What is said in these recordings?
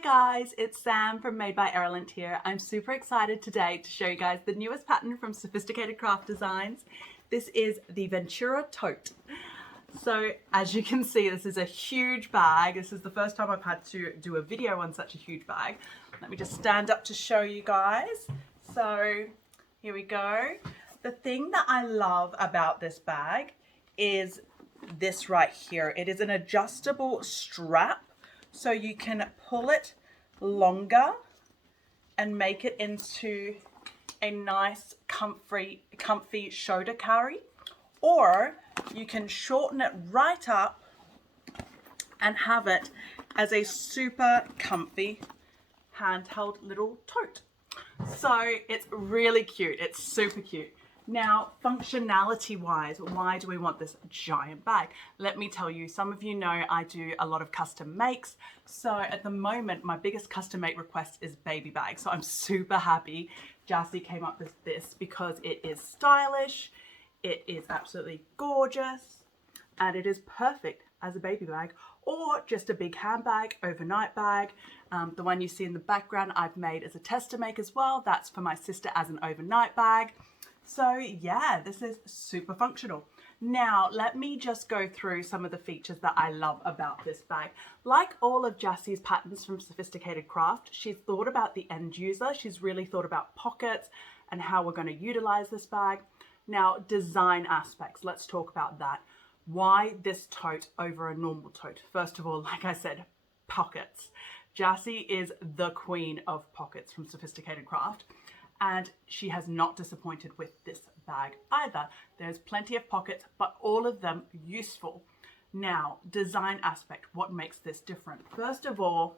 Hi guys, it's Sam from Made by Erland here. I'm super excited today to show you guys the newest pattern from Sewfisticated Craft Designs. This is the VentureTote. So as you can see, this is a huge bag. This is the first time I've had to do a video on such a huge bag. Let me just stand up to show you guys. So here we go. The thing that I love about this bag is this right here. It is an adjustable strap, so you can pull it longer and make it into a nice comfy shoulder carry, or you can shorten it right up and have it as a super comfy handheld little tote. So it's really cute. It's super cute. Now, functionality wise, why do we want this giant bag? Let me tell you, some of you know I do a lot of custom makes. So at the moment, my biggest custom make request is baby bags. So I'm super happy Jassy came up with this because it is stylish, it is absolutely gorgeous, and it is perfect as a baby bag or just a big handbag, overnight bag. The one you see in the background I've made as a tester make as well. That's for my sister as an overnight bag. So yeah, this is super functional. Now, let me just go through some of the features that I love about this bag. Like all of Jassy's patterns from Sewfisticated Craft, she's thought about the end user. She's really thought about pockets and how we're going to utilize this bag. Now, design aspects, let's talk about that. Why this tote over a normal tote? First of all, like I said, pockets. Jassy is the queen of pockets from Sewfisticated Craft, and she has not disappointed with this bag either. There's plenty of pockets, but all of them useful. Now, design aspect, what makes this different? First of all,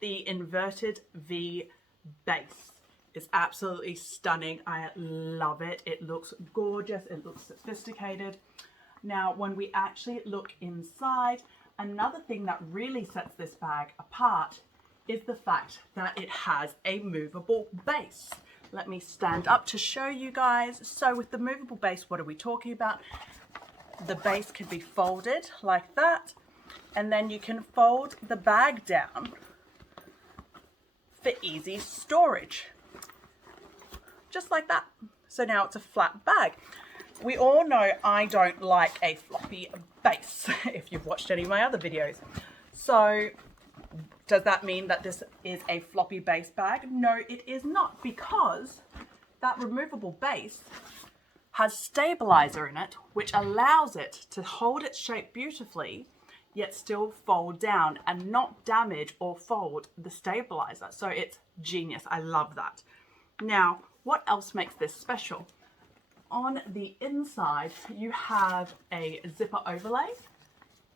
the inverted V base is absolutely stunning. I love it. It looks gorgeous. It looks sophisticated. Now, when we actually look inside, another thing that really sets this bag apart is the fact that it has a movable base. Let me stand up to show you guys. So with the movable base, what are we talking about? The base can be folded like that, and then you can fold the bag down for easy storage. Just like that. So now it's a flat bag. We all know I don't like a floppy base, if you've watched any of my other videos. So does that mean that this is a floppy base bag? No, it is not, because that removable base has stabiliser in it, which allows it to hold its shape beautifully, yet still fold down and not damage or fold the stabiliser. So it's genius. I love that. Now, what else makes this special? On the inside, you have a zipper overlay,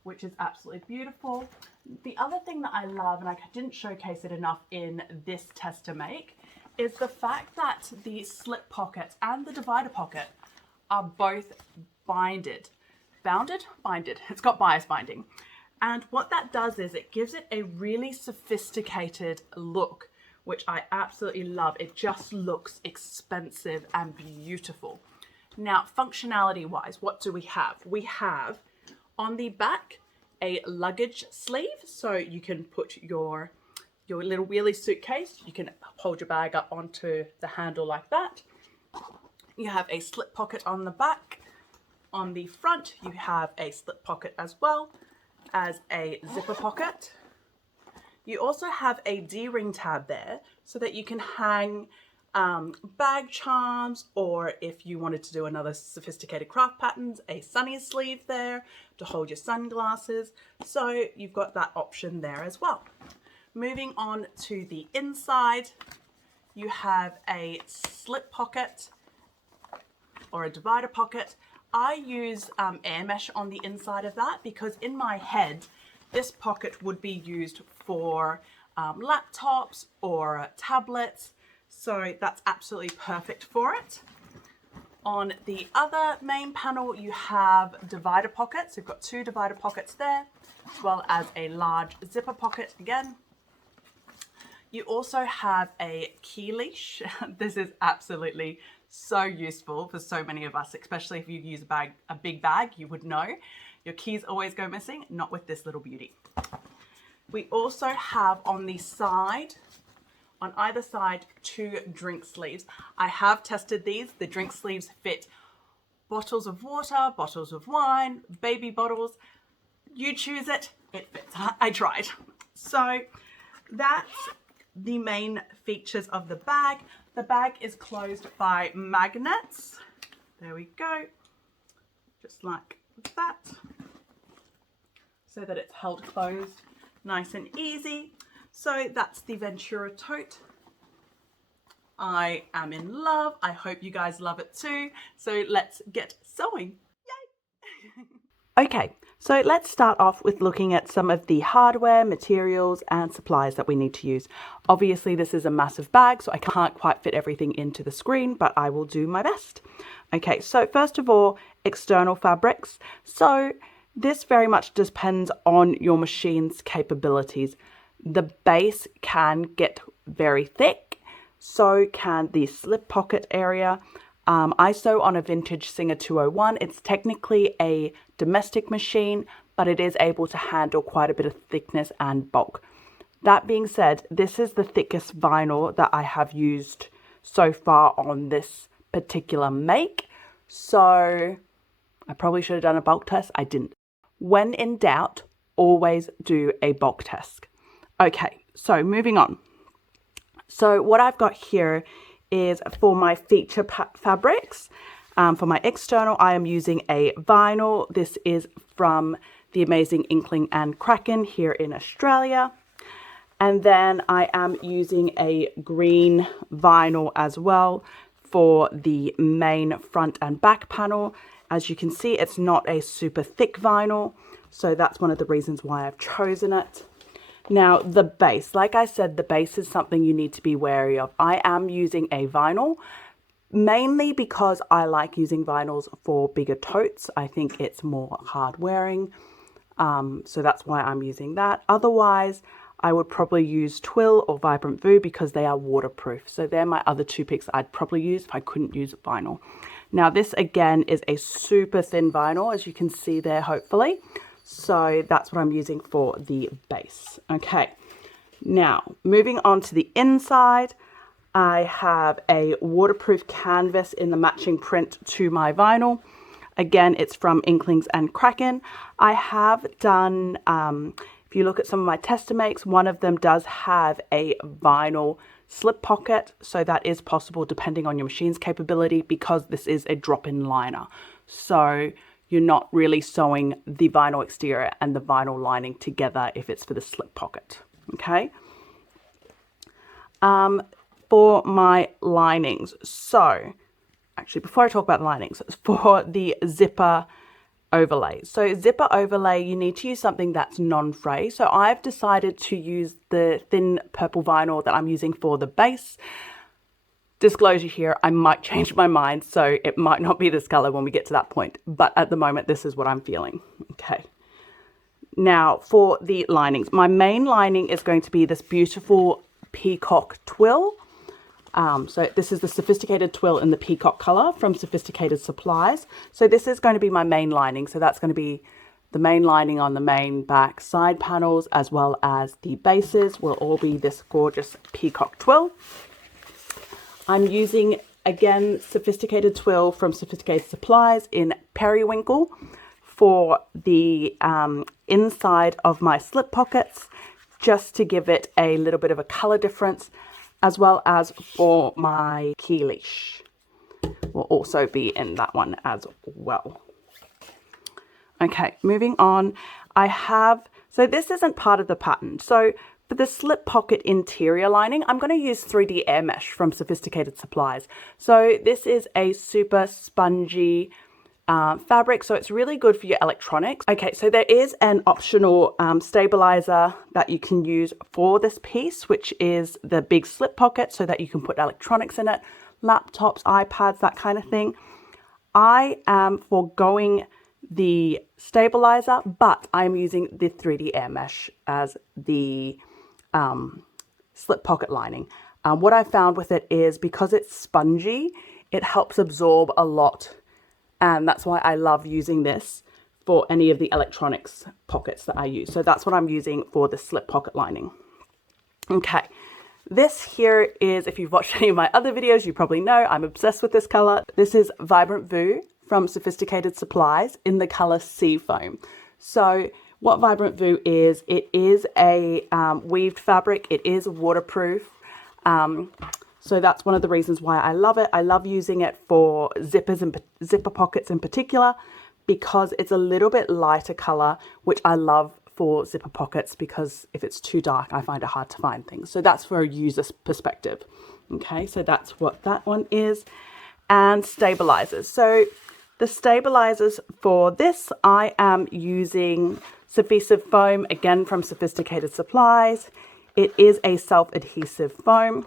which is absolutely beautiful. The other thing that I love, and I didn't showcase it enough in this tester make, is the fact that the slip pocket and the divider pocket are both binded. Bounded? Binded. It's got bias binding. And what that does is it gives it a really sophisticated look, which I absolutely love. It just looks expensive and beautiful. Now, functionality wise, what do we have? We have on the back a luggage sleeve, so you can put your little wheelie suitcase. You can hold your bag up onto the handle like that. You have a slip pocket on the back. On the front, you have a slip pocket as well as a zipper pocket. You also have a D-ring tab there so that you can hang bag charms, or if you wanted to do another Sewfisticated Craft patterns, a sunny sleeve there to hold your sunglasses. So you've got that option there as well. Moving on to the inside, you have a slip pocket or a divider pocket. I use air mesh on the inside of that because in my head, this pocket would be used for laptops or tablets. So that's absolutely perfect for it. On the other main panel, you have divider pockets. You've got two divider pockets there, as well as a large zipper pocket again. You also have a key leash. This is absolutely so useful for so many of us, especially if you use a big bag, you would know. Your keys always go missing, not with this little beauty. We also have on the side, on either side, 2 drink sleeves. I have tested these. The drink sleeves fit bottles of water, bottles of wine, baby bottles. You choose it, it fits. I tried. So that's the main features of the bag. The bag is closed by magnets. There we go. Just like that. So that it's held closed nice and easy. So that's the VentureTote. I am in love. I hope you guys love it too. So let's get sewing. Yay! Okay, so let's start off with looking at some of the hardware, materials and supplies that we need to use. Obviously this is a massive bag, so I can't quite fit everything into the screen, but I will do my best. Okay, so first of all, external fabrics. So this very much depends on your machine's capabilities. The base can get very thick, so can the slip pocket area. I sew on a vintage Singer 201. It's technically a domestic machine, but it is able to handle quite a bit of thickness and bulk. That being said, this is the thickest vinyl that I have used so far on this particular make. So I probably should have done a bulk test. I didn't. When in doubt, always do a bulk test. Okay, so moving on. So what I've got here is for my feature fabrics. For my external, I am using a vinyl. This is from the amazing Inkling and Kraken here in Australia. And then I am using a green vinyl as well for the main front and back panel. As you can see, it's not a super thick vinyl, so that's one of the reasons why I've chosen it. Now, the base, like I said, the base is something you need to be wary of. I am using a vinyl, mainly because I like using vinyls for bigger totes. I think it's more hard wearing, so that's why I'm using that. Otherwise, I would probably use Twill or Vibrant Vu because they are waterproof. So they're my other 2 picks I'd probably use if I couldn't use vinyl. Now this again is a super thin vinyl, as you can see there, hopefully. So that's what I'm using for the base. Okay, now moving on to the inside, I have a waterproof canvas in the matching print to my vinyl. Again, it's from Inklings and Kraken. I have done, if you look at some of my tester makes, one of them does have a vinyl slip pocket, so that is possible depending on your machine's capability, because this is a drop-in liner. So you're not really sewing the vinyl exterior and the vinyl lining together if it's for the slip pocket. Okay. For my linings, so actually before I talk about the linings, for the zipper overlay. So zipper overlay, you need to use something that's non-fray. So I've decided to use the thin purple vinyl that I'm using for the base. Disclosure here, I might change my mind, so it might not be this color when we get to that point, but at the moment this is what I'm feeling. Okay, now for the linings, my main lining is going to be this beautiful peacock twill. So this is the Sewfisticated Twill in the peacock color from Sewfisticated Supplies. So this is going to be my main lining. So that's going to be the main lining on the main back side panels, as well as the bases will all be this gorgeous peacock twill. I'm using, again, Sewfisticated Twill from Sewfisticated Supplies in Periwinkle for the inside of my slip pockets, just to give it a little bit of a color difference, as well as for my key leash. Will also be in that one as well. Okay, moving on. So this isn't part of the pattern. So for the slip pocket interior lining, I'm going to use 3D Air Mesh from Sewfisticated Supplies. So this is a super spongy fabric, so it's really good for your electronics. Okay, so there is an optional stabilizer that you can use for this piece, which is the big slip pocket, so that you can put electronics in it, laptops, iPads, that kind of thing. I am foregoing the stabilizer, but I'm using the 3D Air Mesh as the slip pocket lining. What I found with it is, because it's spongy, it helps absorb a lot, and that's why I love using this for any of the electronics pockets that I use. So that's what I'm using for the slip pocket lining. Okay, this here is, if you've watched any of my other videos, you probably know I'm obsessed with this color. This is Vibrant Vu from Sophisticated Supplies in the color Seafoam. So what Vibrant Vu is, it is a weaved fabric. It is waterproof. So that's one of the reasons why I love it. I love using it for zippers and zipper pockets in particular, because it's a little bit lighter color, which I love for zipper pockets, because if it's too dark, I find it hard to find things. So that's for a user's perspective. Okay, so that's what that one is. And stabilizers. So the stabilizers for this, I am using Sewfisticated foam, again from Sophisticated Supplies. It is a self-adhesive foam.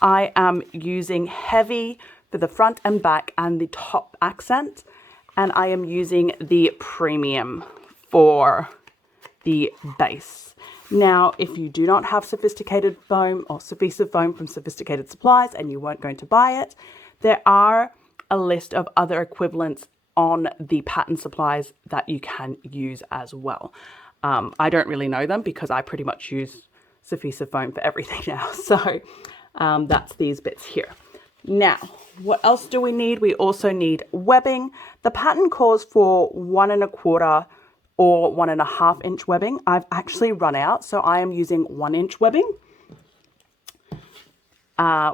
I am using heavy for the front and back and the top accent, and I am using the premium for the base. Now, if you do not have sophisticated foam or Sewfisticated foam from Sophisticated Supplies and you weren't going to buy it, there are a list of other equivalents on the pattern supplies that you can use as well. I don't really know them because I pretty much use Sewfisticated foam for everything now. So that's these bits here. Now, what else do we need? We also need webbing. The pattern calls for 1 1/4 or 1 1/2 inch webbing. I've actually run out, so I am using 1 inch webbing.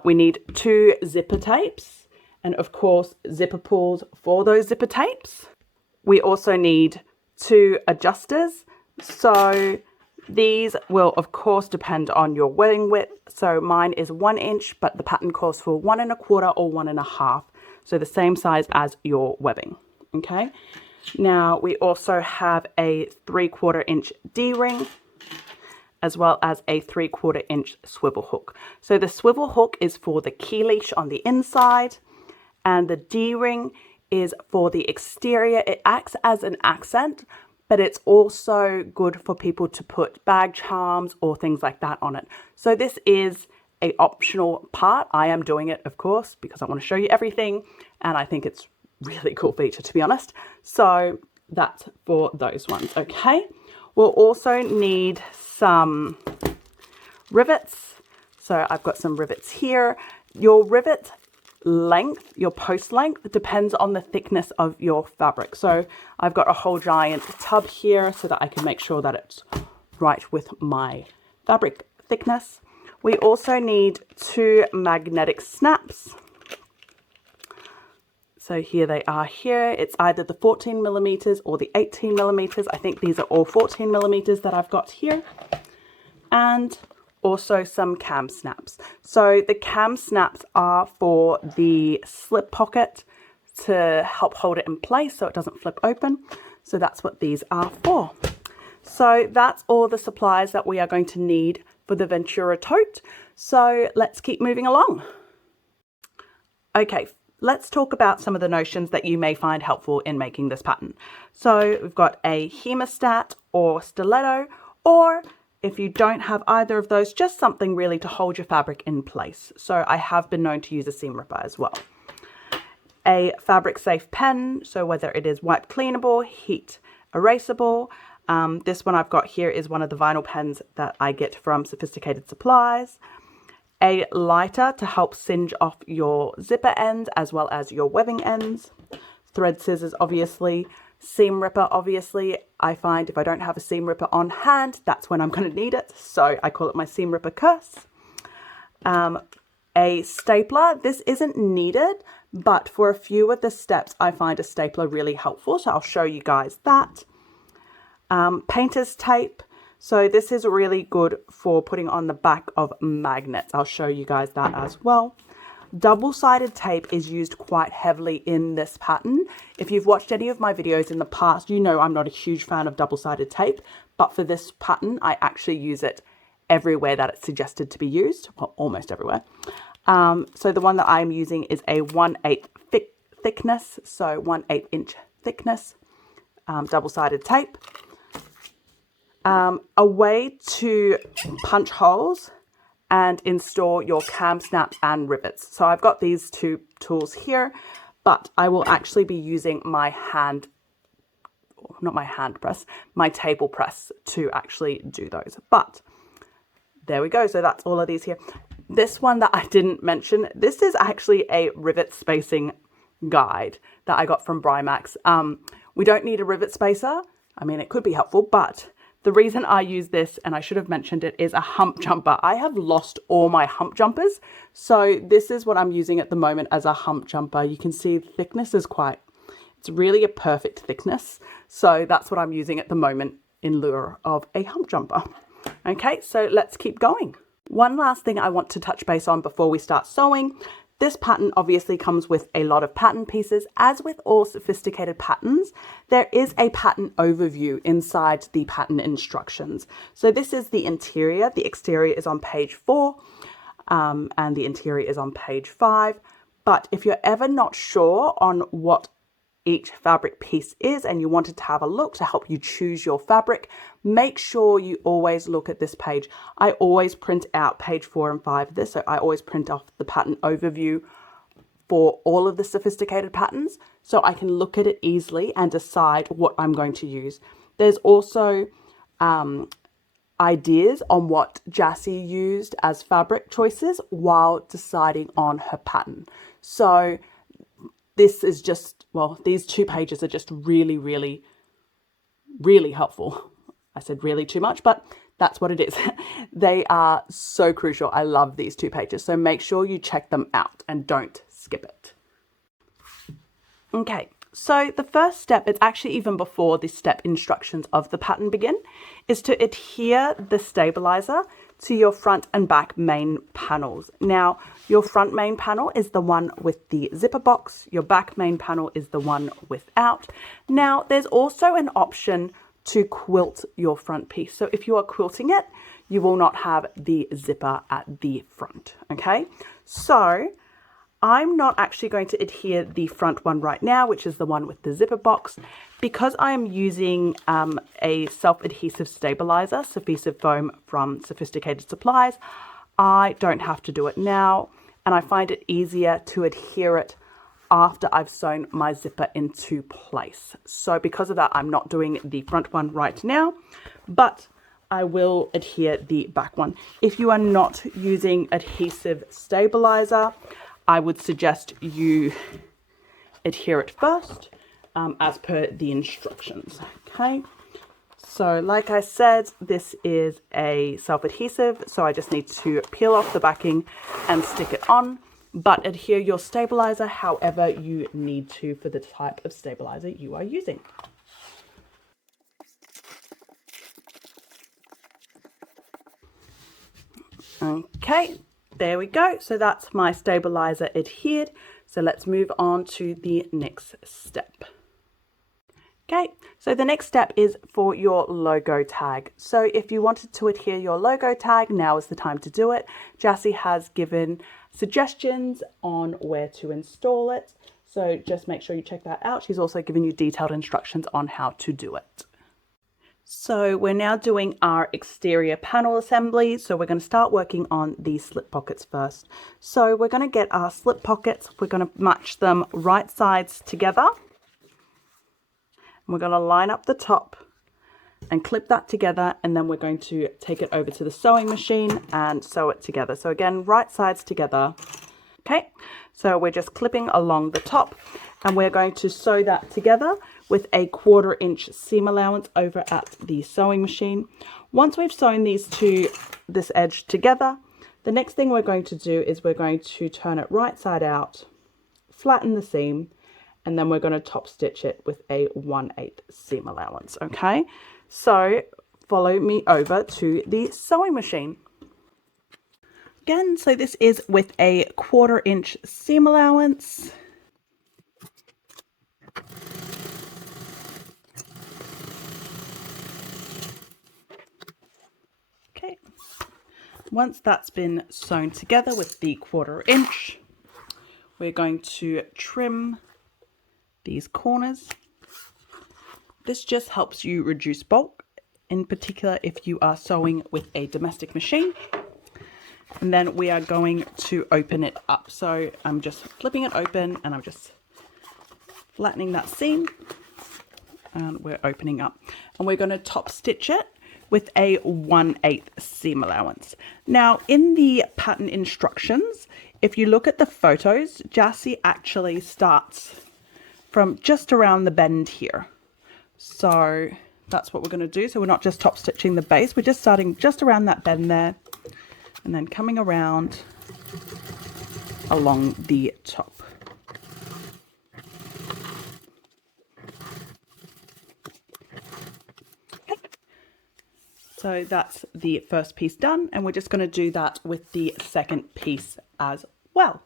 We need 2 zipper tapes, and of course zipper pulls for those zipper tapes. We also need 2 adjusters. So these will of course depend on your webbing width. So mine is 1 inch, but the pattern calls for 1 1/4 or 1 1/2. So the same size as your webbing. Okay. Now we also have a 3/4 inch D-ring, as well as a 3/4 inch swivel hook. So the swivel hook is for the key leash on the inside, and the D-ring is for the exterior. It acts as an accent, but it's also good for people to put bag charms or things like that on it. So this is an optional part. I am doing it, of course, because I want to show you everything, and I think it's really cool feature, to be honest. So that's for those ones. Okay, we'll also need some rivets. So I've got some rivets here. Your rivet length, your post length, depends on the thickness of your fabric. So I've got a whole giant tub here so that I can make sure that it's right with my fabric thickness. We also need 2 magnetic snaps. So here they are here. It's either the 14 millimeters or the 18 millimeters. I think these are all 14 millimeters that I've got here. And also some cam snaps. So the cam snaps are for the slip pocket to help hold it in place so it doesn't flip open. So that's what these are for. So that's all the supplies that we are going to need for the VentureTote. So let's keep moving along. Okay, let's talk about some of the notions that you may find helpful in making this pattern. So we've got a hemostat or stiletto, or if you don't have either of those, just something really to hold your fabric in place. So I have been known to use a seam ripper as well. A fabric safe pen, so whether it is wipe cleanable, heat erasable. This one I've got here is one of the vinyl pens that I get from Sophisticated Supplies. A lighter to help singe off your zipper ends as well as your webbing ends. Thread scissors, obviously. Seam ripper, obviously. I find if I don't have a seam ripper on hand, that's when I'm going to need it. So I call it my seam ripper curse. A stapler. This isn't needed, but for a few of the steps, I find a stapler really helpful. So I'll show you guys that. Painter's tape. So this is really good for putting on the back of magnets. I'll show you guys that as well. Double-sided tape is used quite heavily in this pattern. If you've watched any of my videos in the past, you know I'm not a huge fan of double-sided tape, but for this pattern, I actually use it everywhere that it's suggested to be used, well, almost everywhere. So the one that I'm using is a 1/8 thickness, so 1/8 inch thickness, double-sided tape. A way to punch holes and install your cam snaps and rivets. So I've got these 2 tools here, but I will actually be using my hand not my hand press, my table press to actually do those. But there we go. So that's all of these here. This one that I didn't mention, this is actually a rivet spacing guide that I got from Brimax. We don't need a rivet spacer. I mean, it could be helpful, but the reason I use this, and I should have mentioned it, is a hump jumper. I have lost all my hump jumpers. So this is what I'm using at the moment as a hump jumper. You can see the thickness is it's really a perfect thickness. So that's what I'm using at the moment in lieu of a hump jumper. Okay, so let's keep going. One last thing I want to touch base on before we start sewing. This pattern obviously comes with a lot of pattern pieces. As with all sophisticated patterns, there is a pattern overview inside the pattern instructions. So this is the interior. The exterior is on page 4 and the interior is on page 5. But if you're ever not sure on what each fabric piece is and you wanted to have a look to help you choose your fabric, make sure you always look at this page. I always print out page 4 and 5 of this, so I always print off the pattern overview for all of the sophisticated patterns so I can look at it easily and decide what I'm going to use. There's also ideas on what Jassy used as fabric choices while deciding on her pattern. So this is just, well, these 2 pages are just really, really, really helpful. I said really too much, but that's what it is. They are so crucial. I love these 2 pages. So make sure you check them out and don't skip it. Okay, so the first step, it's actually even before the step instructions of the pattern begin, is to adhere the stabilizer to your front and back main panels. Now, your front main panel is the one with the zipper box. Your back main panel is the one without. Now, there's also an option to quilt your front piece. So if you are quilting it, you will not have the zipper at the front, okay? So I'm not actually going to adhere the front one right now, which is the one with the zipper box, because I am using a self-adhesive stabilizer, Sewfisticated foam from Sophisticated Supplies. I don't have to do it now, and I find it easier to adhere it after I've sewn my zipper into place. So because of that, I'm not doing the front one right now, but I will adhere the back one. If you are not using adhesive stabilizer, I would suggest you adhere it first as per the instructions, okay? So like I said, this is a self-adhesive, so I just need to peel off the backing and stick it on, but adhere your stabilizer however you need to for the type of stabilizer you are using. Okay, there we go. So that's my stabilizer adhered. So let's move on to the next step. Okay, so the next step is for your logo tag. So if you wanted to adhere your logo tag, now is the time to do it. Jassy has given suggestions on where to install it. So just make sure you check that out. She's also given you detailed instructions on how to do it. So we're now doing our exterior panel assembly. So we're going to start working on the slip pockets first. So we're going to get our slip pockets. We're going to match them right sides together. We're going to line up the top and clip that together, and then we're going to take it over to the sewing machine and sew it together. So again, right sides together. Okay, so we're just clipping along the top, and we're going to sew that together with a 1/4 inch seam allowance over at the sewing machine. Once we've sewn these to this edge together, the next thing we're going to do is we're going to turn it right side out, flatten the seam, and then we're going to top stitch it with a 1/8 seam allowance. Okay, so follow me over to the sewing machine. Again, so this is with a 1/4 inch seam allowance. Okay, once that's been sewn together with the 1/4 inch, we're going to trim these corners. This just helps you reduce bulk, in particular if you are sewing with a domestic machine. And then we are going to open it up. So I'm just flipping it open and I'm just flattening that seam. and we're opening up, and we're going to top stitch it with a 1/8 seam allowance. Now in the pattern instructions, if you look at the photos, Jassy actually starts from just around the bend here. So that's what we're going to do. So we're not just top stitching the base, we're just starting just around that bend there and then coming around along the top. Okay. So that's the first piece done, and we're just going to do that with the second piece as well.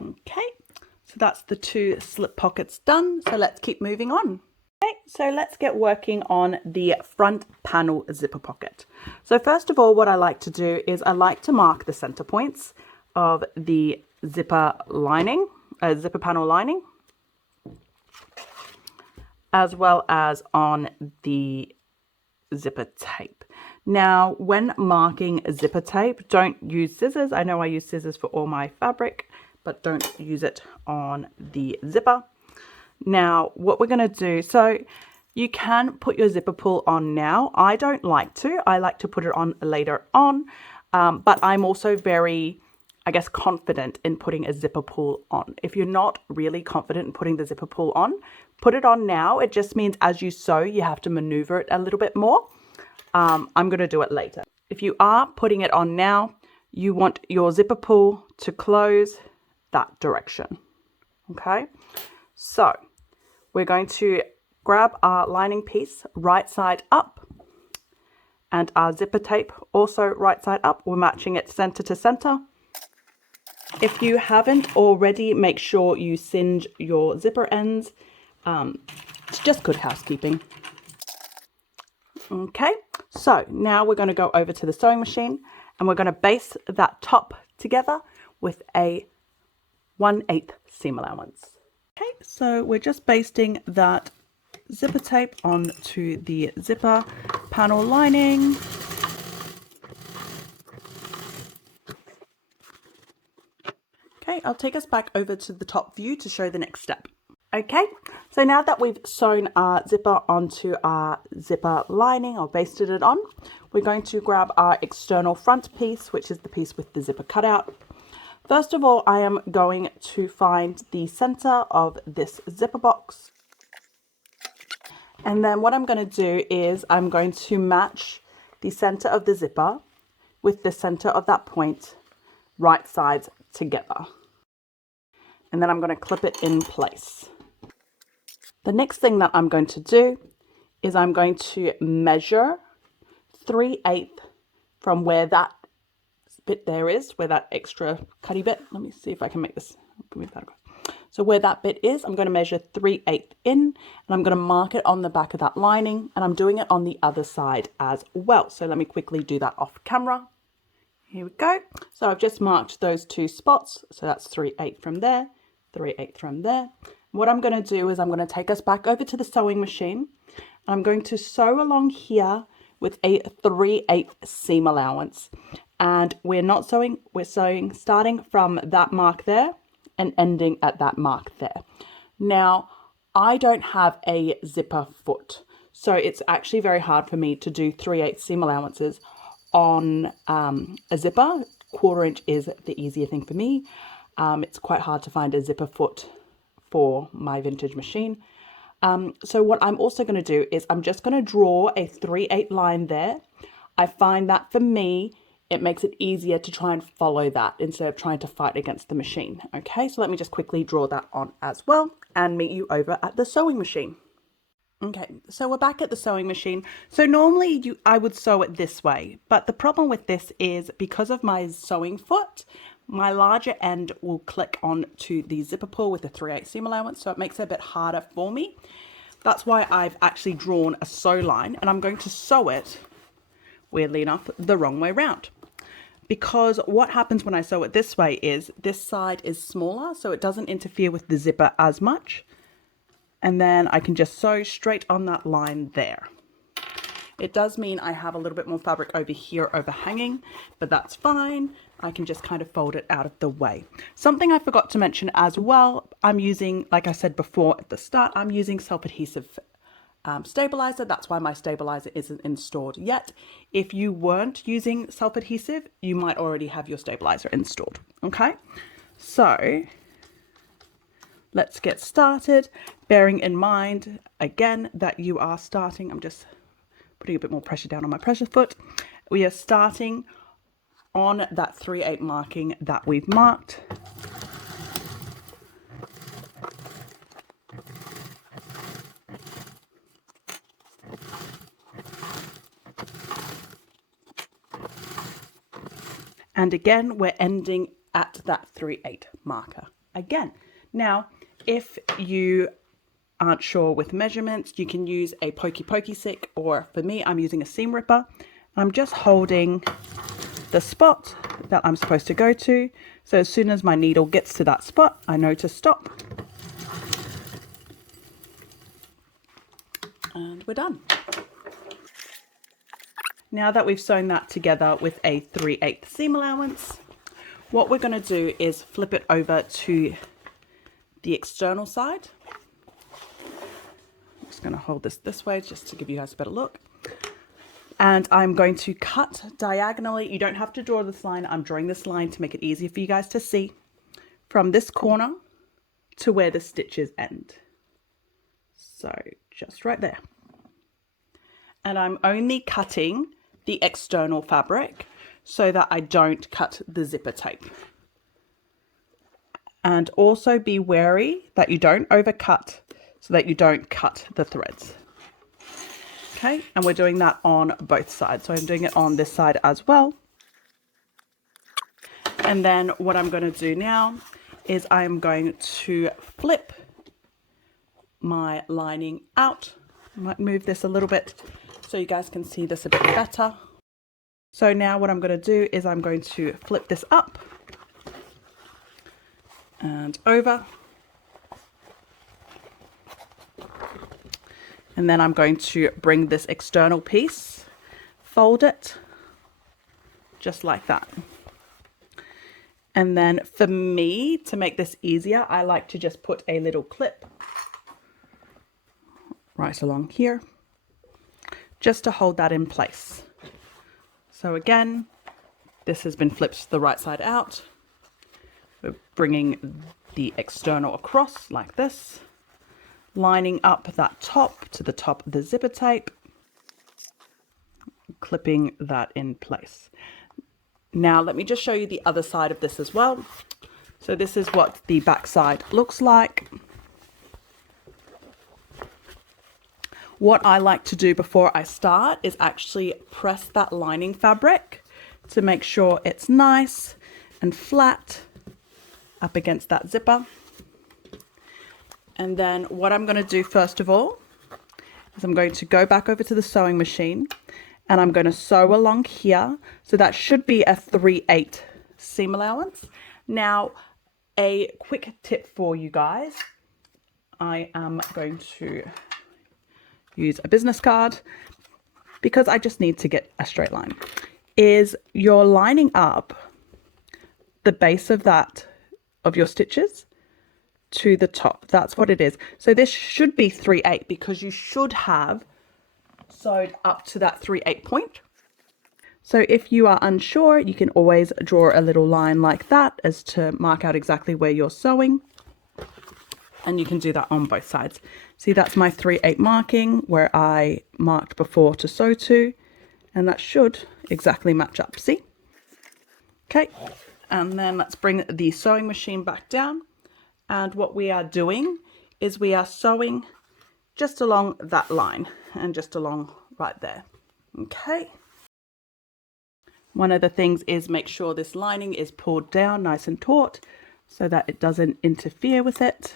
Okay, so that's the 2 slip pockets done. So let's keep moving on. Okay, so let's get working on the front panel zipper pocket. So first of all, what I like to do is I like to mark the center points of the zipper lining, zipper panel lining, as well as on the zipper tape. Now, when marking zipper tape, don't use scissors. I know I use scissors for all my fabric, but don't use it on the zipper. Now, what we're going to do, so you can put your zipper pull on now. I don't like to. I like to put it on later on, but I'm also very, I guess, confident in putting a zipper pull on. If you're not really confident in putting the zipper pull on, put it on now. It just means as you sew, you have to maneuver it a little bit more. I'm going to do it later. If you are putting it on now, you want your zipper pull to close that direction. Okay, so we're going to grab our lining piece right side up and our zipper tape also right side up. We're matching it center to center. If you haven't already, make sure you singe your zipper ends. It's just good housekeeping. Okay, so now we're going to go over to the sewing machine and we're going to baste that top together with a 1/8 seam allowance. Okay, so we're just basting that zipper tape onto the zipper panel lining. Okay, I'll take us back over to the top view to show the next step. Okay, so now that we've sewn our zipper onto our zipper lining or basted it on, we're going to grab our external front piece, which is the piece with the zipper cutout. First of all, I am going to find the center of this zipper box. And then what I'm going to do is I'm going to match the center of the zipper with the center of that point, right sides together. And then I'm going to clip it in place. The next thing that I'm going to do is I'm going to measure 3/8 from where that bit there is, where that extra cutty bit. Let me see if I can make this. So where that bit is, I'm going to measure 3/8 in, and I'm going to mark it on the back of that lining, and I'm doing it on the other side as well. So let me quickly do that off camera. Here we go. So I've just marked those 2 spots. So that's 3/8 from there, 3/8 from there. What I'm going to do is I'm going to take us back over to the sewing machine. I'm going to sew along here with a 3/8 seam allowance. And we're not sewing, we're sewing starting from that mark there and ending at that mark there. Now, I don't have a zipper foot, so it's actually very hard for me to do 3/8 seam allowances on a zipper. 1/4 inch is the easier thing for me. It's quite hard to find a zipper foot for my vintage machine. So what I'm also going to do is I'm just going to draw a 3/8 line there. I find that for me, it makes it easier to try and follow that instead of trying to fight against the machine. Okay, so let me just quickly draw that on as well and meet you over at the sewing machine. Okay, so we're back at the sewing machine. So normally I would sew it this way, but the problem with this is because of my sewing foot, my larger end will click onto the zipper pull with the 3/8 seam allowance, so it makes it a bit harder for me. That's why I've actually drawn a sew line, and I'm going to sew it weirdly enough, the wrong way round. Because what happens when I sew it this way is this side is smaller, so it doesn't interfere with the zipper as much. And then I can just sew straight on that line there. It does mean I have a little bit more fabric over here overhanging, but that's fine. I can just kind of fold it out of the way. Something I forgot to mention as well, I'm using, like I said before at the start, I'm using self-adhesive stabilizer. That's why my stabilizer isn't installed yet. If you weren't using self-adhesive, you might already have your stabilizer installed. Okay, so let's get started, bearing in mind again that you are starting, I'm just putting a bit more pressure down on my pressure foot. We are starting on that 3/8 marking that we've marked. And again, we're ending at that 3/8 marker again. Now, if you aren't sure with measurements, you can use a pokey stick, or for me, I'm using a seam ripper. I'm just holding the spot that I'm supposed to go to. So as soon as my needle gets to that spot, I know to stop. And we're done. Now that we've sewn that together with a 3/8 seam allowance, what we're going to do is flip it over to the external side. I'm just going to hold this way just to give you guys a better look. And I'm going to cut diagonally. You don't have to draw this line. I'm drawing this line to make it easier for you guys to see, from this corner to where the stitches end. So just right there. And I'm only cutting the external fabric so that I don't cut the zipper tape. And also be wary that you don't overcut so that you don't cut the threads. Okay, and we're doing that on both sides. So I'm doing it on this side as well. And then what I'm going to do now is I'm going to flip my lining out. I might move this a little bit so you guys can see this a bit better. So now what I'm going to do is I'm going to flip this up and over. And then I'm going to bring this external piece, fold it just like that. And then for me, to make this easier, I like to just put a little clip right along here, just to hold that in place. So again, this has been flipped the right side out. We're bringing the external across like this, lining up that top to the top of the zipper tape, clipping that in place. Now let me just show you the other side of this as well. So this is what the back side looks like. What I like to do before I start is actually press that lining fabric to make sure it's nice and flat up against that zipper. And then what I'm going to do first of all is I'm going to go back over to the sewing machine and I'm going to sew along here. So that should be a 3/8 seam allowance. Now, a quick tip for you guys. I am going to use a business card because I just need to get a straight line. Is you're lining up the base of your stitches to the top. That's what it is. So this should be 3/8 because you should have sewed up to that 3/8 point. So if you are unsure, you can always draw a little line like that as to mark out exactly where you're sewing. And you can do that on both sides. See, that's my 3/8 marking where I marked before to sew to, and that should exactly match up. See? Okay, and then let's bring the sewing machine back down. And what we are doing is we are sewing just along that line and just along right there. Okay. One of the things is make sure this lining is pulled down nice and taut so that it doesn't interfere with it.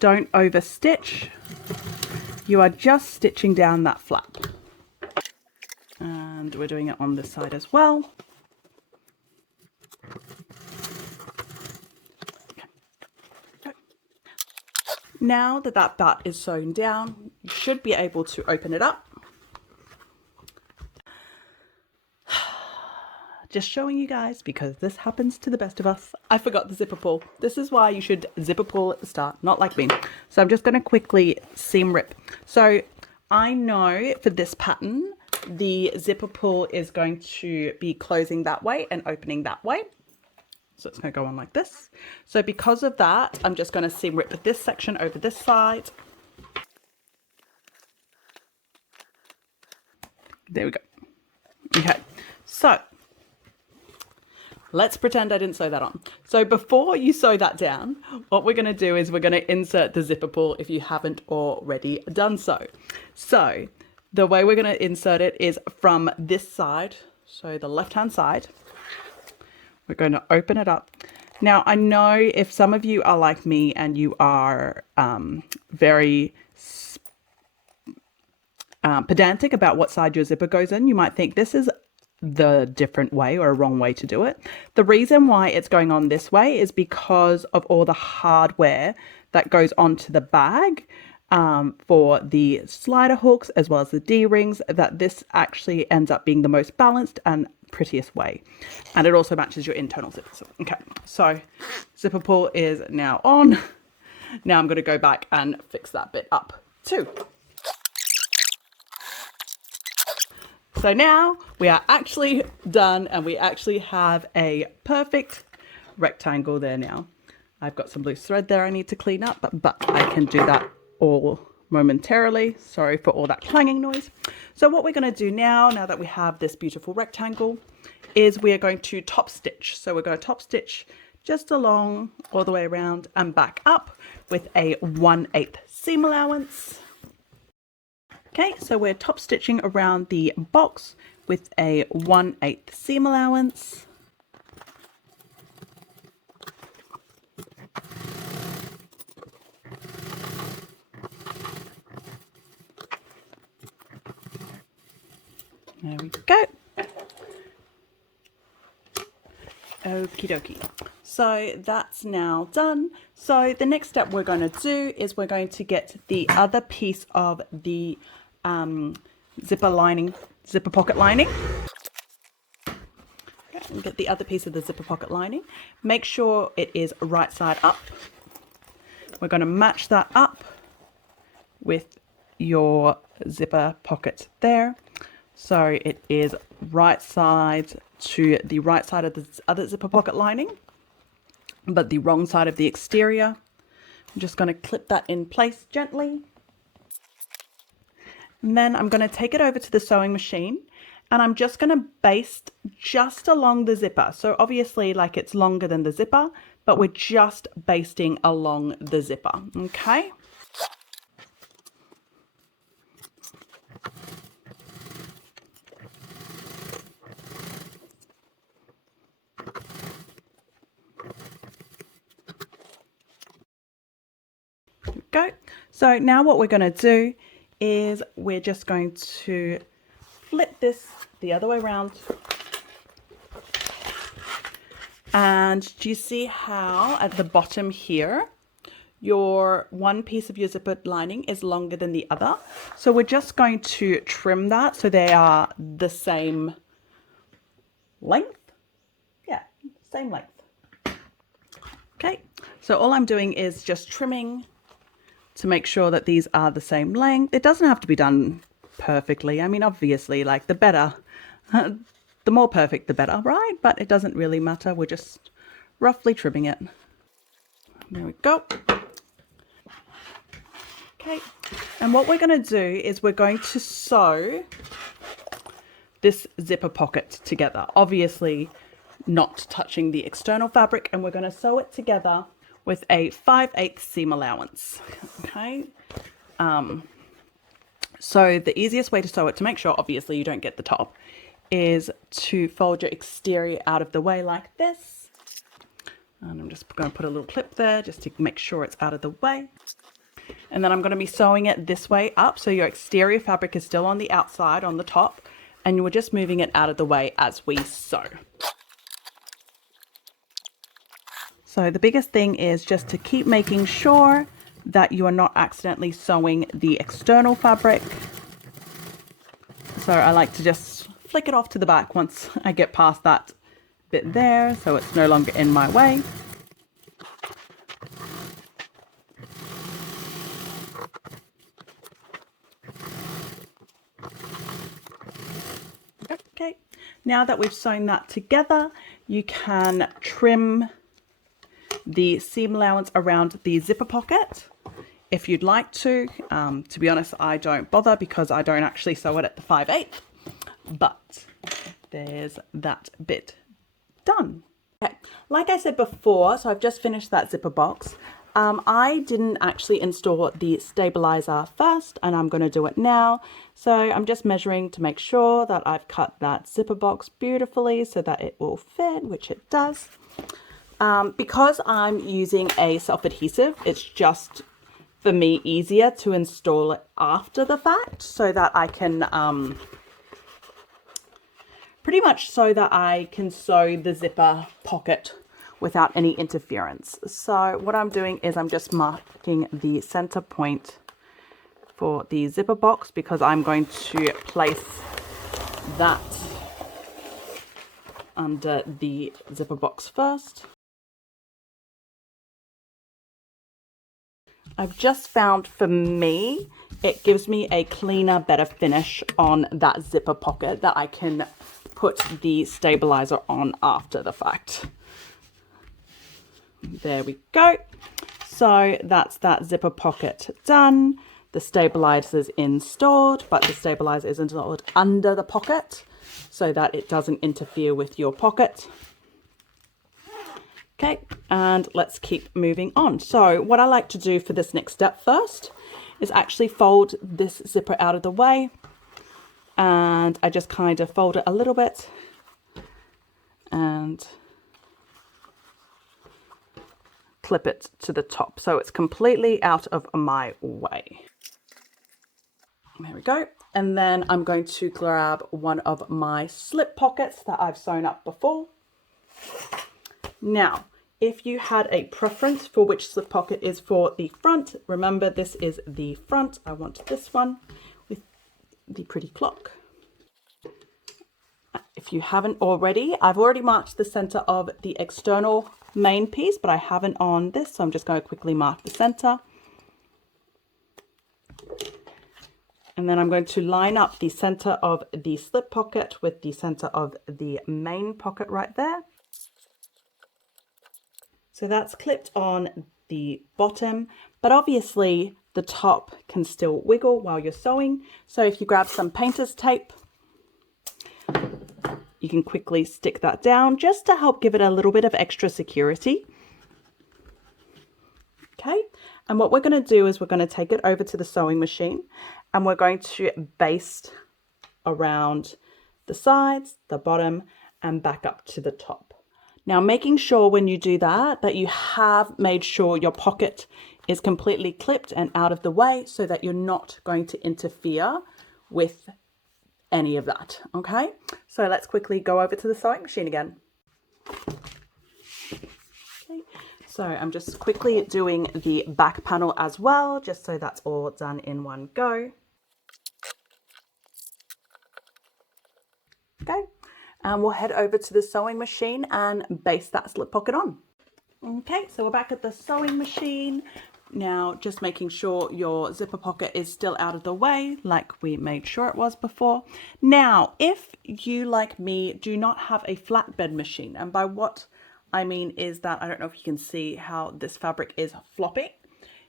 Don't overstitch you are just stitching down that flap. And we're doing it on this side as well. Okay. Now that that butt is sewn down, you should be able to open it up. Just showing you guys because this happens to the best of us. I forgot the zipper pull. This is why you should zipper pull at the start, not like me. So I'm just going to quickly seam rip. So I know for this pattern, the zipper pull is going to be closing that way and opening that way. So it's going to go on like this. So because of that, I'm just going to seam rip this section over this side. There we go. Okay, so let's pretend I didn't sew that on. So before you sew that down, what we're going to do is we're going to insert the zipper pull if you haven't already done so. So the way we're going to insert it is from this side, so the left-hand side. We're going to open it up. Now, I know if some of you are like me and you are very pedantic about what side your zipper goes in, you might think this is the different way or a wrong way to do it. The reason why it's going on this way is because of all the hardware that goes onto the bag for the slider hooks as well as the D-rings, that this actually ends up being the most balanced and prettiest way. And it also matches your internal zippers. Okay, so zipper pull is now on. Now I'm going to go back and fix that bit up too. So now we are actually done and we actually have a perfect rectangle there now. I've got some loose thread there I need to clean up, but I can do that all momentarily. Sorry for all that clanging noise. So what we're going to do now that we have this beautiful rectangle, is we are going to top stitch. So we're going to top stitch just along all the way around and back up with a 1/8 seam allowance. Okay, so we're top stitching around the box with a 1/8 seam allowance. There we go. Okie dokie. So that's now done. So the next step we're going to do is we're going to get the other piece of the zipper pocket lining. Okay, and get the other piece of the zipper pocket lining. Make sure it is right side up. We're going to match that up with your zipper pocket there. So it is right side to the right side of the other zipper pocket lining, but the wrong side of the exterior. I'm just going to clip that in place gently. And then I'm going to take it over to the sewing machine and I'm just going to baste just along the zipper. So obviously like it's longer than the zipper, but we're just basting along the zipper. Okay. Go. So now what we're going to do is we're just going to flip this the other way around. And do you see how at the bottom here, your one piece of your zipper lining is longer than the other? So we're just going to trim that so they are the same length. Yeah, same length. Okay, so all I'm doing is just trimming to make sure that these are the same length. It doesn't have to be done perfectly. I mean, obviously, like the better, the more perfect, the better, right? But it doesn't really matter. We're just roughly trimming it. There we go. Okay. And what we're going to do is we're going to sew this zipper pocket together. Obviously, not touching the external fabric. And we're going to sew it together with a 5/8 seam allowance. Okay. So the easiest way to sew it, to make sure obviously you don't get the top, is to fold your exterior out of the way like this. And I'm just going to put a little clip there just to make sure it's out of the way. And then I'm going to be sewing it this way up, so your exterior fabric is still on the outside, on the top, and you're just moving it out of the way as we sew. So the biggest thing is just to keep making sure that you are not accidentally sewing the external fabric. So I like to just flick it off to the back once I get past that bit there, so it's no longer in my way. Okay, now that we've sewn that together, you can trim the seam allowance around the zipper pocket if you'd like to. To be honest, I don't bother because I don't actually sew it at the 5/8, but there's that bit done. Okay, like I said before, so I've just finished that zipper box. I didn't actually install the stabilizer first, and I'm going to do it now. So I'm just measuring to make sure that I've cut that zipper box beautifully so that it will fit, which it does. Because I'm using a self-adhesive, it's just, for me, easier to install it after the fact so that I can, pretty much so that I can sew the zipper pocket without any interference. So what I'm doing is I'm just marking the center point for the zipper box because I'm going to place that under the zipper box first. I've just found, for me, it gives me a cleaner, better finish on that zipper pocket that I can put the stabilizer on after the fact. There we go. So that's that zipper pocket done. The stabilizer is installed, but the stabilizer is installed under the pocket so that it doesn't interfere with your pocket. Okay, and let's keep moving on. So what I like to do for this next step first is actually fold this zipper out of the way, and I just kind of fold it a little bit and clip it to the top so it's completely out of my way. There we go. And then I'm going to grab one of my slip pockets that I've sewn up before. Now, if you had a preference for which slip pocket is for the front, remember this is the front. I want this one with the pretty clock. If you haven't already, I've already marked the center of the external main piece, but I haven't on this, so I'm just going to quickly mark the center. And then I'm going to line up the center of the slip pocket with the center of the main pocket right there. So that's clipped on the bottom, but obviously the top can still wiggle while you're sewing. So if you grab some painter's tape, you can quickly stick that down just to help give it a little bit of extra security. Okay, and what we're going to do is we're going to take it over to the sewing machine and we're going to baste around the sides, the bottom, and back up to the top. Now, making sure when you do that, that you have made sure your pocket is completely clipped and out of the way so that you're not going to interfere with any of that, okay? So let's quickly go over to the sewing machine again. Okay, so I'm just quickly doing the back panel as well, just so that's all done in one go. Okay, and we'll head over to the sewing machine and baste that slip pocket on. Okay, so we're back at the sewing machine. Now, just making sure your zipper pocket is still out of the way, like we made sure it was before. Now, if you, like me, do not have a flatbed machine, and by what I mean is that, I don't know if you can see how this fabric is floppy.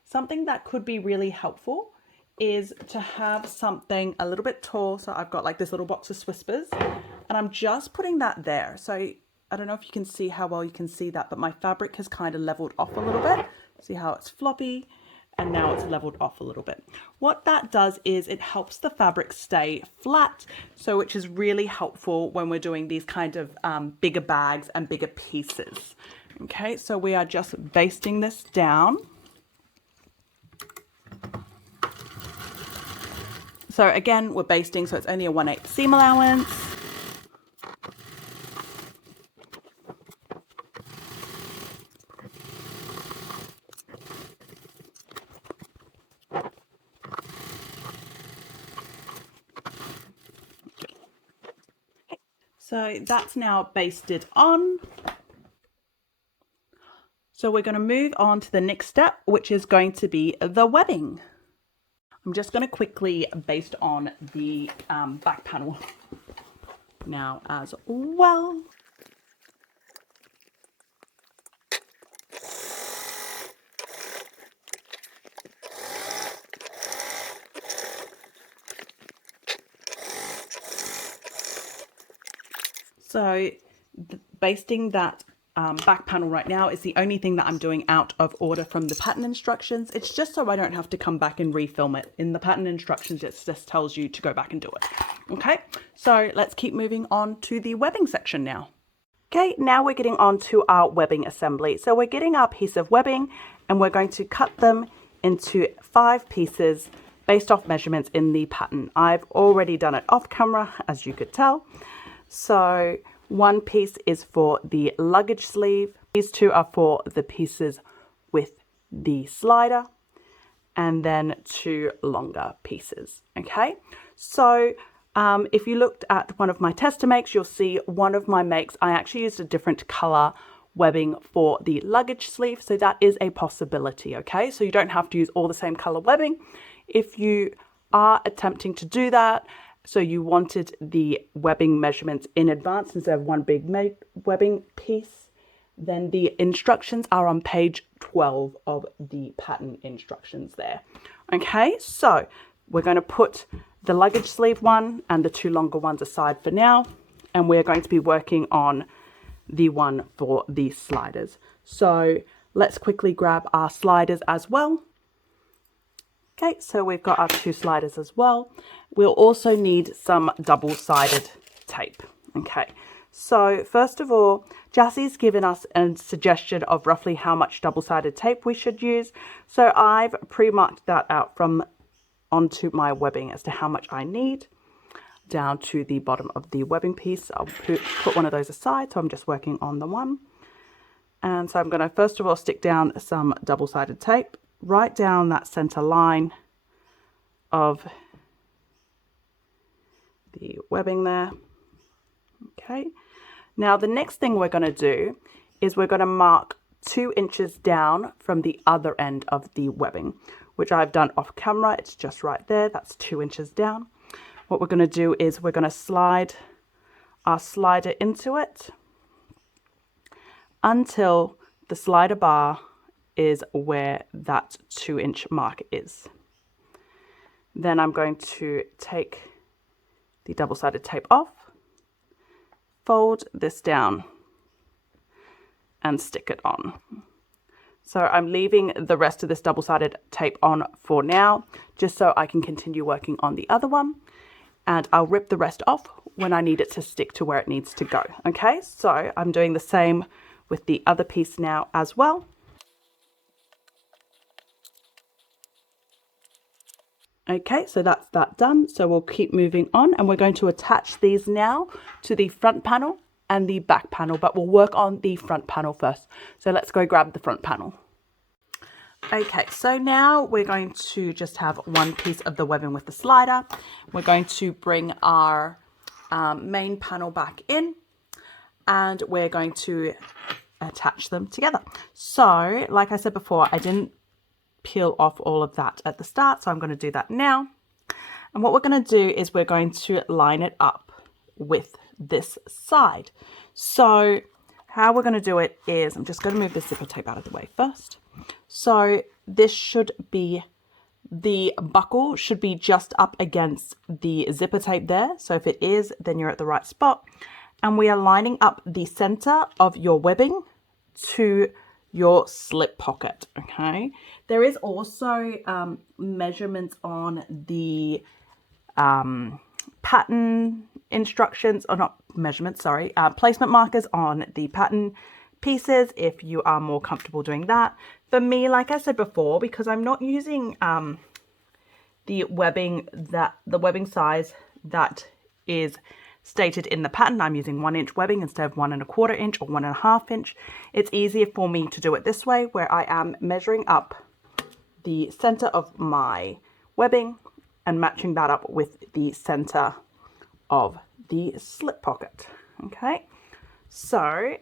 Something that could be really helpful is to have something a little bit tall. So I've got like this little box of Whispers, and I'm just putting that there. So I don't know if you can see how well you can see that, but my fabric has kind of leveled off a little bit. See how it's floppy, and now it's leveled off a little bit. What that does is it helps the fabric stay flat, so which is really helpful when we're doing these kind of bigger bags and bigger pieces. Okay, so we are just basting this down. So again, we're basting, so it's only a 1/8 seam allowance. So that's now basted on. So we're going to move on to the next step, which is going to be the webbing. I'm just going to quickly baste on the back panel now as well. So basting that back panel right now is the only thing that I'm doing out of order from the pattern instructions. It's just so I don't have to come back and refilm it. In the pattern instructions, it just tells you to go back and do it. Okay, so let's keep moving on to the webbing section now. Okay, now we're getting on to our webbing assembly. So we're getting our piece of webbing and we're going to cut them into 5 pieces based off measurements in the pattern. I've already done it off camera, as you could tell. So one piece is for the luggage sleeve. These 2 are for the pieces with the slider, and then 2 longer pieces. Okay, so if you looked at one of my tester makes, you'll see one of my makes, I actually used a different color webbing for the luggage sleeve. So that is a possibility. Okay, so you don't have to use all the same color webbing. If you are attempting to do that, so you wanted the webbing measurements in advance instead of one big webbing piece, then the instructions are on page 12 of the pattern instructions there. Okay, so we're going to put the luggage sleeve one and the 2 longer ones aside for now, and we're going to be working on the one for the sliders. So let's quickly grab our sliders as well. Okay, so we've got our 2 sliders as well. We'll also need some double-sided tape. Okay, so first of all, Jassie's given us a suggestion of roughly how much double-sided tape we should use. So I've pre-marked that out from onto my webbing as to how much I need down to the bottom of the webbing piece. I'll put one of those aside, so I'm just working on the one. And so I'm going to first of all stick down some double-sided tape right down that center line of the webbing there. Okay, now the next thing we're going to do is we're going to mark 2 inches down from the other end of the webbing, which I've done off camera. It's just right there. That's 2 inches down. What we're going to do is we're going to slide our slider into it until the slider bar is where that 2-inch mark is. Then I'm going to take the double-sided tape off, fold this down, and stick it on. So I'm leaving the rest of this double-sided tape on for now, just so I can continue working on the other one, and I'll rip the rest off when I need it to stick to where it needs to go. Okay, so I'm doing the same with the other piece now as well. Okay, so that's that done. So we'll keep moving on, and we're going to attach these now to the front panel and the back panel, but we'll work on the front panel first. So let's go grab the front panel. Okay, so now we're going to just have one piece of the webbing with the slider. We're going to bring our main panel back in, and we're going to attach them together. So like I said before, I didn't peel off all of that at the start, so I'm going to do that now. And what we're going to do is we're going to line it up with this side. So how we're going to do it is, I'm just going to move the zipper tape out of the way first. So this should be, the buckle should be just up against the zipper tape there. So if it is, then you're at the right spot. And we are lining up the center of your webbing to your slip pocket. Okay, there is also measurements on the pattern instructions, or not measurements, sorry, placement markers on the pattern pieces if you are more comfortable doing that. For me, like I said before, because I'm not using the webbing size that is stated in the pattern. I'm using 1 inch webbing instead of 1 1/4 inch or 1 1/2 inch. It's easier for me to do it this way, where I am measuring up the center of my webbing and matching that up with the center of the slip pocket. Okay, so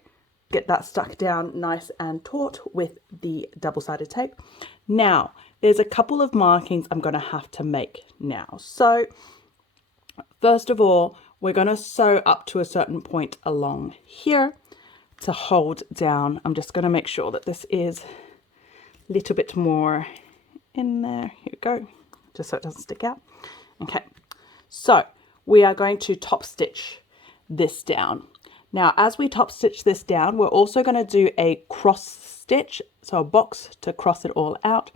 get that stuck down nice and taut with the double-sided tape. Now, there's a couple of markings I'm going to have to make now. So first of all, we're going to sew up to a certain point along here to hold down. I'm just going to make sure that this is a little bit more in there. Here we go, just so it doesn't stick out. Okay, so we are going to top stitch this down. Now, as we top stitch this down, we're also going to do a cross stitch, so a box to cross it all out.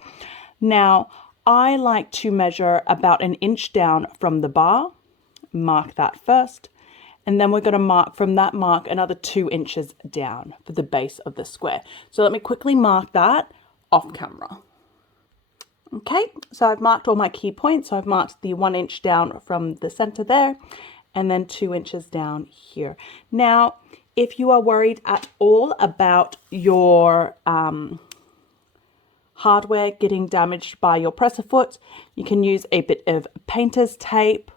Now, I like to measure about 1 inch down from the bar. Mark that first, and then we're going to mark from that mark another 2 inches down for the base of the square. So let me quickly mark that off camera. Okay, so I've marked all my key points. So I've marked the 1 inch down from the center there, and then 2 inches down here. Now, if you are worried at all about your hardware getting damaged by your presser foot, you can use a bit of painter's tape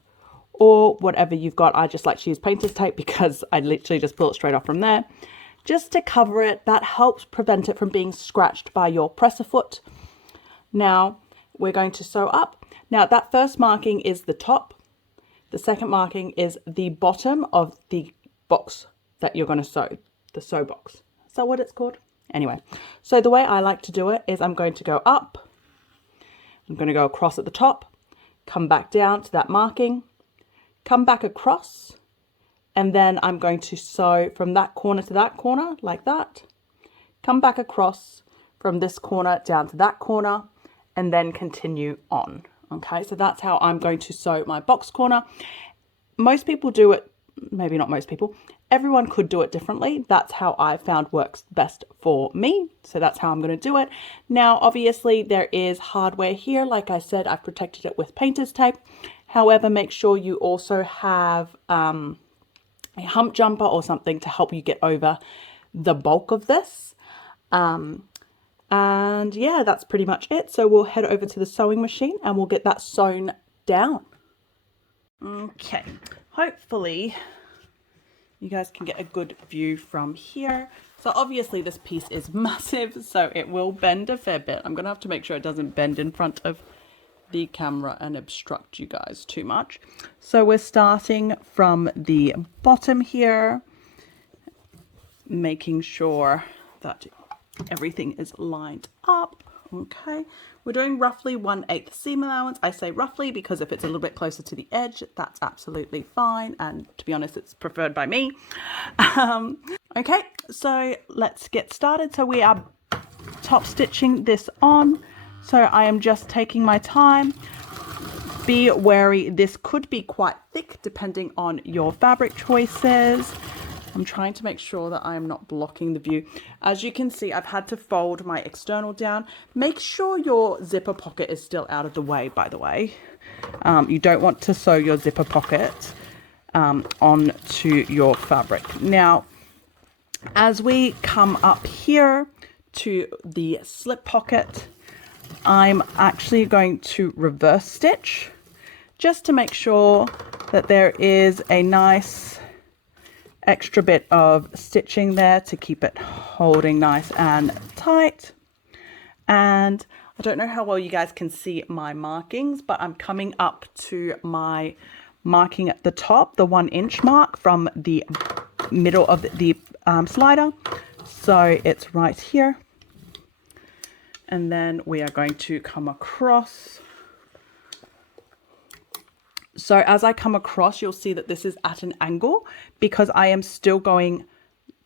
or whatever you've got. I just like to use painter's tape because I literally just pull it straight off from there, just to cover it. That helps prevent it from being scratched by your presser foot. Now, we're going to sew up. Now, that first marking is the top. The second marking is the bottom of the box that you're going to sew, the sew box. Is that what it's called? Anyway, so the way I like to do it is I'm going to go up, I'm going to go across at the top, come back down to that marking, come back across, and then I'm going to sew from that corner to that corner like that, come back across from this corner down to that corner, and then continue on. Okay, so that's how I'm going to sew my box corner. Most people do it, maybe not most people, everyone could do it differently. That's how I found works best for me. So that's how I'm going to do it. Now, obviously there is hardware here. Like I said, I've protected it with painter's tape. However, make sure you also have a hump jumper or something to help you get over the bulk of this. And yeah, that's pretty much it. So we'll head over to the sewing machine and we'll get that sewn down. Okay, hopefully you guys can get a good view from here. So obviously this piece is massive, so it will bend a fair bit. I'm gonna have to make sure it doesn't bend in front of the camera and obstruct you guys too much. So we're starting from the bottom here, making sure that everything is lined up. Okay, we're doing roughly 1/8 seam allowance. I say roughly because if it's a little bit closer to the edge, that's absolutely fine, and to be honest, it's preferred by me. Okay, so let's get started. So we are top stitching this on, so I am just taking my time. Be wary, this could be quite thick depending on your fabric choices. I'm trying to make sure that I'm not blocking the view. As you can see, I've had to fold my external down. Make sure your zipper pocket is still out of the way, by the way. You don't want to sew your zipper pocket onto your fabric. Now, as we come up here to the slip pocket, I'm actually going to reverse stitch just to make sure that there is a nice extra bit of stitching there to keep it holding nice and tight. And I don't know how well you guys can see my markings, but I'm coming up to my marking at the top, the 1 inch mark from the middle of the slider. So it's right here. And then we are going to come across. So as I come across, you'll see that this is at an angle because I am still going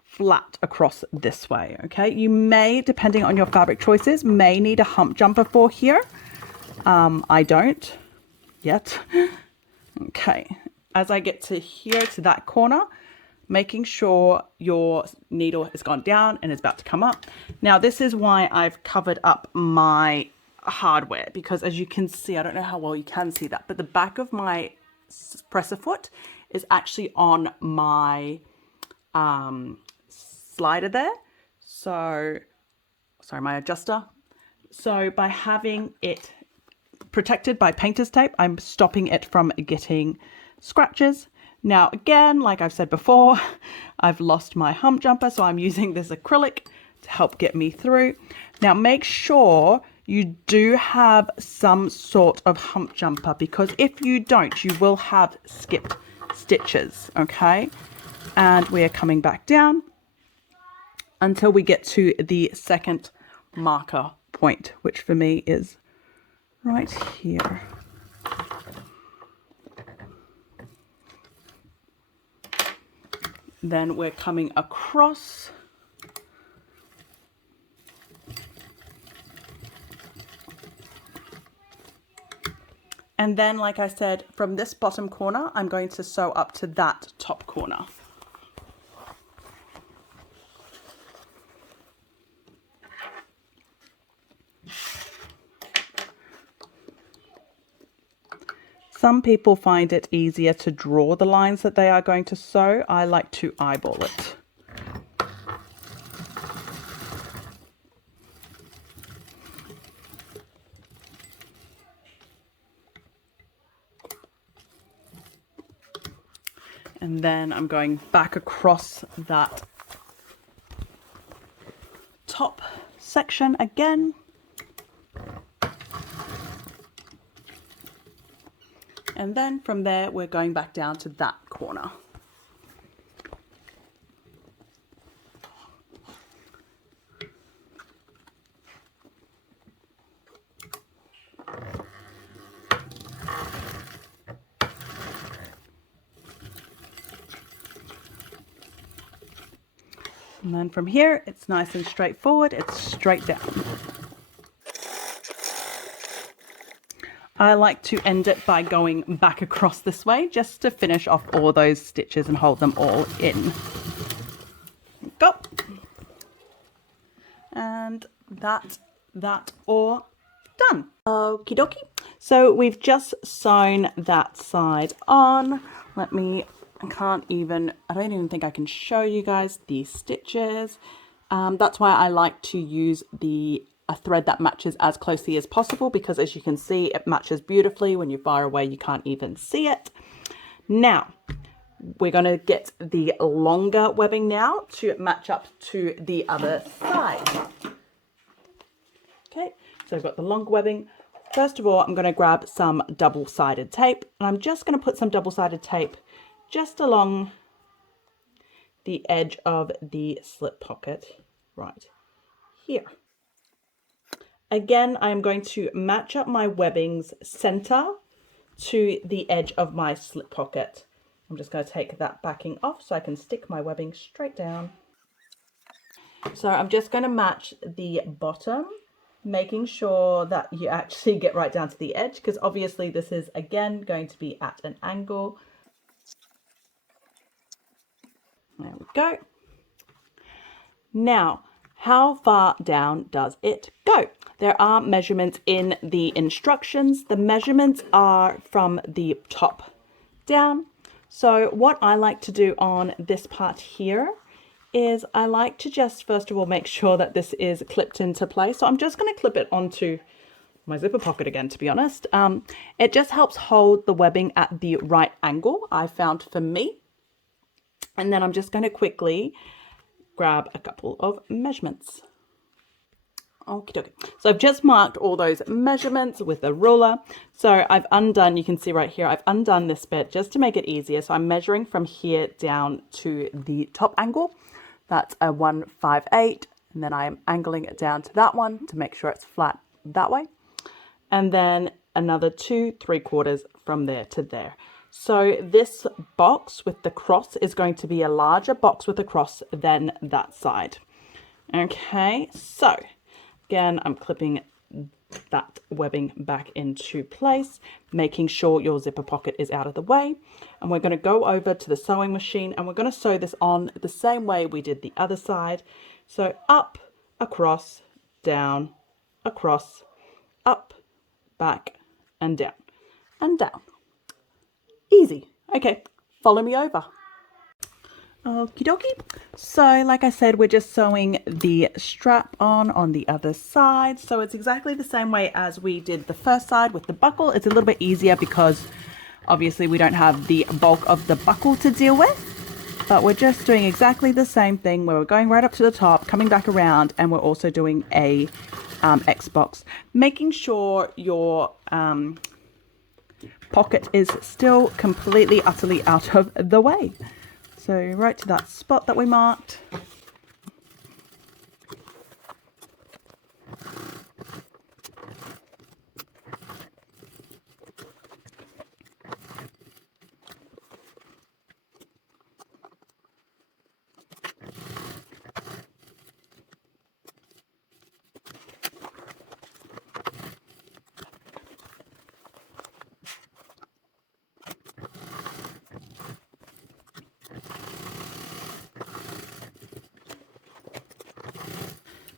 flat across this way. Okay, you may, depending on your fabric choices, may need a hump jumper for here. I don't yet. Okay, as I get to here, to that corner, making sure your needle has gone down and is about to come up. Now, this is why I've covered up my hardware, because as you can see, I don't know how well you can see that, but the back of my presser foot is actually on my slider there. So, sorry, my adjuster. So by having it protected by painter's tape, I'm stopping it from getting scratches. Now, again, like I've said before, I've lost my hump jumper, so I'm using this acrylic to help get me through. Now, make sure you do have some sort of hump jumper, because if you don't, you will have skipped stitches, okay? And we are coming back down until we get to the second marker point, which for me is right here. Then we're coming across. And then, like I said, from this bottom corner, I'm going to sew up to that top corner. Some people find it easier to draw the lines that they are going to sew. I like to eyeball it. And then I'm going back across that top section again. And then from there, we're going back down to that corner. And then from here, it's nice and straightforward. It's straight down. I like to end it by going back across this way, just to finish off all those stitches and hold them all in. Go. And that all done. Okie dokie. So we've just sewn that side on. I don't even think I can show you guys the stitches. That's why I like to use a thread that matches as closely as possible, because as you can see, it matches beautifully. When you're far away, you can't even see it. Now, we're going to get the longer webbing now to match up to the other side. Okay, so I've got the long webbing. First of all, I'm going to grab some double-sided tape, and I'm just going to put some double-sided tape just along the edge of the slip pocket right here. Again, I'm going to match up my webbing's center to the edge of my slip pocket. I'm just going to take that backing off so I can stick my webbing straight down. So I'm just going to match the bottom, making sure that you actually get right down to the edge, because obviously this is again going to be at an angle. There we go. Now, how far down does it go? There are measurements in the instructions. The measurements are from the top down. So what I like to do on this part here is I like to just first of all make sure that this is clipped into place. So I'm just going to clip it onto my zipper pocket again, to be honest. It just helps hold the webbing at the right angle, I found, for me. And then I'm just going to quickly grab a couple of measurements. Okie dokie. So I've just marked all those measurements with a ruler. So I've undone, you can see right here, I've undone this bit just to make it easier. So I'm measuring from here down to the top angle. That's a 158. And then I'm angling it down to that one to make sure it's flat that way. And then another 2 3/4 from there to there. So this box with the cross is going to be a larger box with a cross than that side. Okay, so again, I'm clipping that webbing back into place, making sure your zipper pocket is out of the way. And we're going to go over to the sewing machine and we're going to sew this on the same way we did the other side. So up, across, down, across, up, back, and down, and down. Easy. Okay, follow me over. Okie dokie. So like I said, we're just sewing the strap on the other side. So it's exactly the same way as we did the first side with the buckle. It's a little bit easier because obviously we don't have the bulk of the buckle to deal with. But we're just doing exactly the same thing where we're going right up to the top, coming back around, and we're also doing a X box, making sure your pocket is still completely, utterly out of the way. So right to that spot that we marked.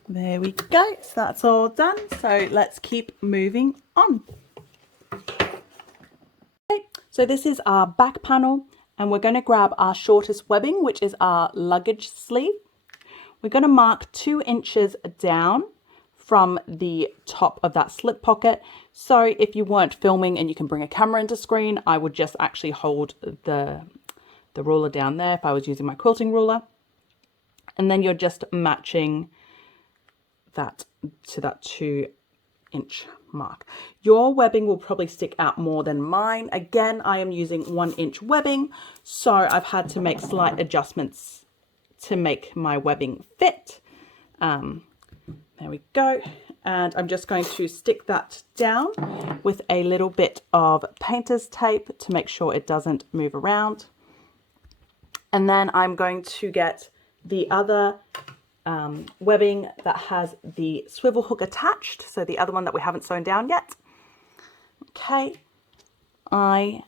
There we go, so that's all done. So let's keep moving on. Okay, so this is our back panel, and we're going to grab our shortest webbing, which is our luggage sleeve. We're going to mark 2 inches down from the top of that slip pocket. So if you weren't filming and you can bring a camera into screen, I would just actually hold the ruler down there if I was using my quilting ruler. And then you're just matching that to that 2-inch mark. Your webbing will probably stick out more than mine. Again, I am using 1-inch webbing, so I've had to make slight adjustments to make my webbing fit. There we go. And I'm just going to stick that down with a little bit of painter's tape to make sure it doesn't move around. And then I'm going to get the other webbing that has the swivel hook attached, so the other one that we haven't sewn down yet. Okay, I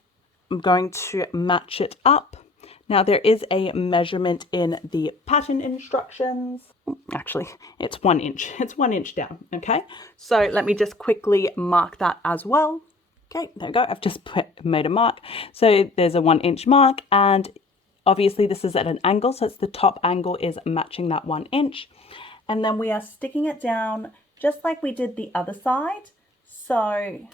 am going to match it up. Now there is a measurement in the pattern instructions. Actually, it's 1 inch. It's 1 inch down. Okay, so let me just quickly mark that as well. Okay, there we go. I've just made a mark. So there's a 1-inch mark, and obviously this is at an angle, so it's the top angle is matching that 1 inch. And then we are sticking it down just like we did the other side. So I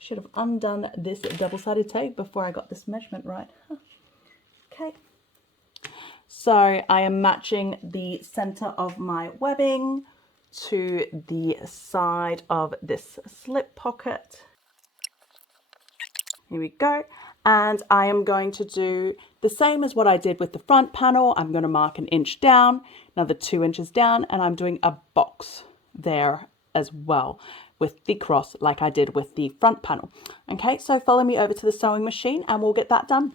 should have undone this double-sided tape before I got this measurement right. Okay. So I am matching the center of my webbing to the side of this slip pocket. Here we go. And I am going to do the same as what I did with the front panel. I'm going to mark 1 inch down, another 2 inches down, and I'm doing a box there as well with the cross like I did with the front panel. Okay, so follow me over to the sewing machine and we'll get that done.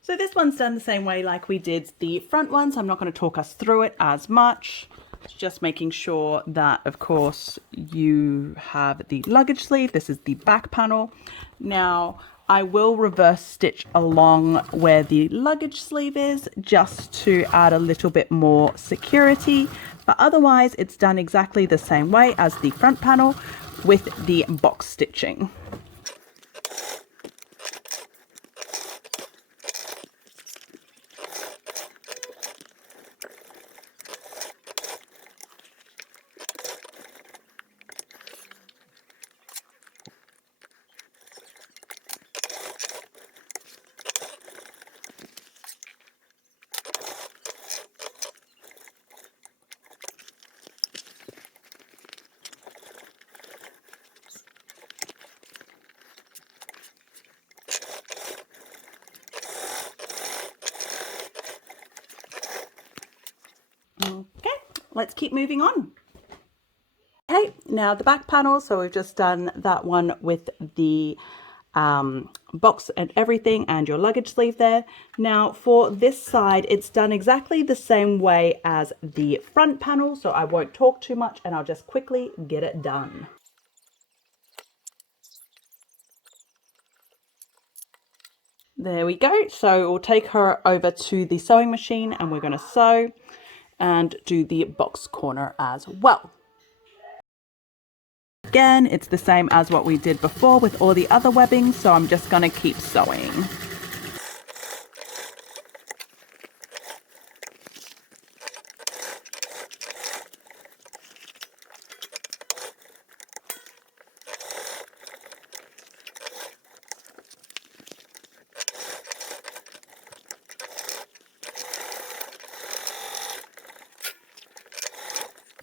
So this one's done the same way like we did the front one, so I'm not going to talk us through it as much. It's just making sure that, of course, you have the luggage sleeve. This is the back panel. Now, I will reverse stitch along where the luggage sleeve is just to add a little bit more security, but otherwise it's done exactly the same way as the front panel with the box stitching. Okay, let's keep moving on. Okay, now the back panel, so we've just done that one with the box and everything and your luggage sleeve there. Now for this side, it's done exactly the same way as the front panel, so I won't talk too much and I'll just quickly get it done. There we go. So we'll take her over to the sewing machine and we're going to sew and do the box corner as well. Again, it's the same as what we did before with all the other webbing, so I'm just going to keep sewing.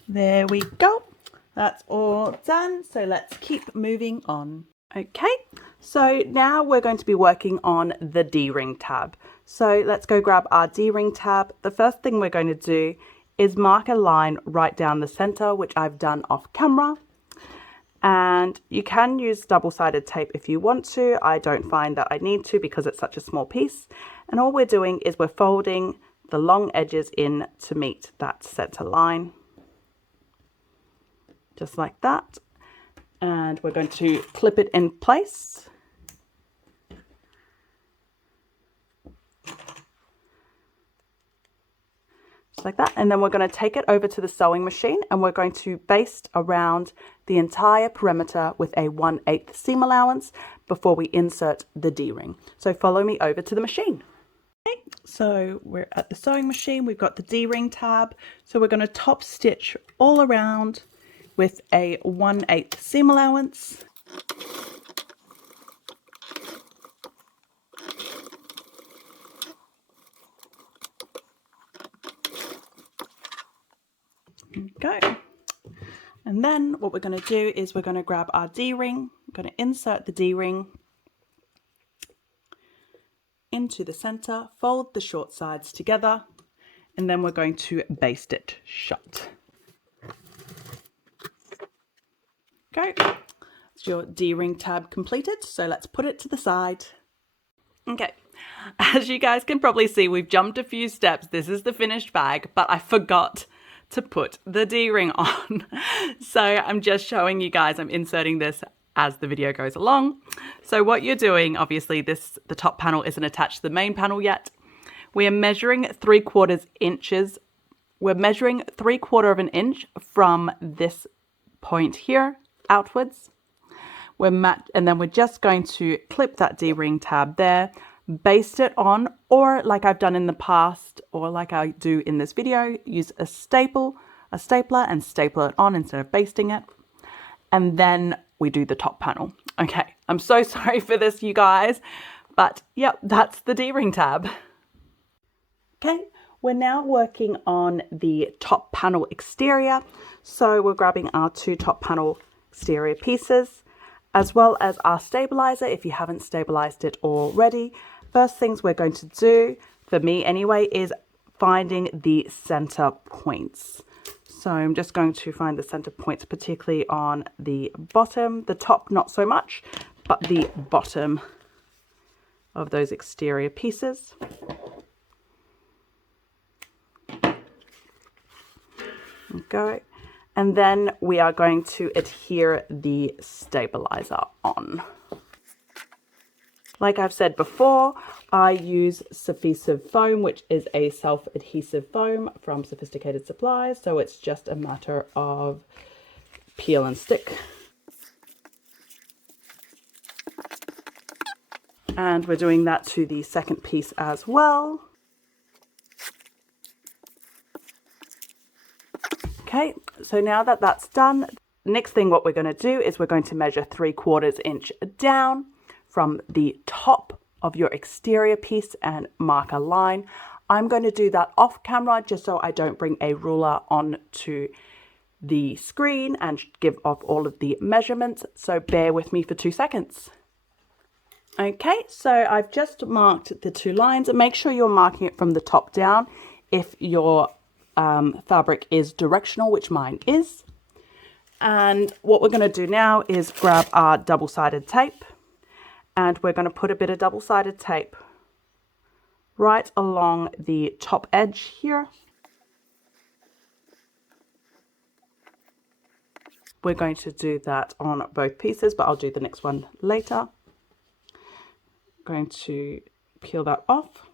There we go. That's all done. So let's keep moving on. Okay, so now we're going to be working on the D-ring tab. So let's go grab our D-ring tab. The first thing we're going to do is mark a line right down the center, which I've done off camera. And you can use double-sided tape if you want to. I don't find that I need to because it's such a small piece. And all we're doing is we're folding the long edges in to meet that center line. Just like that. And we're going to clip it in place. Just like that. And then we're going to take it over to the sewing machine and we're going to baste around the entire perimeter with a 1/8 seam allowance before we insert the D-ring. So follow me over to the machine. Okay, so we're at the sewing machine. We've got the D-ring tab. So we're going to top stitch all around with a 1/8 seam allowance. Go. And then what we're going to do is we're going to grab our D-ring. We're going to insert the D-ring into the center, fold the short sides together, and then we're going to baste it shut. Okay, that's your D-ring tab completed, so let's put it to the side. Okay, as you guys can probably see, we've jumped a few steps. This is the finished bag, but I forgot to put the D-ring on. So I'm just showing you guys, I'm inserting this as the video goes along. So what you're doing, obviously the top panel isn't attached to the main panel yet. We are measuring 3/4 inches. We're measuring 3/4 of an inch from this point here outwards. And then we're just going to clip that D-ring tab there, baste it on, or like I've done in the past, or like I do in this video, use a stapler and staple it on instead of basting it. And then we do the top panel. Okay, I'm so sorry for this, you guys, but yep, that's the D-ring tab. Okay, we're now working on the top panel exterior. So we're grabbing our 2 top panel exterior pieces, as well as our stabilizer if you haven't stabilized it already. First things we're going to do, for me anyway, is finding the center points. So I'm just going to find the center points, particularly on the bottom, the top not so much, but the bottom of those exterior pieces. Go. And then we are going to adhere the stabilizer on. Like I've said before, I use Sewfisticated foam, which is a self-adhesive foam from Sewfisticated Supplies. So it's just a matter of peel and stick. And we're doing that to the second piece as well. Okay, so now that that's done, next thing what we're going to do is we're going to measure 3/4 inch down from the top of your exterior piece and mark a line. I'm going to do that off camera just so I don't bring a ruler onto the screen and give off all of the measurements. So bear with me for 2 seconds. Okay, so I've just marked the 2 lines, and make sure you're marking it from the top down if your fabric is directional, which mine is. And what we're going to do now is grab our double-sided tape, and we're going to put a bit of double-sided tape right along the top edge here. We're going to do that on both pieces, but I'll do the next one later. Going to peel that off.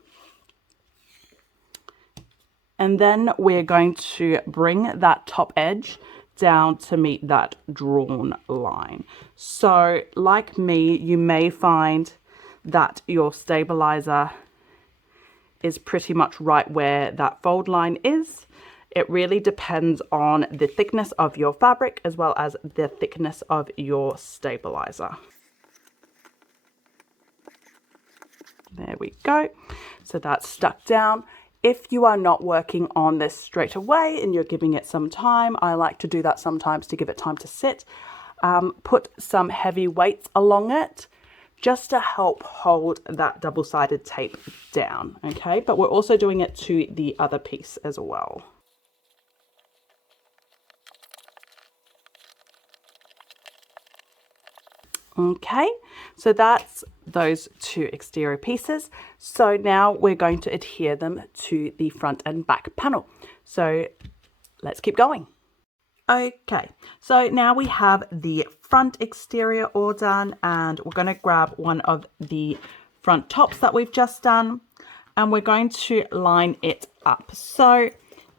And then we're going to bring that top edge down to meet that drawn line. So like me, you may find that your stabilizer is pretty much right where that fold line is. It really depends on the thickness of your fabric as well as the thickness of your stabilizer. There we go. So that's stuck down. If you are not working on this straight away and you're giving it some time, I like to do that sometimes to give it time to sit. Put some heavy weights along it just to help hold that double-sided tape down, okay? But we're also doing it to the other piece as well. Okay, so that's those two exterior pieces. So now we're going to adhere them to the front and back panel. So let's keep going. Okay, so now we have the front exterior all done, and we're going to grab one of the front tops that we've just done, and we're going to line it up. So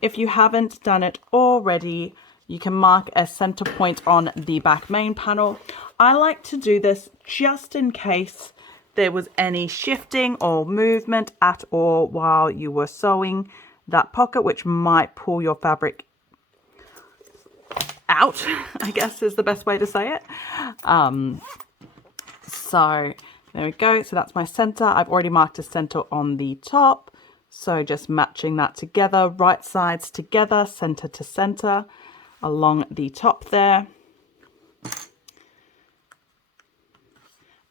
if you haven't done it already, you can mark a center point on the back main panel. I like to do this just in case there was any shifting or movement at all while you were sewing that pocket, which might pull your fabric out, I guess is the best way to say it. So there we go. So that's my center. I've already marked a center on the top. So just matching that together, right sides together, center to center along the top there.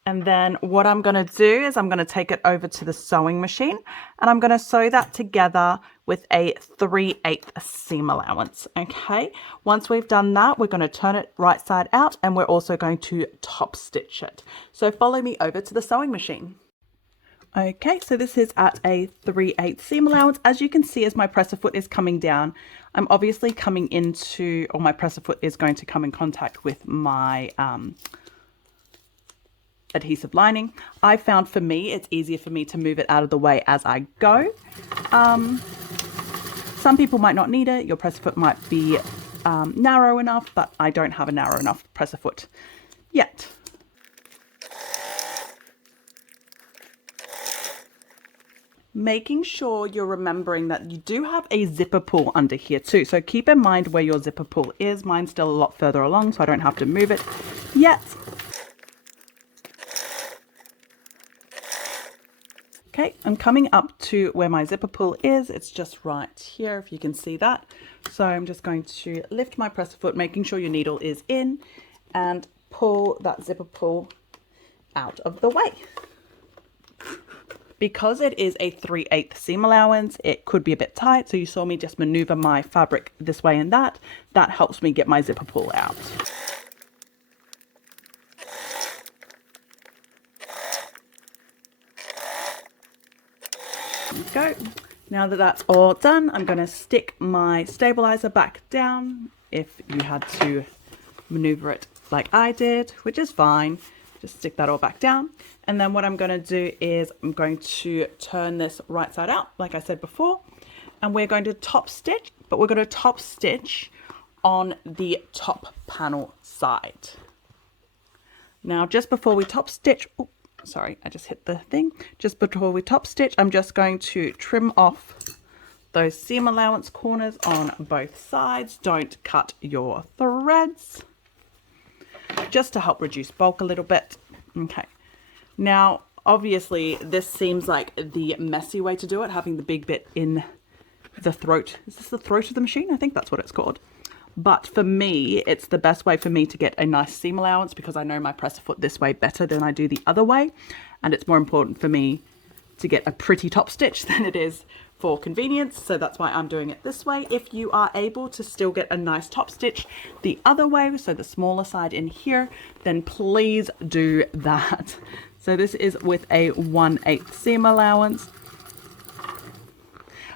And then what I'm going to do is I'm going to take it over to the sewing machine and I'm going to sew that together with a 3/8 seam allowance. Okay, once we've done that, we're going to turn it right side out and we're also going to top stitch it. So follow me over to the sewing machine. Okay, so this is at a 3/8 seam allowance. As you can see, as my presser foot is coming down, I'm obviously coming into, or my presser foot is going to come in contact with my adhesive lining. I found for me, it's easier for me to move it out of the way as I go. Some people might not need it. Your presser foot might be narrow enough, but I don't have a narrow enough presser foot yet. Making sure you're remembering that you do have a zipper pull under here too. So keep in mind where your zipper pull is. Mine's still a lot further along, so I don't have to move it yet. Okay, I'm coming up to where my zipper pull is. It's just right here, if you can see that. So I'm just going to lift my presser foot, making sure your needle is in, and pull that zipper pull out of the way. Because it is a 3/8 seam allowance, it could be a bit tight. So you saw me just maneuver my fabric this way and that. That helps me get my zipper pull out. Go. Now that that's all done, I'm going to stick my stabilizer back down if you had to maneuver it like I did, which is fine. Just stick that all back down. And then what I'm going to do is I'm going to turn this right side out, like I said before, and we're going to top stitch, but we're going to top stitch on the top panel side. Now, just before we top stitch, oh, sorry, I just hit the thing. Just before we top stitch, I'm just going to trim off those seam allowance corners on both sides. Don't cut your threads, just to help reduce bulk a little bit. Okay. Now, obviously, this seems like the messy way to do it, having the big bit in the throat. Is this the throat of the machine? I think that's what it's called. But for me, it's the best way for me to get a nice seam allowance because I know my presser foot this way better than I do the other way. And it's more important for me to get a pretty top stitch than it is for convenience. So that's why I'm doing it this way. If you are able to still get a nice top stitch the other way, so the smaller side in here, then please do that. So this is with a 1/8 seam allowance.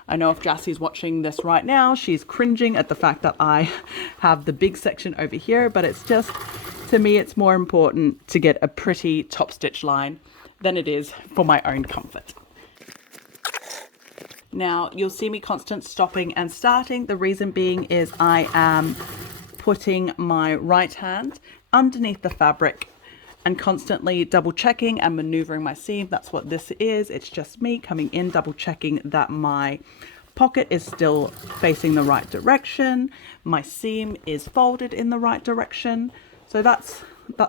I know if Jassie's watching this right now, she's cringing at the fact that I have the big section over here, but it's just, to me, it's more important to get a pretty top stitch line than it is for my own comfort. Now, you'll see me constant stopping and starting. The reason being is I am putting my right hand underneath the fabric and constantly double checking and maneuvering my seam. That's what this is. It's just me coming in, double checking that my pocket is still facing the right direction. My seam is folded in the right direction. So that's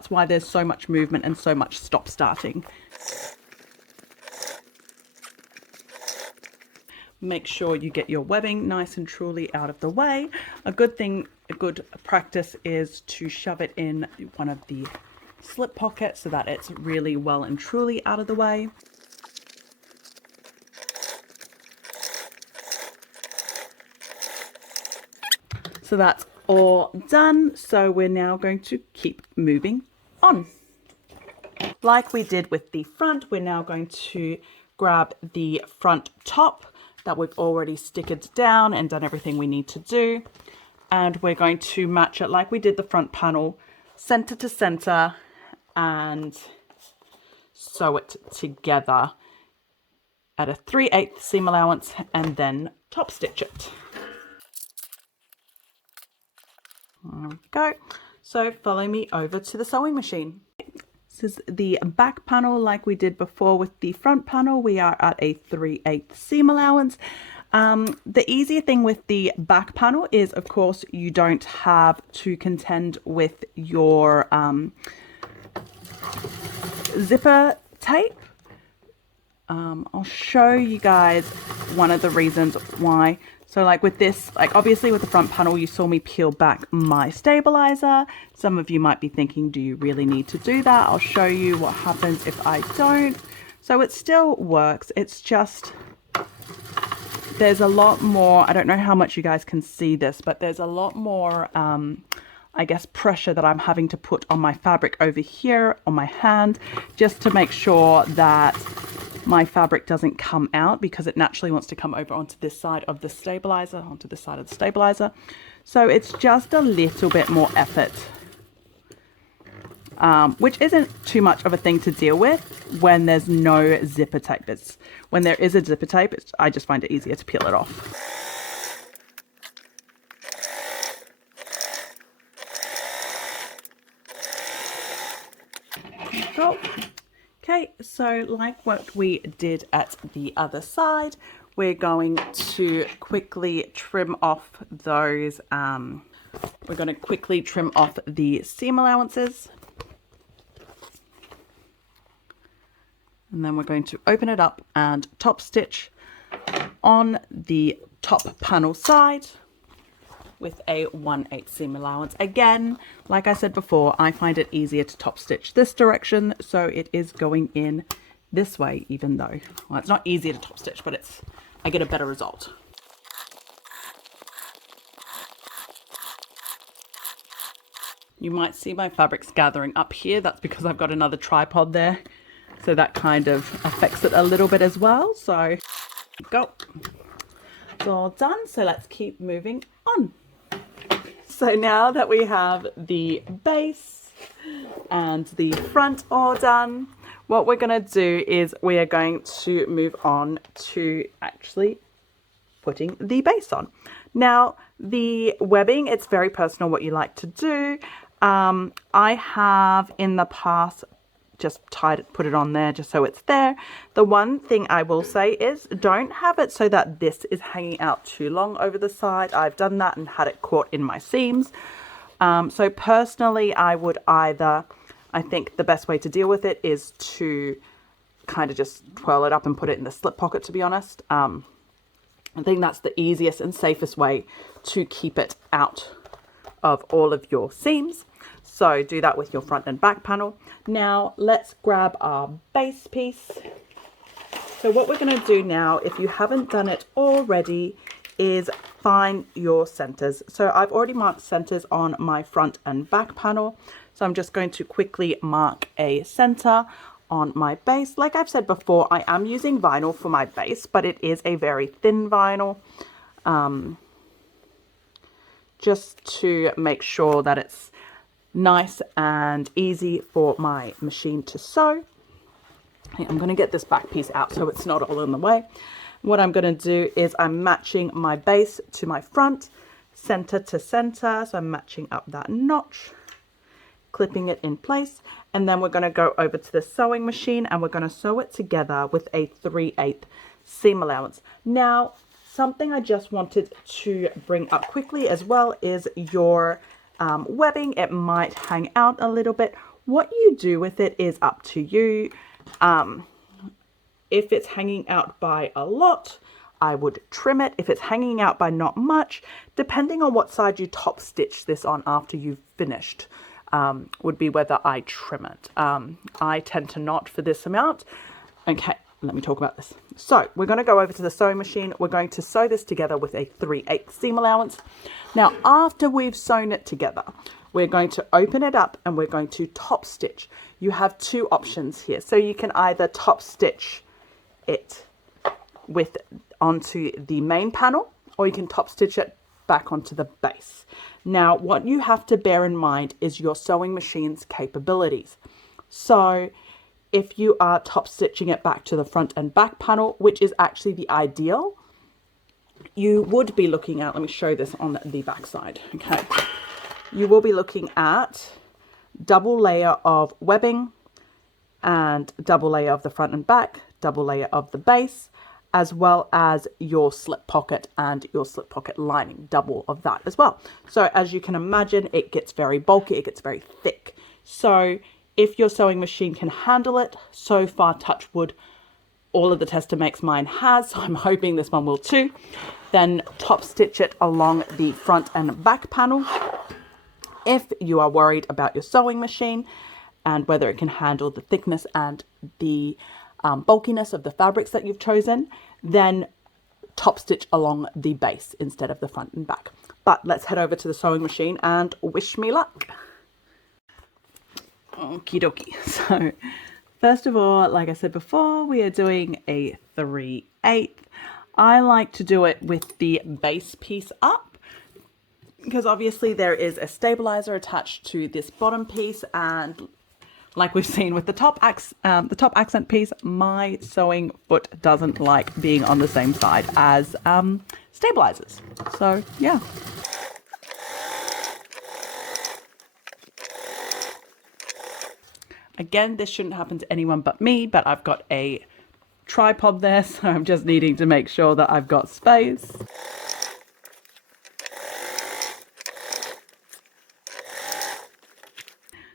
why there's so much movement and so much stop starting. Make sure you get your webbing nice and truly out of the way. A good practice is to shove it in one of the slip pockets so that it's really well and truly out of the way. So that's all done. So we're now going to keep moving on. Like we did with the front, we're now going to grab the front top that we've already stickered down and done everything we need to do. And we're going to match it like we did the front panel, center to center, and sew it together at a 3/8 seam allowance and then top stitch it. There we go. So follow me over to the sewing machine. This is the back panel like we did before with the front panel. We are at a 3/8 seam allowance. The easier thing with the back panel is, of course, you don't have to contend with your zipper tape. I'll show you guys one of the reasons why. So like with this, like obviously with the front panel, you saw me peel back my stabilizer. Some of you might be thinking, do you really need to do that? I'll show you what happens if I don't. So it still works. It's just, there's a lot more, I don't know how much you guys can see this, but there's a lot more, I guess, pressure that I'm having to put on my fabric over here on my hand, just to make sure that my fabric doesn't come out, because it naturally wants to come over onto this side of the stabilizer, So it's just a little bit more effort, which isn't too much of a thing to deal with when there's no zipper tape. When there is a zipper tape, I just find it easier to peel it off. Cool. Okay, so like what we did at the other side, we're going to quickly trim off those, we're going to quickly trim off the seam allowances. And then we're going to open it up and top stitch on the top panel side with a 1/8 seam allowance. Again, like I said before, I find it easier to top stitch this direction, so it is going in this way, even though, well, it's not easier to top stitch, but I get a better result. You might see my fabrics gathering up here. That's because I've got another tripod there, so that kind of affects it a little bit as well. So go. It's all done, so let's keep moving on. So now that we have the base and the front all done, what we're going to do is we are going to move on to actually putting the base on. Now, the webbing, it's very personal what you like to do. I have in the past just put it on there just so it's there. The one thing I will say is don't have it so that this is hanging out too long over the side. I've done that and had it caught in my seams. So personally, I would I think the best way to deal with it is to kind of just twirl it up and put it in the slip pocket, to be honest. I think that's the easiest and safest way to keep it out of all of your seams. So do that with your front and back panel. Now let's grab our base piece. So what we're going to do now, if you haven't done it already, is find your centers. So I've already marked centers on my front and back panel. So I'm just going to quickly mark a center on my base. Like I've said before, I am using vinyl for my base, but it is a very thin vinyl. Just to make sure that it's nice and easy for my machine to sew. I'm going to get this back piece out so it's not all in the way. What I'm going to do is I'm matching my base to my front, center to center. So I'm matching up that notch, clipping it in place, and then we're going to go over to the sewing machine and we're going to sew it together with a 3/8 seam allowance. Now, something I just wanted to bring up quickly as well is your webbing. It might hang out a little bit. What you do with it is up to you. If it's hanging out by a lot, I would trim it. If it's hanging out by not much, depending on what side you top stitch this on after you've finished, would be whether I trim it. I tend to not for this amount. Okay, let me talk about this. So we're going to go over to the sewing machine. We're going to sew this together with a 3/8 seam allowance. Now, after we've sewn it together, we're going to open it up and we're going to top stitch. You have two options here. So you can either top stitch it onto the main panel, or you can top stitch it back onto the base. Now, what you have to bear in mind is your sewing machine's capabilities. So if you are top stitching it back to the front and back panel, which is actually the ideal, you would be looking at, let me show this on the back side. Okay, you will be looking at double layer of webbing and double layer of the front and back, double layer of the base, as well as your slip pocket and your slip pocket lining, double of that as well. So as you can imagine, it gets very bulky, it gets very thick. So if your sewing machine can handle it, so far, touch wood, all of the tester makes mine has, so I'm hoping this one will too, then top stitch it along the front and back panel. If you are worried about your sewing machine and whether it can handle the thickness and the bulkiness of the fabrics that you've chosen, then top stitch along the base instead of the front and back. But let's head over to the sewing machine and wish me luck. Okie dokie. So first of all, like I said before, we are doing a 3/8. I like to do it with the base piece up, because obviously there is a stabilizer attached to this bottom piece, and like we've seen with the top accent piece, my sewing foot doesn't like being on the same side as stabilizers. So yeah. Again, this shouldn't happen to anyone but me, but I've got a tripod there, so I'm just needing to make sure that I've got space.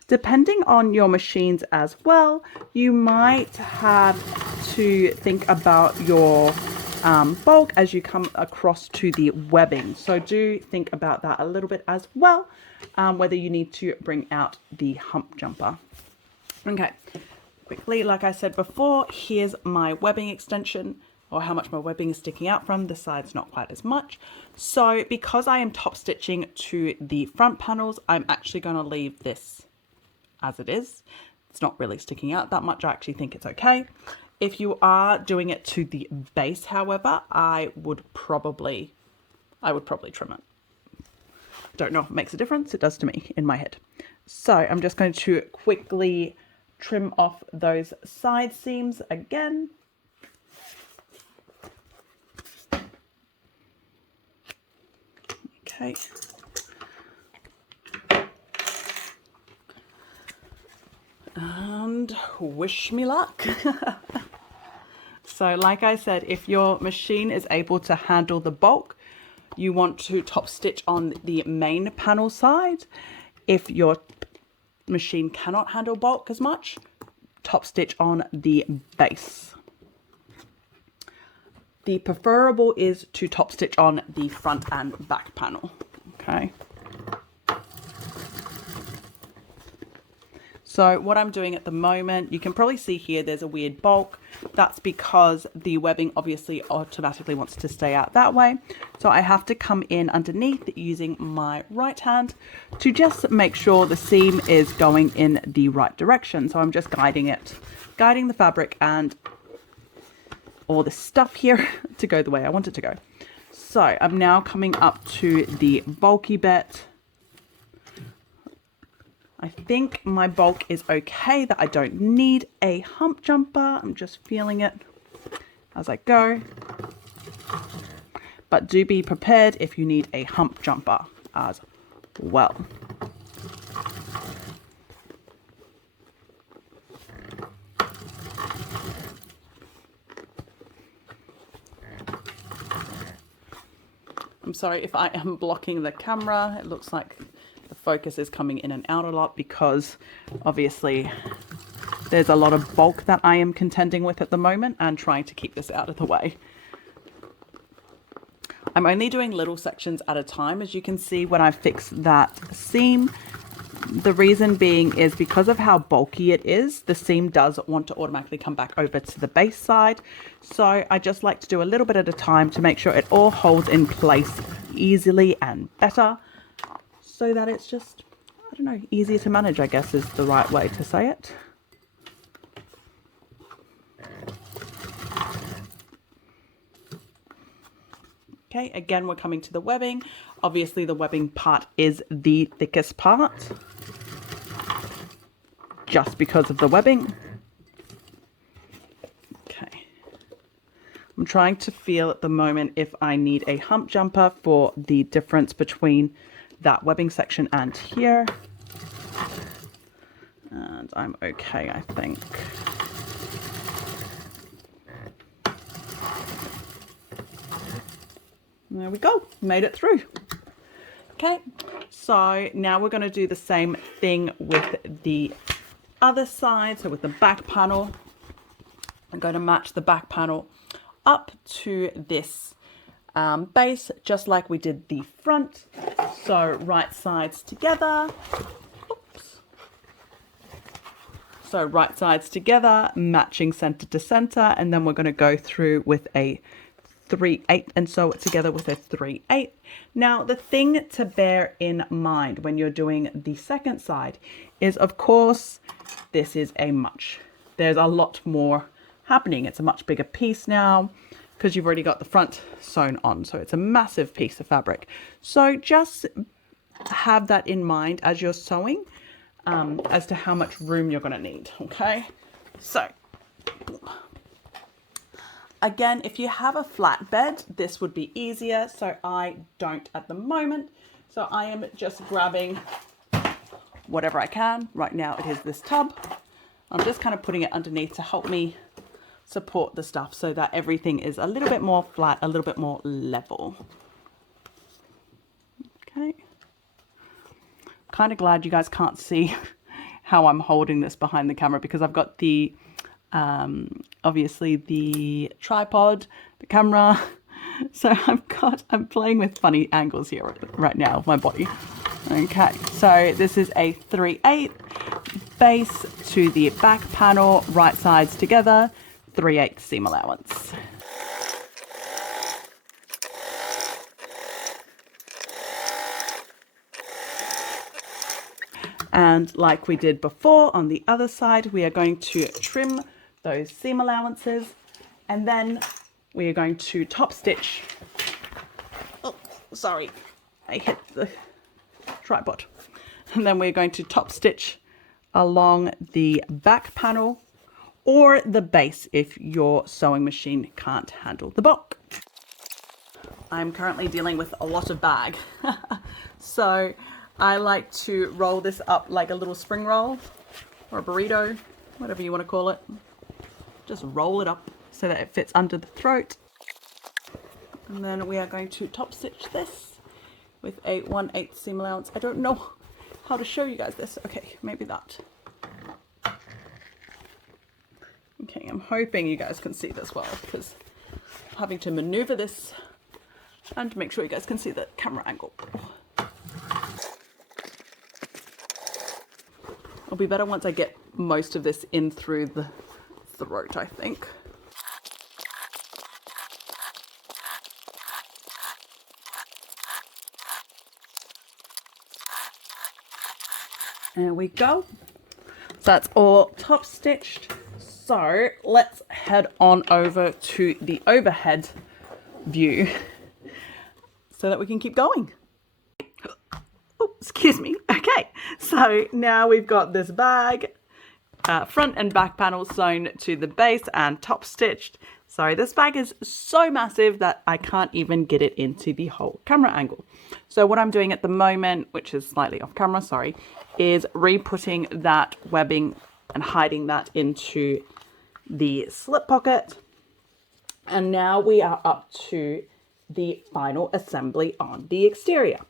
Depending on your machines as well, you might have to think about your bulk as you come across to the webbing. So do think about that a little bit as well, whether you need to bring out the hump jumper. Okay, quickly, like I said before, here's my webbing extension, or how much my webbing is sticking out from. The side's not quite as much. So because I am top stitching to the front panels, I'm actually going to leave this as it is. It's not really sticking out that much. I actually think it's okay. If you are doing it to the base, however, I would probably trim it. Don't know if it makes a difference. It does to me in my head. So I'm just going to quickly trim off those side seams again. Okay. And wish me luck. So like I said, if your machine is able to handle the bulk, you want to top stitch on the main panel side. If your machine cannot handle bulk as much, top stitch on the base. The preferable is to top stitch on the front and back panel. Okay. So what I'm doing at the moment, you can probably see here there's a weird bulk. That's because the webbing obviously automatically wants to stay out that way. So I have to come in underneath using my right hand to just make sure the seam is going in the right direction. So I'm just guiding the fabric and all this stuff here to go the way I want it to go. So I'm now coming up to the bulky bit. I think my bulk is okay, that I don't need a hump jumper. I'm just feeling it as I go. but do be prepared if you need a hump jumper as well. I'm sorry if I am blocking the camera. It looks like the focus is coming in and out a lot because obviously there's a lot of bulk that I am contending with at the moment and trying to keep this out of the way. I'm only doing little sections at a time, as you can see when I fix that seam. The reason being is because of how bulky it is, the seam does want to automatically come back over to the base side. So I just like to do a little bit at a time to make sure it all holds in place easily and better, so that it's just, I don't know, easier to manage, I guess is the right way to say it. Okay, again, we're coming to the webbing. Obviously, the webbing part is the thickest part, just because of the webbing. Okay. I'm trying to feel at the moment if I need a hump jumper for the difference between that webbing section and here. And I'm okay, I think. There we go, made it through. Okay, so now we're going to do the same thing with the other side. So with the back panel, I'm going to match the back panel up to this base, just like we did the front. So right sides together. Oops. So right sides together, matching center to center, and then we're going to go through with a 3/8 and sew it together with a 3/8. Now the thing to bear in mind when you're doing the second side is, of course, this is there's a lot more happening. It's a much bigger piece now because you've already got the front sewn on, so it's a massive piece of fabric. So just have that in mind as you're sewing, as to how much room you're going to need. Okay, so again, if you have a flat bed, this would be easier. So I don't at the moment. So I am just grabbing whatever I can. Right now it is this tub. I'm just kind of putting it underneath to help me support the stuff so that everything is a little bit more flat, a little bit more level. Okay. Kind of glad you guys can't see how I'm holding this behind the camera because I've got the obviously the tripod, the camera, so I'm playing with funny angles here right now of my body. Okay, so this is a 3/8 base to the back panel, right sides together, 3/8 seam allowance. And like we did before on the other side, we are going to trim those seam allowances, and then we are going to top stitch. Oh, sorry, I hit the tripod. And then we're going to top stitch along the back panel or the base if your sewing machine can't handle the bulk. I'm currently dealing with a lot of bag. So I like to roll this up like a little spring roll or a burrito, whatever you want to call it. Just roll it up so that it fits under the throat. And then we are going to top stitch this with a 1/8 seam allowance. I don't know how to show you guys this. Okay, maybe that. Okay, I'm hoping you guys can see this well because I'm having to maneuver this and make sure you guys can see the camera angle. It'll be better once I get most of this in through the throat, I think. There we go. That's all top stitched. So let's head on over to the overhead view so that we can keep going. Oh, excuse me. Okay, so now we've got this bag, front and back panel sewn to the base and top stitched. Sorry, this bag is so massive that I can't even get it into the whole camera angle. So what I'm doing at the moment, which is slightly off camera, sorry, is re-putting that webbing and hiding that into the slip pocket. And now we are up to the final assembly on the exterior.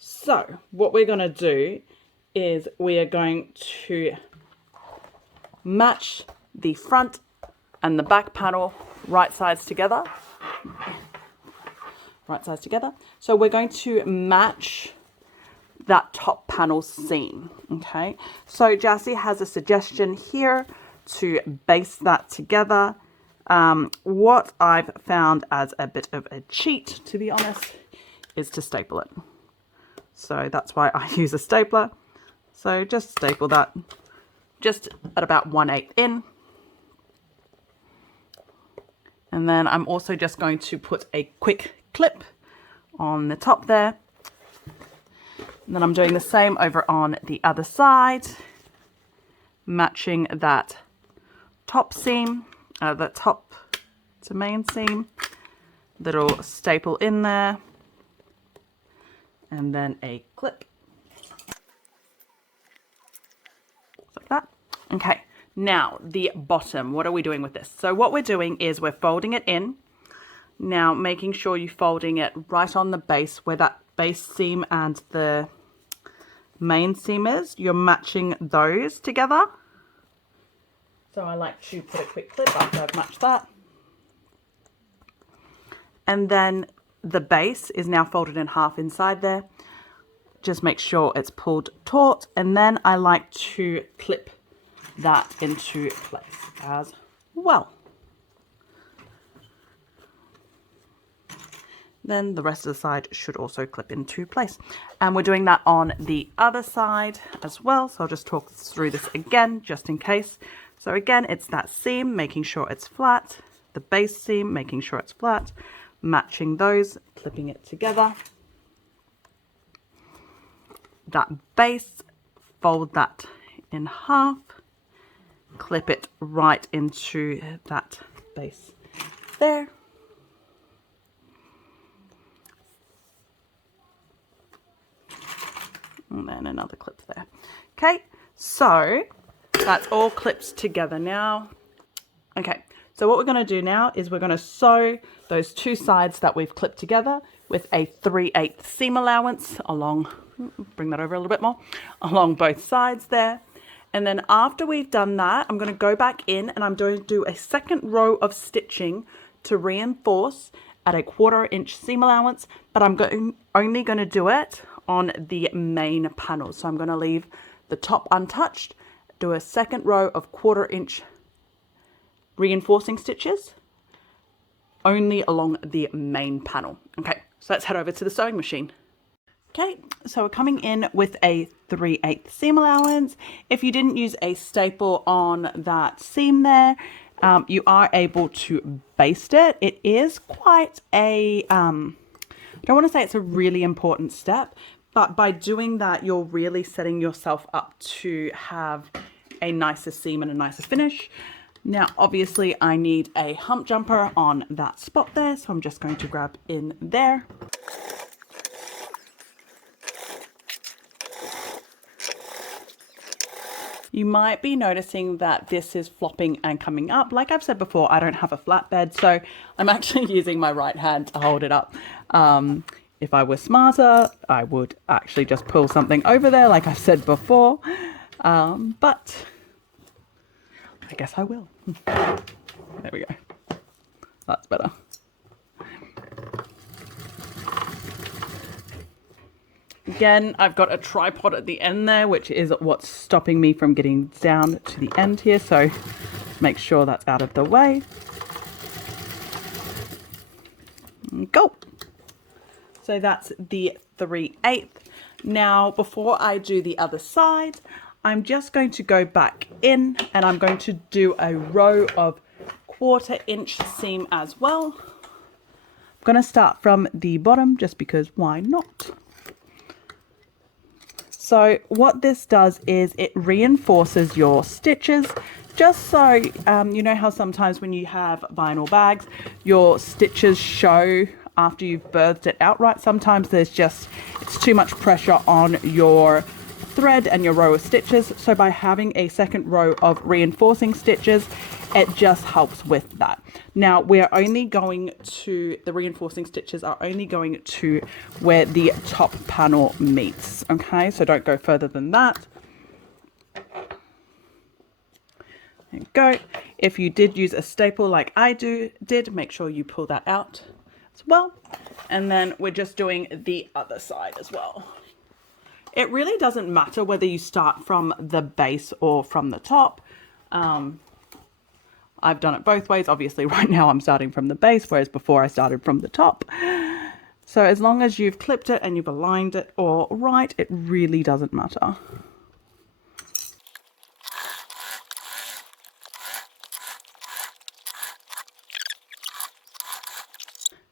So what we're going to do is we are going to match the front and the back panel right sides together. Right sides together. So we're going to match that top panel seam. Okay. So Jassy has a suggestion here to base that together. What I've found as a bit of a cheat, to be honest, is to staple it. So that's why I use a stapler. So just staple that just at about 1/8 in. And then I'm also just going to put a quick clip on the top there. And then I'm doing the same over on the other side, matching that top seam, the top to main seam, little staple in there, and then a clip. Like that. Okay, now the bottom, what are we doing with this? So what we're doing is we're folding it in. Now making sure you're folding it right on the base where that base seam and the main seam is. You're matching those together. So I like to put a quick clip after I've matched that. And then the base is now folded in half inside there. Just make sure it's pulled taut, and then I like to clip that into place as well. Then the rest of the side should also clip into place. And we're doing that on the other side as well. So I'll just talk through this again, just in case. So again, it's that seam, making sure it's flat, the base seam, making sure it's flat, matching those, clipping it together. That base, fold that in half, clip it right into that base there. And then another clip there. Okay, so that's all clipped together now. Okay, so what we're going to do now is we're going to sew those two sides that we've clipped together with a 3/8 seam allowance along, bring that over a little bit more, along both sides there. And then after we've done that, I'm going to go back in and I'm going to do a second row of stitching to reinforce at a 1/4 inch seam allowance, but I'm only going to do it on the main panel. So I'm going to leave the top untouched, do a second row of 1/4 inch reinforcing stitches only along the main panel. Okay, so let's head over to the sewing machine. Okay, so we're coming in with a 3/8 seam allowance. If you didn't use a staple on that seam there, you are able to baste it. It is quite a, I don't want to say it's a really important step, but by doing that, you're really setting yourself up to have a nicer seam and a nicer finish. Now, obviously, I need a hump jumper on that spot there, so I'm just going to grab in there. You might be noticing that this is flopping and coming up. Like I've said before, I don't have a flatbed, so I'm actually using my right hand to hold it up. If I were smarter, I would actually just pull something over there, like I've said before. But I guess I will. There we go. That's better. Again, I've got a tripod at the end there, which is what's stopping me from getting down to the end here. So make sure that's out of the way. Go. So that's the 3/8. Now, before I do the other side, I'm just going to go back in and I'm going to do a row of 1/4 inch seam as well. I'm going to start from the bottom just because why not? So what this does is it reinforces your stitches just so you know how sometimes when you have vinyl bags, your stitches show after you've birthed it outright. Sometimes it's too much pressure on your thread and your row of stitches. So by having a second row of reinforcing stitches, it just helps with that. Now the reinforcing stitches are only going to where the top panel meets. Okay, so don't go further than that. There you go. If you did use a staple like I did, make sure you pull that out as well. And then we're just doing the other side as well. It really doesn't matter whether you start from the base or from the top. I've done it both ways. Obviously right now I'm starting from the base, whereas before I started from the top. So as long as you've clipped it and you've aligned it all right, it really doesn't matter.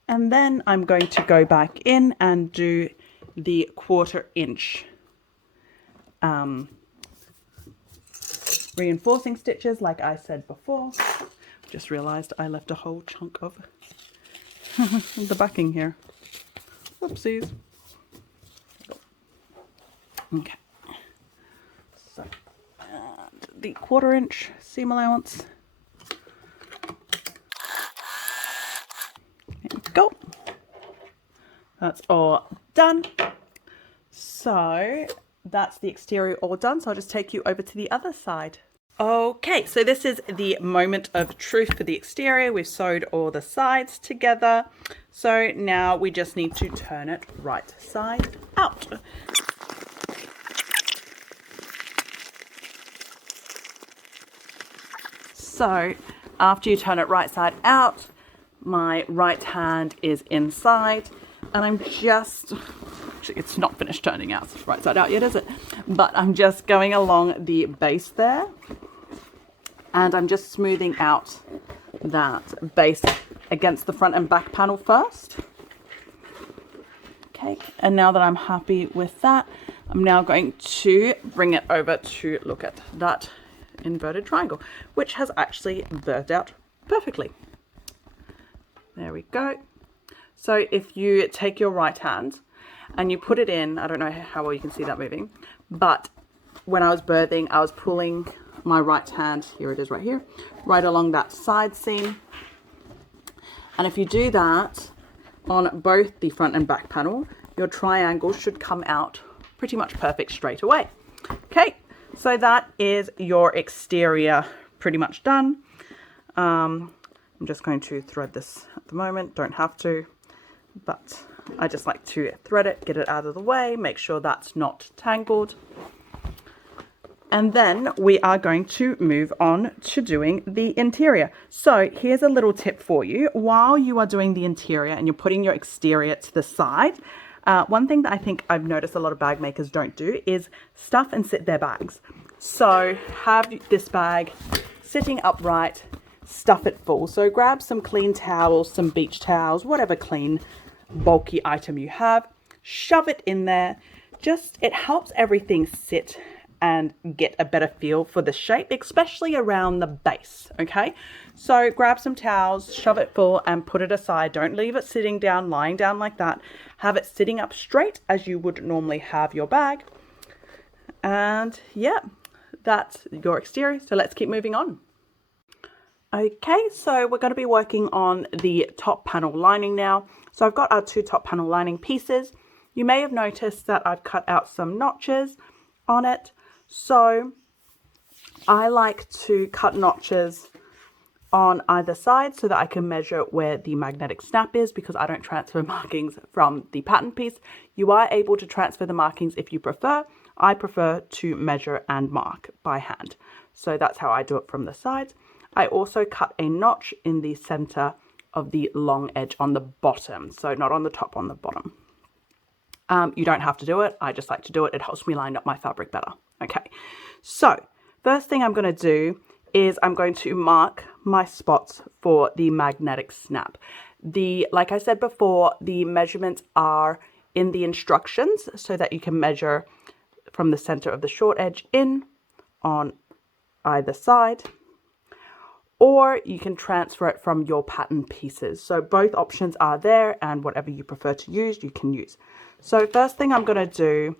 And then I'm going to go back in and do the 1/4 inch reinforcing stitches like I said before. Just realized I left a whole chunk of the backing here. Whoopsies. Okay. So, and the 1/4 inch seam allowance. There we go. That's all done. So that's the exterior all done. So I'll just take you over to the other side. Okay, so this is the moment of truth for the exterior. We've sewed all the sides together. So now we just need to turn it right side out. So after you turn it right side out, my right hand is inside, and I'm just, actually it's not finished turning out right side out yet, is it? But I'm just going along the base there, and I'm just smoothing out that base against the front and back panel first. Okay, and now that I'm happy with that, I'm now going to bring it over to look at that inverted triangle, which has actually birthed out perfectly. There we go. So if you take your right hand and you put it in, I don't know how well you can see that moving, but when I was birthing, I was pulling my right hand, here it is right here, right along that side seam. And if you do that on both the front and back panel, your triangle should come out pretty much perfect straight away. Okay, so that is your exterior pretty much done. I'm just going to thread this at the moment, don't have to, but I just like to thread it, get it out of the way, make sure that's not tangled. And then we are going to move on to doing the interior. So here's a little tip for you. While you are doing the interior and you're putting your exterior to the side, one thing that I think I've noticed a lot of bag makers don't do is stuff and sit their bags. So have this bag sitting upright, stuff it full. So grab some clean towels, some beach towels, whatever clean bulky item you have, shove it in there. Just, it helps everything sit and get a better feel for the shape, especially around the base, okay? So grab some towels, shove it full and put it aside. Don't leave it sitting down, lying down like that. Have it sitting up straight as you would normally have your bag. And yeah, that's your exterior. So let's keep moving on. Okay, so we're going to be working on the top panel lining now. So I've got our two top panel lining pieces. You may have noticed that I've cut out some notches on it. So I like to cut notches on either side so that I can measure where the magnetic snap is, because I don't transfer markings from the pattern piece. You are able to transfer the markings if you prefer. I prefer to measure and mark by hand. So that's how I do it from the sides. I also cut a notch in the center of the long edge on the bottom. So not on the top, on the bottom. You don't have to do it. I just like to do it. It helps me line up my fabric better. Okay, so first thing I'm going to do is I'm going to mark my spots for the magnetic snap. Like I said before, the measurements are in the instructions so that you can measure from the center of the short edge in on either side. or you can transfer it from your pattern pieces. So both options are there, and whatever you prefer to use, you can use. So first thing I'm going to do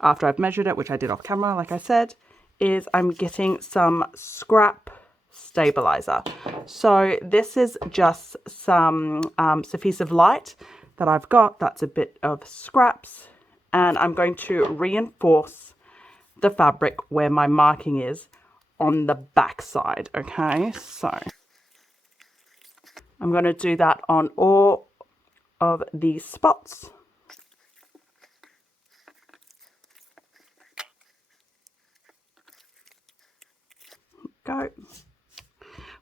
after I've measured it, which I did off camera, like I said, is I'm getting some scrap stabiliser. So this is just some Sewfisticated light that I've got. That's a bit of scraps, and I'm going to reinforce the fabric where my marking is on the back side. Okay, so I'm going to do that on all of these spots. Go.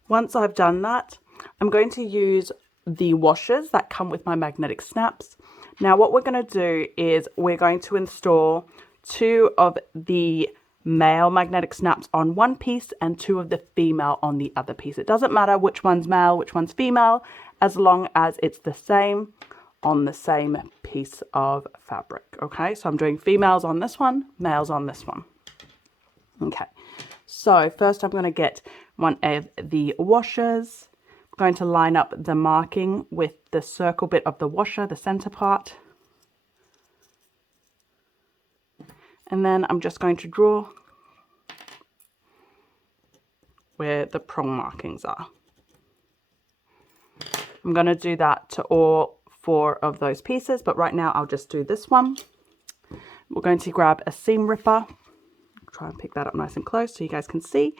Once I've done that, I'm going to use the washers that come with my magnetic snaps. Now what we're going to do is we're going to install 2 of the male magnetic snaps on one piece and 2 of the female on the other piece. It doesn't matter which one's male, which one's female, as long as it's the same on the same piece of fabric. Okay, so I'm doing females on this one, males on this one. Okay, so first I'm going to get one of the washers. I'm going to line up the marking with the circle bit of the washer, the center part. And then I'm just going to draw where the prong markings are. I'm going to do that to all 4 of those pieces, but right now I'll just do this one. We're going to grab a seam ripper. Try and pick that up nice and close so you guys can see.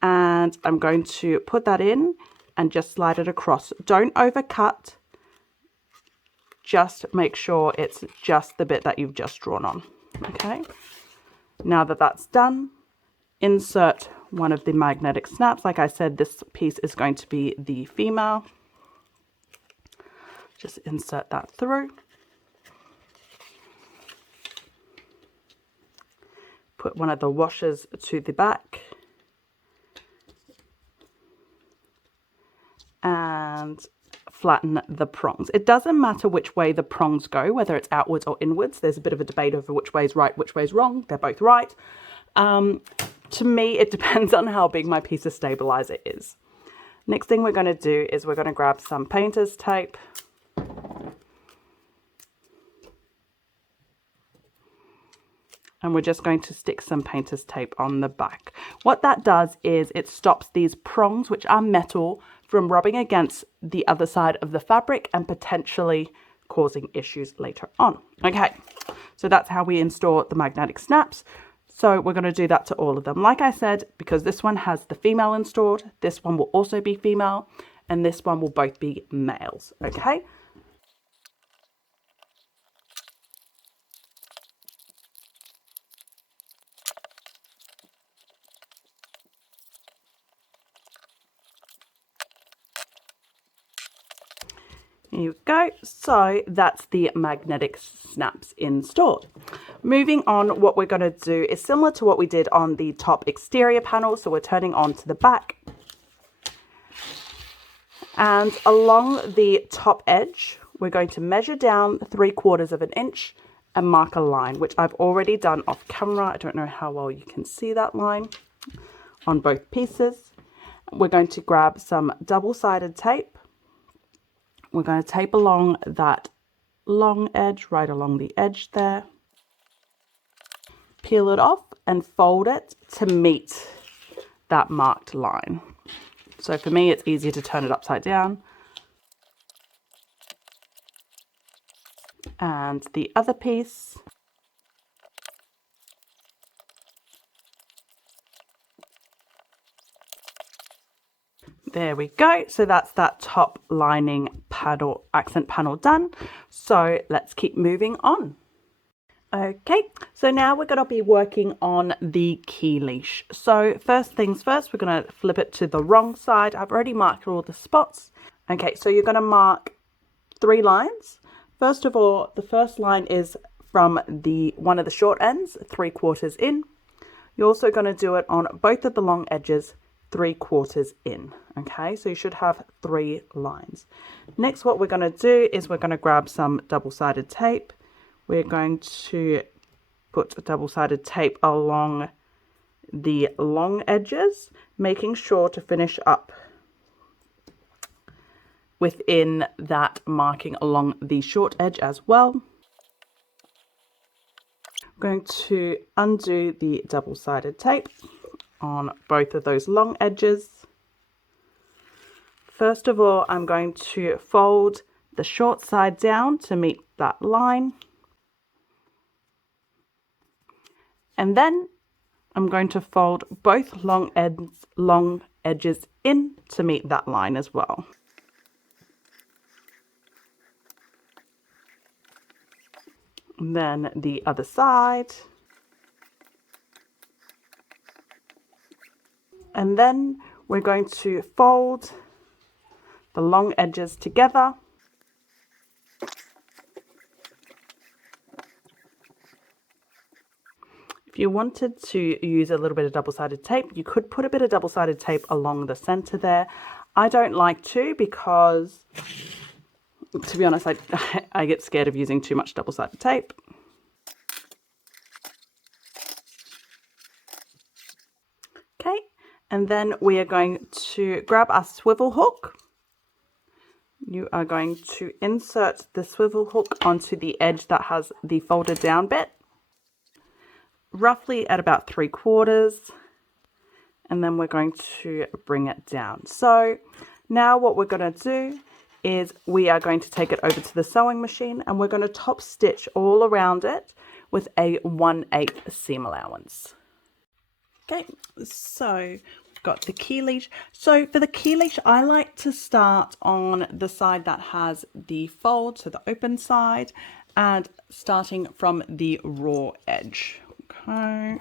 And I'm going to put that in and just slide it across. Don't overcut. Just make sure it's just the bit that you've just drawn on. Okay. Now that that's done, insert one of the magnetic snaps. Like I said, this piece is going to be the female. Just insert that through. Put one of the washers to the back. And flatten the prongs. It doesn't matter which way the prongs go, whether it's outwards or inwards. There's a bit of a debate over which way is right, which way is wrong. They're both right. To me, it depends on how big my piece of stabilizer is. Next thing we're going to do is we're going to grab some painter's tape. And we're just going to stick some painter's tape on the back. What that does is it stops these prongs, which are metal, from rubbing against the other side of the fabric and potentially causing issues later on. Okay, so that's how we install the magnetic snaps. So we're going to do that to all of them. Like I said, because this one has the female installed, this one will also be female, and this one will both be males. Okay. Here you go. So that's the magnetic snaps installed. Moving on, what we're going to do is similar to what we did on the top exterior panel. So we're turning on to the back. And along the top edge, we're going to measure down 3/4 of an inch and mark a line, which I've already done off camera. I don't know how well you can see that line on both pieces. We're going to grab some double-sided tape. We're going to tape along that long edge, right along the edge there. Peel it off and fold it to meet that marked line. So for me, it's easier to turn it upside down. And the other piece. There we go. So that's that top lining panel, accent panel done. So let's keep moving on. Okay, so now we're going to be working on the key leash. So first things first, we're going to flip it to the wrong side. I've already marked all the spots. Okay, so you're going to mark 3 lines. First of all, the first line is from one of the short ends, 3/4 in. You're also going to do it on both of the long edges, 3/4 in. Okay, so you should have 3 lines. Next, what we're going to do is we're going to grab some double-sided tape. We're going to put double-sided tape along the long edges, making sure to finish up within that marking along the short edge as well. I'm going to undo the double-sided tape on both of those long edges. First of all, I'm going to fold the short side down to meet that line. And then I'm going to fold both long edges in to meet that line as well. And then the other side. And then we're going to fold the long edges together. If you wanted to use a little bit of double-sided tape, you could put a bit of double-sided tape along the center there. I don't like to because, to be honest, I get scared of using too much double-sided tape. Okay, and then we are going to grab our swivel hook. You are going to insert the swivel hook onto the edge that has the folded down bit, roughly at about 3/4, and then we're going to bring it down. So now what we're going to do is we are going to take it over to the sewing machine and we're going to top stitch all around it with a 1/8 seam allowance. Okay, so we've got the key leash. So for the key leash, I like to start on the side that has the fold, so the open side, and starting from the raw edge. Okay.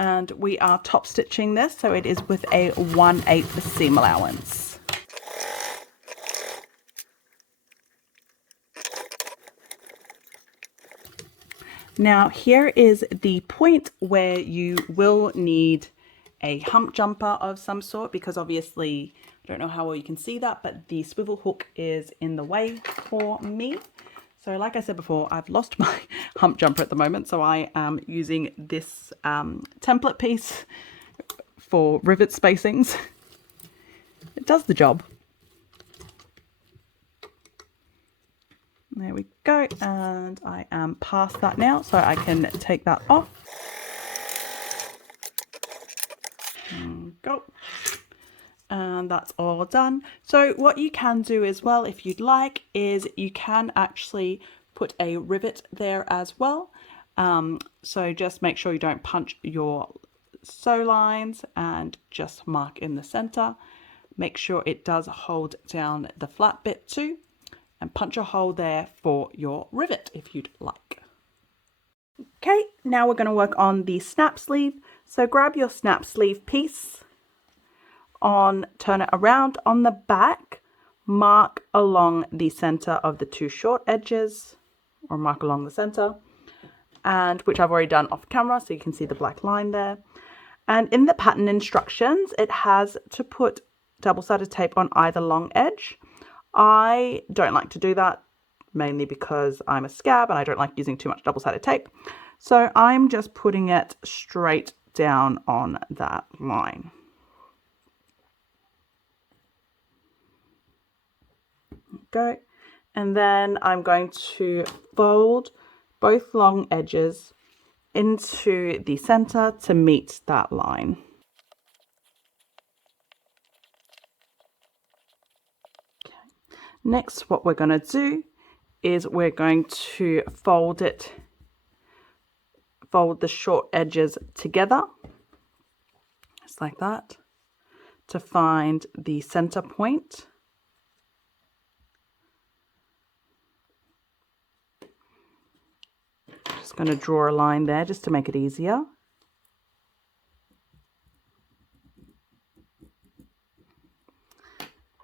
And we are top stitching this, so it is with a 1/8 seam allowance. Now here is the point where you will need a hump jumper of some sort, because obviously, I don't know how well you can see that, but the swivel hook is in the way for me. So like I said before, I've lost my hump jumper at the moment, so I am using this template piece for rivet spacings. It does the job. There we go, and I am past that now, so I can take that off. Go. And that's all done. So what you can do as well, if you'd like, is you can actually put a rivet there as well. So just make sure you don't punch your sew lines and just mark in the center. Make sure it does hold down the flat bit too, and punch a hole there for your rivet if you'd like. Okay, now we're going to work on the snap sleeve. So grab your snap sleeve piece, turn it around on the back, mark along the center of the two short edges, or mark along the center, and which I've already done off camera, so you can see the black line there. And in the pattern instructions, it has to put double-sided tape on either long edge. I don't like to do that, mainly because I'm a scab and I don't like using too much double-sided tape. So I'm just putting it straight down on that line. Go. And then I'm going to fold both long edges into the center to meet that line. Okay. Next, what we're going to do is we're going to fold the short edges together, just like that, to find the center point. Just going to draw a line there just to make it easier.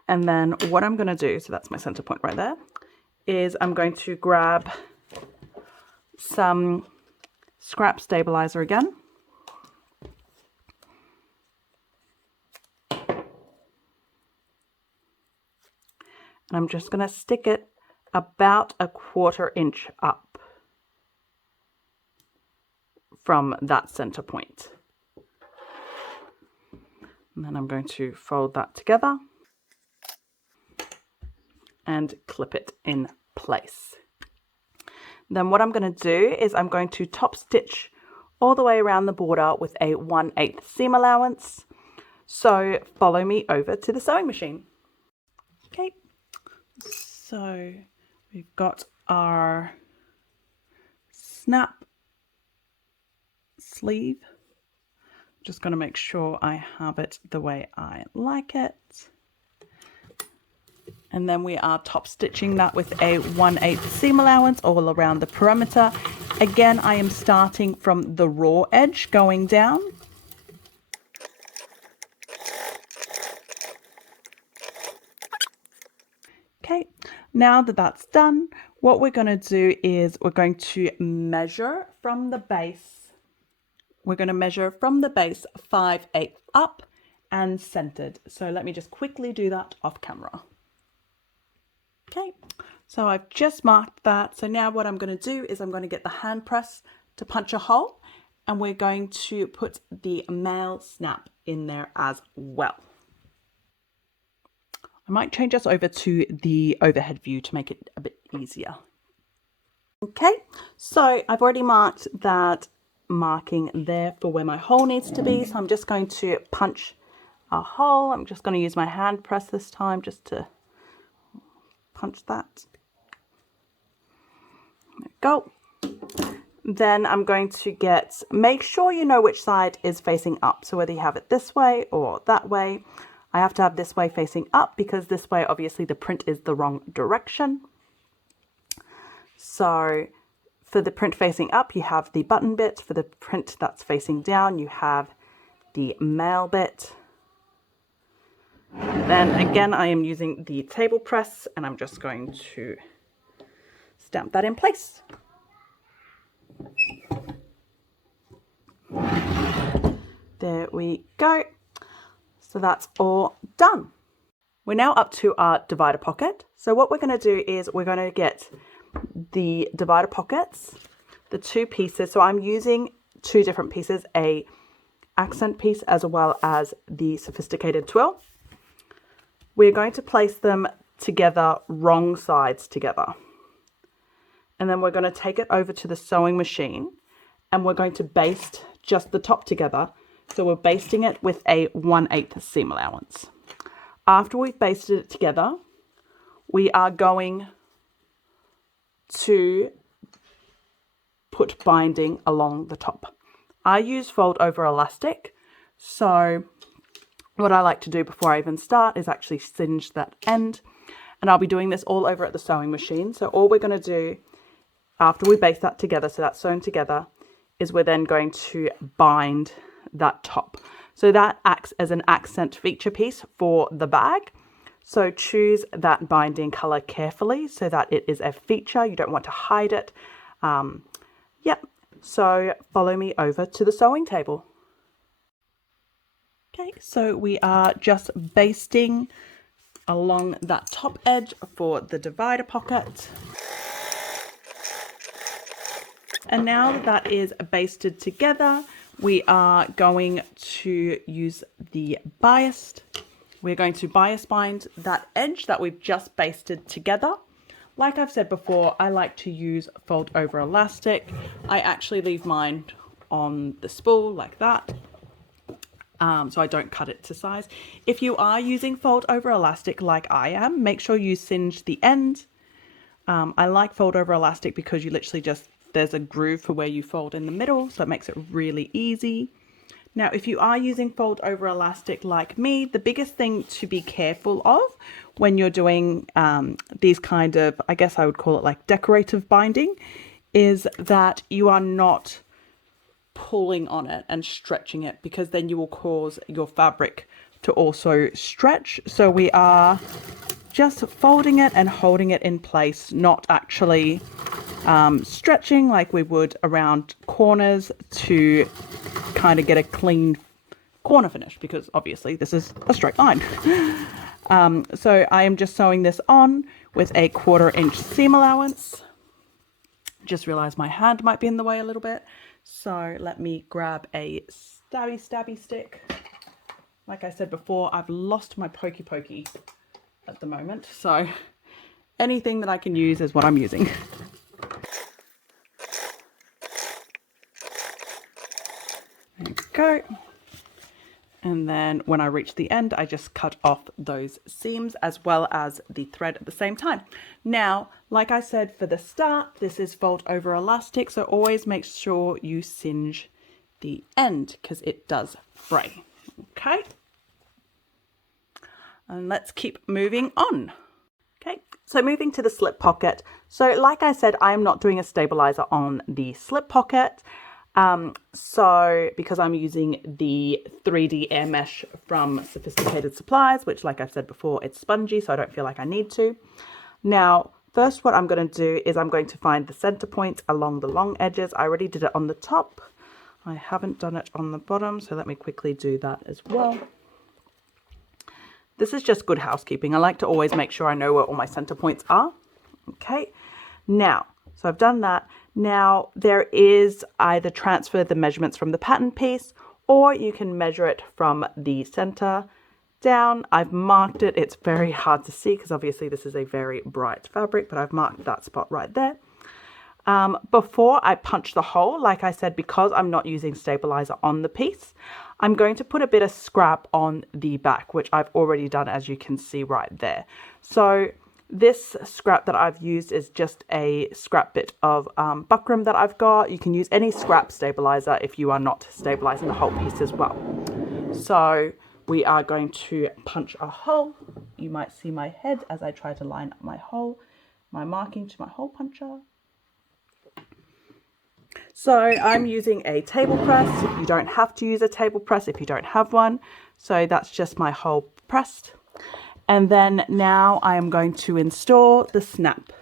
And then what I'm going to do, so that's my center point right there, is I'm going to grab some scrap stabilizer again. And I'm just going to stick it about 1/4 inch up from that center point. And then I'm going to fold that together. and clip it in place. Then what I'm going to do is I'm going to top stitch all the way around the border with a 1/8 seam allowance. So follow me over to the sewing machine. Okay, so we've got our snap sleeve. Just going to make sure I have it the way I like it. And then we are top stitching that with a 1/8 seam allowance all around the perimeter. Again, I am starting from the raw edge going down. Okay, now that that's done, what we're going to do is we're going to measure from the base. We're going to measure from the base 5/8 up and centered. So let me just quickly do that off camera. Okay, so I've just marked that. So now what I'm going to do is I'm going to get the hand press to punch a hole, and we're going to put the male snap in there as well. I might change us over to the overhead view to make it a bit easier. Okay, so I've already marked that marking there for where my hole needs to be. So I'm just going to punch a hole. I'm just going to use my hand press this time just to punch that. There we go. Then I'm going to make sure you know which side is facing up. So whether you have it this way or that way, I have to have this way facing up because this way, obviously, the print is the wrong direction. So for the print facing up, you have the button bit. For the print that's facing down, you have the male bit. Then again, I am using the table press and I'm just going to stamp that in place. There we go. So that's all done. We're now up to our divider pocket. So what we're going to do is we're going to get the divider pockets, the two pieces. So I'm using two different pieces, a accent piece as well as the sophisticated twill. We're going to place them together, wrong sides together. And then we're going to take it over to the sewing machine and we're going to baste just the top together. So we're basting it with a 1/8 seam allowance. After we've basted it together, we are going to put binding along the top. I use fold over elastic. So what I like to do before I even start is actually singe that end. And I'll be doing this all over at the sewing machine. So all we're going to do after we baste that together, so that's sewn together, is we're then going to bind that top. So that acts as an accent feature piece for the bag. So choose that binding color carefully so that it is a feature. You don't want to hide it. Yep. So follow me over to the sewing table. Okay, so we are just basting along that top edge for the divider pocket. And now that is basted together, we are going to use the biased. We're going to bias bind that edge that we've just basted together. Like I've said before, I like to use fold over elastic. I actually leave mine on the spool like that. So I don't cut it to size. If you are using fold over elastic like I am, make sure you singe the end. I like fold over elastic because you literally there's a groove for where you fold in the middle, so it makes it really easy. Now, if you are using fold over elastic like me, the biggest thing to be careful of when you're doing these kind of, I guess I would call it like decorative binding, is that you are not pulling on it and stretching it, because then you will cause your fabric to also stretch. So we are just folding it and holding it in place, not actually stretching like we would around corners to kind of get a clean corner finish, because obviously this is a straight line. So I am just sewing this on with a 1/4 inch seam allowance. Just realized my hand might be in the way a little bit. So let me grab a stabby stick. Like I said before, I've lost my pokey at the moment. So anything that I can use is what I'm using. There we go. And then when I reach the end, I just cut off those seams as well as the thread at the same time. Now, like I said, for the start, this is fold over elastic. So always make sure you singe the end because it does fray. Okay. And let's keep moving on. Okay, so moving to the slip pocket. So like I said, I am not doing a stabilizer on the slip pocket. Because I'm using the 3D air mesh from Sewfisticated Supplies, which like I've said before, it's spongy, so I don't feel like I need to. Now, first what I'm going to do is I'm going to find the center point along the long edges. I already did it on the top. I haven't done it on the bottom, so let me quickly do that as well. This is just good housekeeping. I like to always make sure I know where all my center points are. Okay, now, so I've done that. Now, there is either transfer the measurements from the pattern piece, or you can measure it from the center down. I've marked it. It's very hard to see because obviously this is a very bright fabric, but I've marked that spot right there. Before I punch the hole, like I said, because I'm not using stabilizer on the piece, I'm going to put a bit of scrap on the back, which I've already done, as you can see right there. So this scrap that I've used is just a scrap bit of buckram that I've got. You can use any scrap stabilizer if you are not stabilizing the whole piece as well. So we are going to punch a hole. You might see my head as I try to line up my hole, my marking to my hole puncher. So I'm using a table press. You don't have to use a table press if you don't have one. So that's just my hole pressed. And then now I am going to install the snap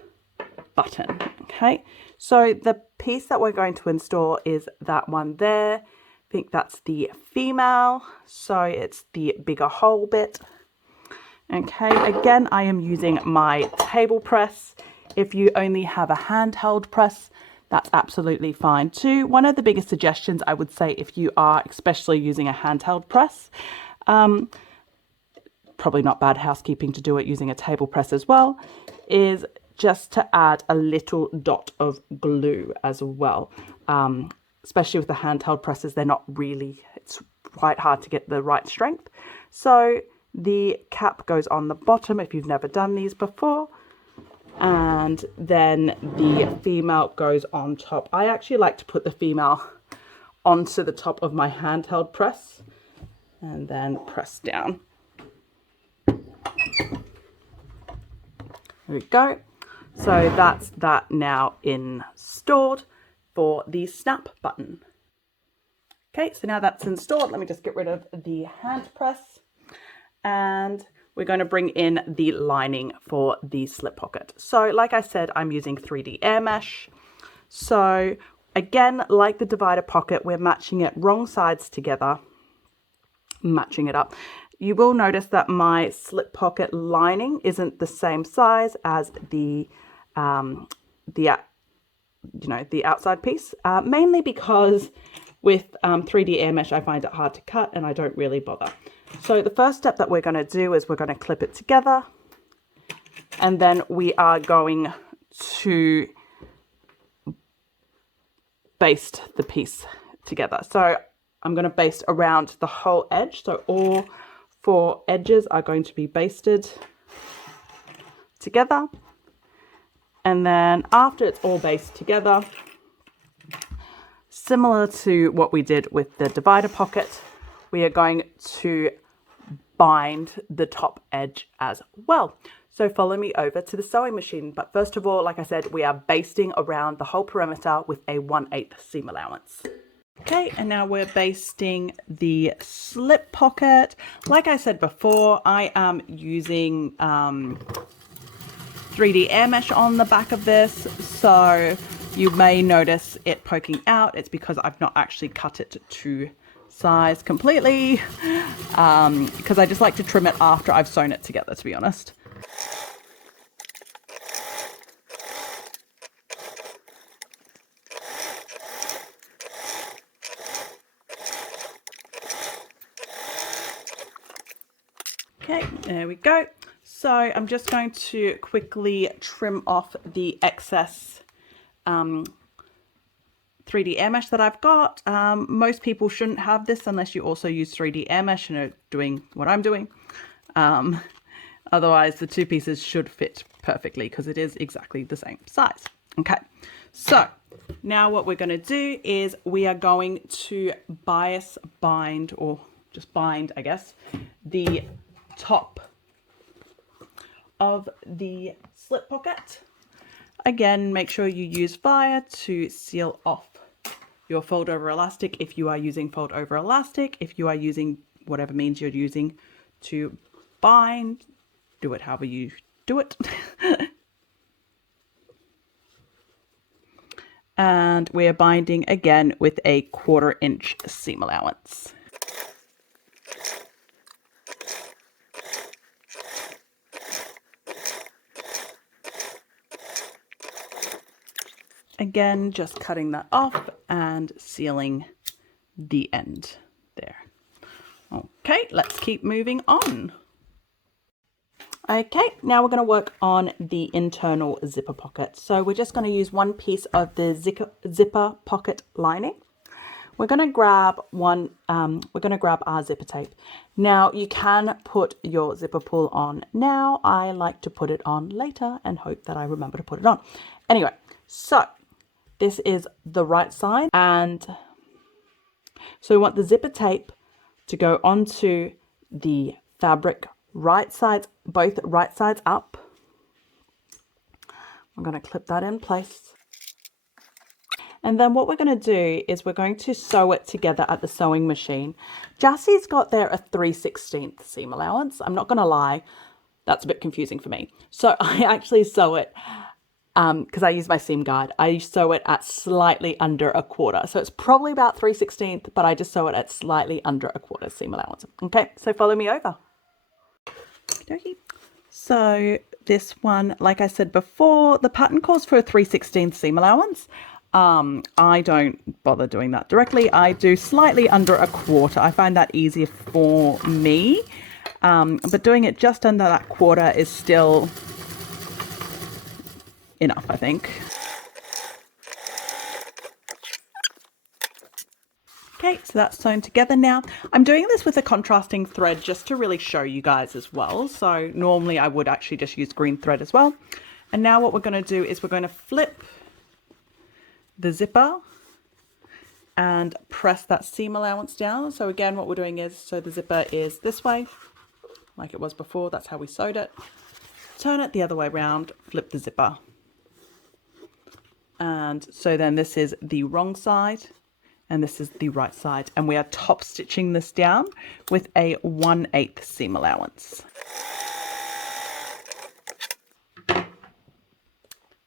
button. Okay, so the piece that we're going to install is that one there. I think that's the female. So it's the bigger hole bit. Okay, again, I am using my table press. If you only have a handheld press, that's absolutely fine too. One of the biggest suggestions I would say if you are especially using a handheld press, probably not bad housekeeping to do it using a table press as well, is just to add a little dot of glue as well. Especially with the handheld presses, they're not really, it's quite hard to get the right strength. So the cap goes on the bottom if you've never done these before. And then the female goes on top. I actually like to put the female onto the top of my handheld press and then press down. There we go. So that's that now installed for the snap button. Okay, so now that's installed, let me just get rid of the hand press. And we're going to bring in the lining for the slip pocket. So like I said, I'm using 3D air mesh. So again, like the divider pocket, we're matching it wrong sides together, matching it up. You will notice that my slip pocket lining isn't the same size as the outside piece, mainly because with 3D air mesh, I find it hard to cut and I don't really bother. So the first step that we're going to do is we're going to clip it together, and then we are going to baste the piece together. So I'm going to baste around the whole edge. So all 4 edges are going to be basted together. And then after it's all basted together, similar to what we did with the divider pocket, we are going to bind the top edge as well. So follow me over to the sewing machine. But first of all, like I said, we are basting around the whole perimeter with a 1/8 seam allowance. Okay, and now we're basting the slip pocket. Like I said before, I am using 3D air mesh on the back of this. So you may notice it poking out. It's because I've not actually cut it to size completely, because I just like to trim it after I've sewn it together, to be honest. Okay, there we go. So I'm just going to quickly trim off the excess 3D air mesh that I've got. Most people shouldn't have this unless you also use 3D air mesh and are doing what I'm doing. Otherwise the two pieces should fit perfectly because it is exactly the same size. Okay, so now what we're going to do is we are going to bind, or just bind, I guess, the top of the slip pocket. Again, make sure you use fire to seal off your fold over elastic if you are using fold over elastic. If you are using whatever means you're using to bind, do it however you do it. And we're binding again with a 1/4 inch seam allowance. Again, just cutting that off and sealing the end there. Okay, let's keep moving on. Okay, now we're going to work on the internal zipper pocket. So we're just going to use one piece of the zipper pocket lining. We're going to grab our zipper tape. Now you can put your zipper pull on now. I like to put it on later and hope that I remember to put it on. Anyway, so this is the right side, and so we want the zipper tape to go onto the fabric right sides, both right sides up. I'm going to clip that in place. And then what we're going to do is we're going to sew it together at the sewing machine. Jassie's got there a 3/16 seam allowance. I'm not going to lie, that's a bit confusing for me. So I actually sew it, because I use my seam guide, I sew it at slightly under a 1/4. So it's probably about 3/16, but I just sew it at slightly under a 1/4 seam allowance. Okay, so follow me over. Okay. So this one, like I said before, the pattern calls for a 3/16 seam allowance. I don't bother doing that directly. I do slightly under a 1/4. I find that easier for me. But doing it just under that 1/4 is still enough, I think. Okay, so that's sewn together now. I'm doing this with a contrasting thread just to really show you guys as well. So normally I would actually just use green thread as well. And now what we're going to do is we're going to flip the zipper and press that seam allowance down. So again, what we're doing is, so the zipper is this way, like it was before. That's how we sewed it. Turn it the other way around, flip the zipper. And so then this is the wrong side and this is the right side. And we are top stitching this down with a 1/8 seam allowance.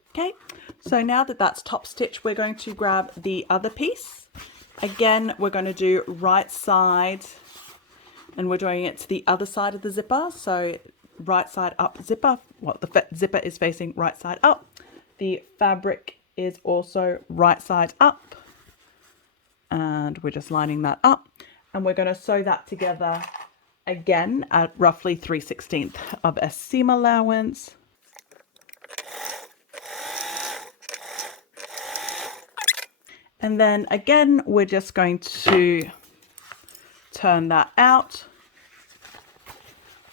Okay, so now that that's top stitched, we're going to grab the other piece. Again, we're going to do right side, and we're doing it to the other side of the zipper. So right side up zipper, well, the zipper is facing right side up. The fabric is also right side up. And we're just lining that up. And we're going to sew that together again at roughly 3/16 of a seam allowance. And then again, we're just going to turn that out.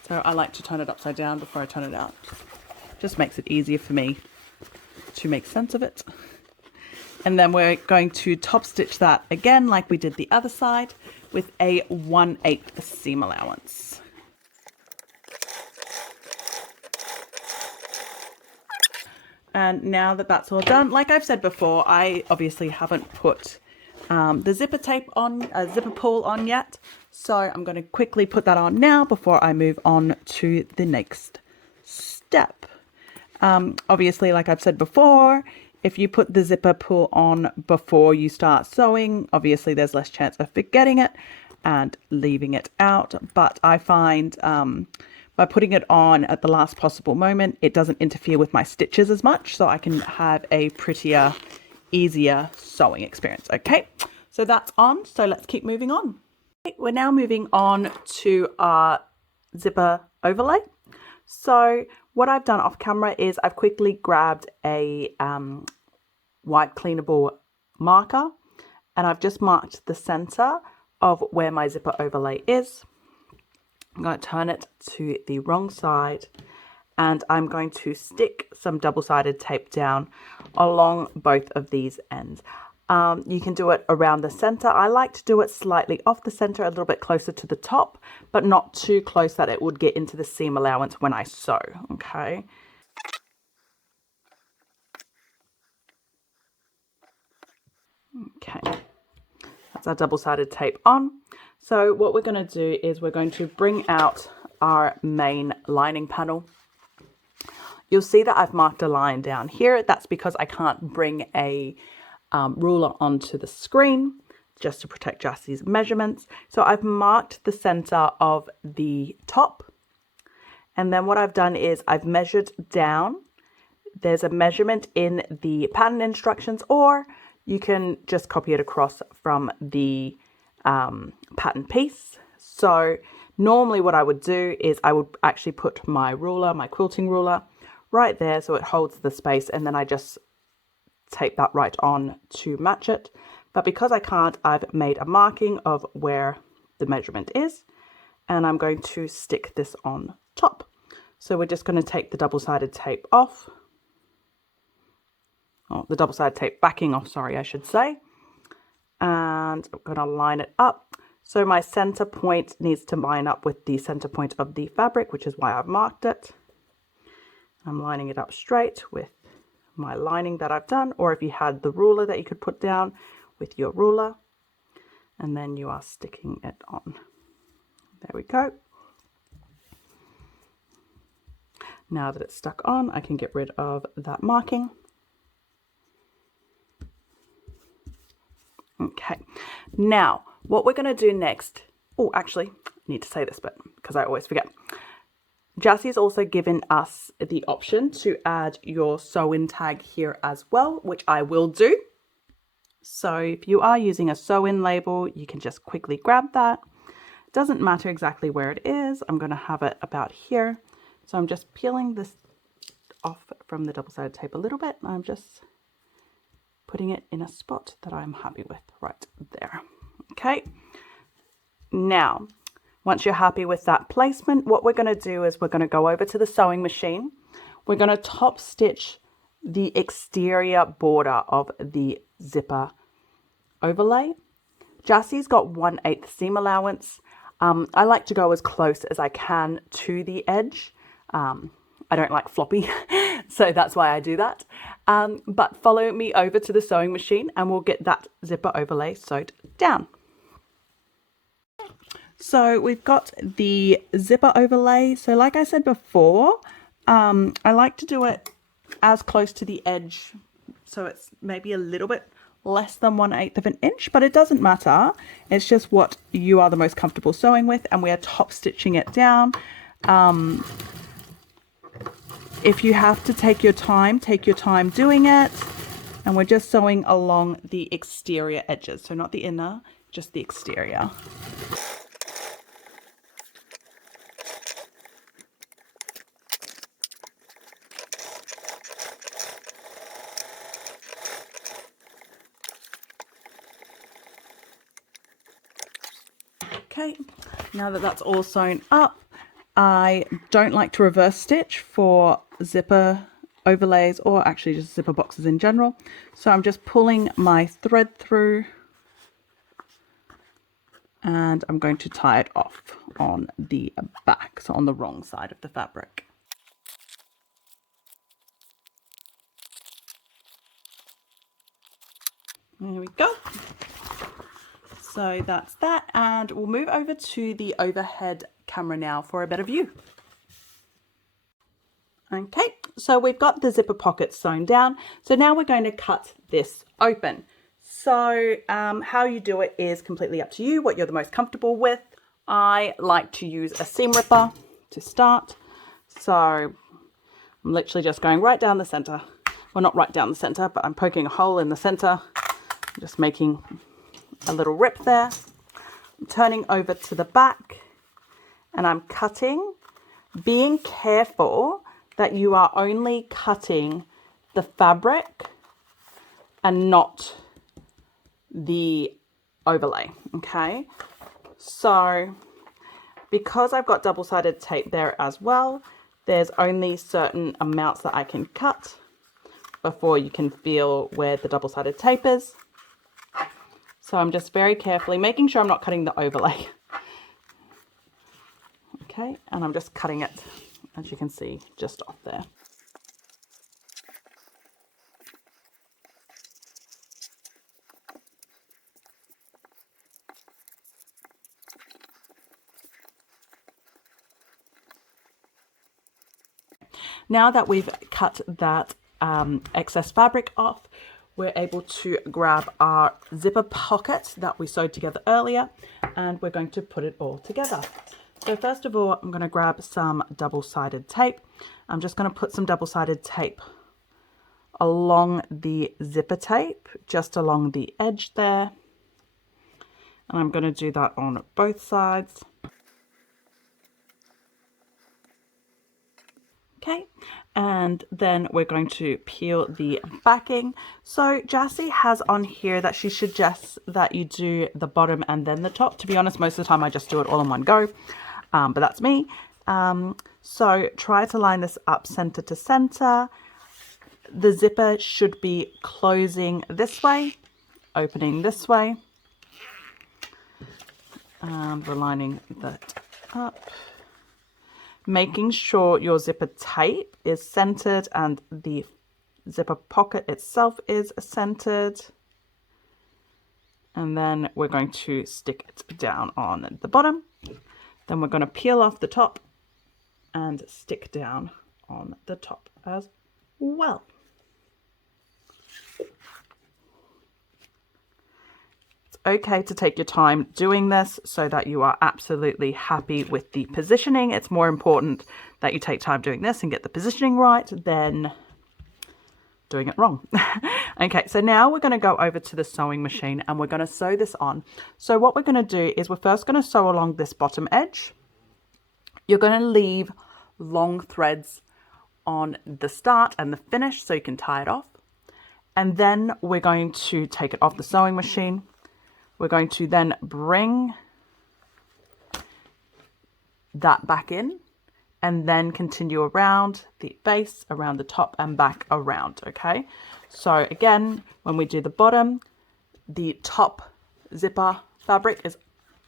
So I like to turn it upside down before I turn it out. Just makes it easier for me to make sense of it. And then we're going to top stitch that again like we did the other side with a 1/8 seam allowance. And now that that's all done, like I've said before, I obviously haven't put the zipper tape on, zipper pull on yet. So I'm going to quickly put that on now before I move on to the next step. Obviously, like I've said before, if you put the zipper pull on before you start sewing, obviously there's less chance of forgetting it and leaving it out. But I find by putting it on at the last possible moment, it doesn't interfere with my stitches as much, so I can have a prettier, easier sewing experience. Okay, so that's on, so let's keep moving on. Okay, we're now moving on to our zipper overlay. So what I've done off camera is I've quickly grabbed a white cleanable marker, and I've just marked the center of where my zipper overlay is. I'm going to turn it to the wrong side, and I'm going to stick some double-sided tape down along both of these ends. You can do it around the center. I like to do it slightly off the center, a little bit closer to the top, but not too close that it would get into the seam allowance when I sew, okay? Okay, that's our double-sided tape on. So what we're going to do is we're going to bring out our main lining panel. You'll see that I've marked a line down here. That's because I can't bring a ruler onto the screen just to protect Jassie's measurements. So I've marked the center of the top. And then what I've done is I've measured down. There's a measurement in the pattern instructions, or you can just copy it across from the pattern piece. So normally what I would do is I would actually put my ruler, my quilting ruler, right there so it holds the space, and then I just tape that right on to match it. But because I can't, I've made a marking of where the measurement is, and I'm going to stick this on top. So we're just going to take the double-sided tape off. Oh, the double-sided tape backing off, sorry, I should say. And I'm going to line it up. So my center point needs to line up with the center point of the fabric, which is why I've marked it. I'm lining it up straight with my lining that I've done, or if you had the ruler that you could put down with your ruler, and then you are sticking it on. There we go. Now that it's stuck on, I can get rid of that marking. Okay, now what we're going to do next, oh, actually, I need to say this bit because I always forget. Jassie's also given us the option to add your sew-in tag here as well, which I will do. So if you are using a sew-in label, you can just quickly grab that. It doesn't matter exactly where it is. I'm going to have it about here. So I'm just peeling this off from the double-sided tape a little bit. I'm just putting it in a spot that I'm happy with right there. Okay. Now, once you're happy with that placement, what we're going to do is we're going to go over to the sewing machine. We're going to top stitch the exterior border of the zipper overlay. Jassie's got 1/8 seam allowance. I like to go as close as I can to the edge. I don't like floppy, so that's why I do that. But follow me over to the sewing machine and we'll get that zipper overlay sewed down. So we've got the zipper overlay. So like I said before, I like to do it as close to the edge. So it's maybe a little bit less than 1/8 of an inch, but it doesn't matter. It's just what you are the most comfortable sewing with, and we are top stitching it down. If you have to take your time doing it. And we're just sewing along the exterior edges. So not the inner, just the exterior. Okay, now that that's all sewn up, I don't like to reverse stitch for zipper overlays, or actually just zipper boxes in general. So I'm just pulling my thread through and I'm going to tie it off on the back, so on the wrong side of the fabric. There we go. So that's that, and we'll move over to the overhead camera now for a better view. Okay, so we've got the zipper pockets sewn down. So now we're going to cut this open. So how you do it is completely up to you, what you're the most comfortable with. I like to use a seam ripper to start. So I'm literally just going right down the center. Well, not right down the center, but I'm poking a hole in the center. I'm just making a little rip there. I'm turning over to the back and I'm cutting being careful that you are only cutting the fabric and not the overlay, okay? So because I've got double-sided tape there as well, there's only certain amounts that I can cut before you can feel where the double-sided tape is. So I'm just very carefully making sure I'm not cutting the overlay. Okay, and I'm just cutting it, as you can see, just off there. Now that we've cut that excess fabric off, we're able to grab our zipper pocket that we sewed together earlier, and we're going to put it all together. So first of all, I'm going to grab some double-sided tape. I'm just going to put some double-sided tape along the zipper tape, just along the edge there. And I'm going to do that on both sides. Okay, and then we're going to peel the backing. So Jassy has on here that she suggests that you do the bottom and then the top. To be honest, most of the time I just do it all in one go, but that's me. So try to line this up center to center. The zipper should be closing this way, opening this way. And we're lining that up. Making sure your zipper tape is centered and the zipper pocket itself is centered. And then we're going to stick it down on the bottom. Then we're going to peel off the top and stick down on the top as well. Okay to take your time doing this so that you are absolutely happy with the positioning. It's more important that you take time doing this and get the positioning right than doing it wrong. Okay, so now we're going to go over to the sewing machine and we're going to sew this on. So what we're going to do is we're first going to sew along this bottom edge. You're going to leave long threads on the start and the finish so you can tie it off. And then we're going to take it off the sewing machine. We're going to then bring that back in and then continue around the base, around the top and back around, okay? So again, when we do the bottom, the top zipper fabric is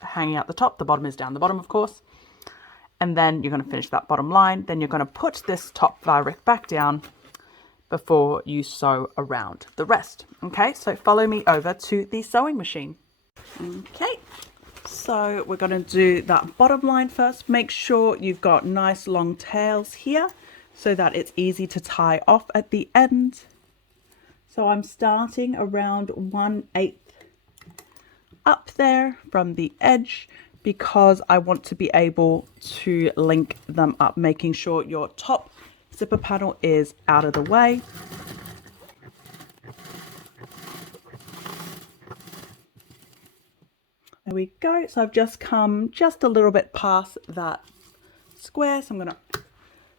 hanging out the top, the bottom is down the bottom, of course. And then you're going to finish that bottom line. Then you're going to put this top fabric back down before you sew around the rest, okay? So follow me over to the sewing machine. Okay, so we're going to do that bottom line first. Make sure you've got nice long tails here so that it's easy to tie off at the end. So I'm starting around 1/8 up there from the edge because I want to be able to link them up, making sure your top zipper panel is out of the way. There we go. So I've just come just a little bit past that square. So I'm going to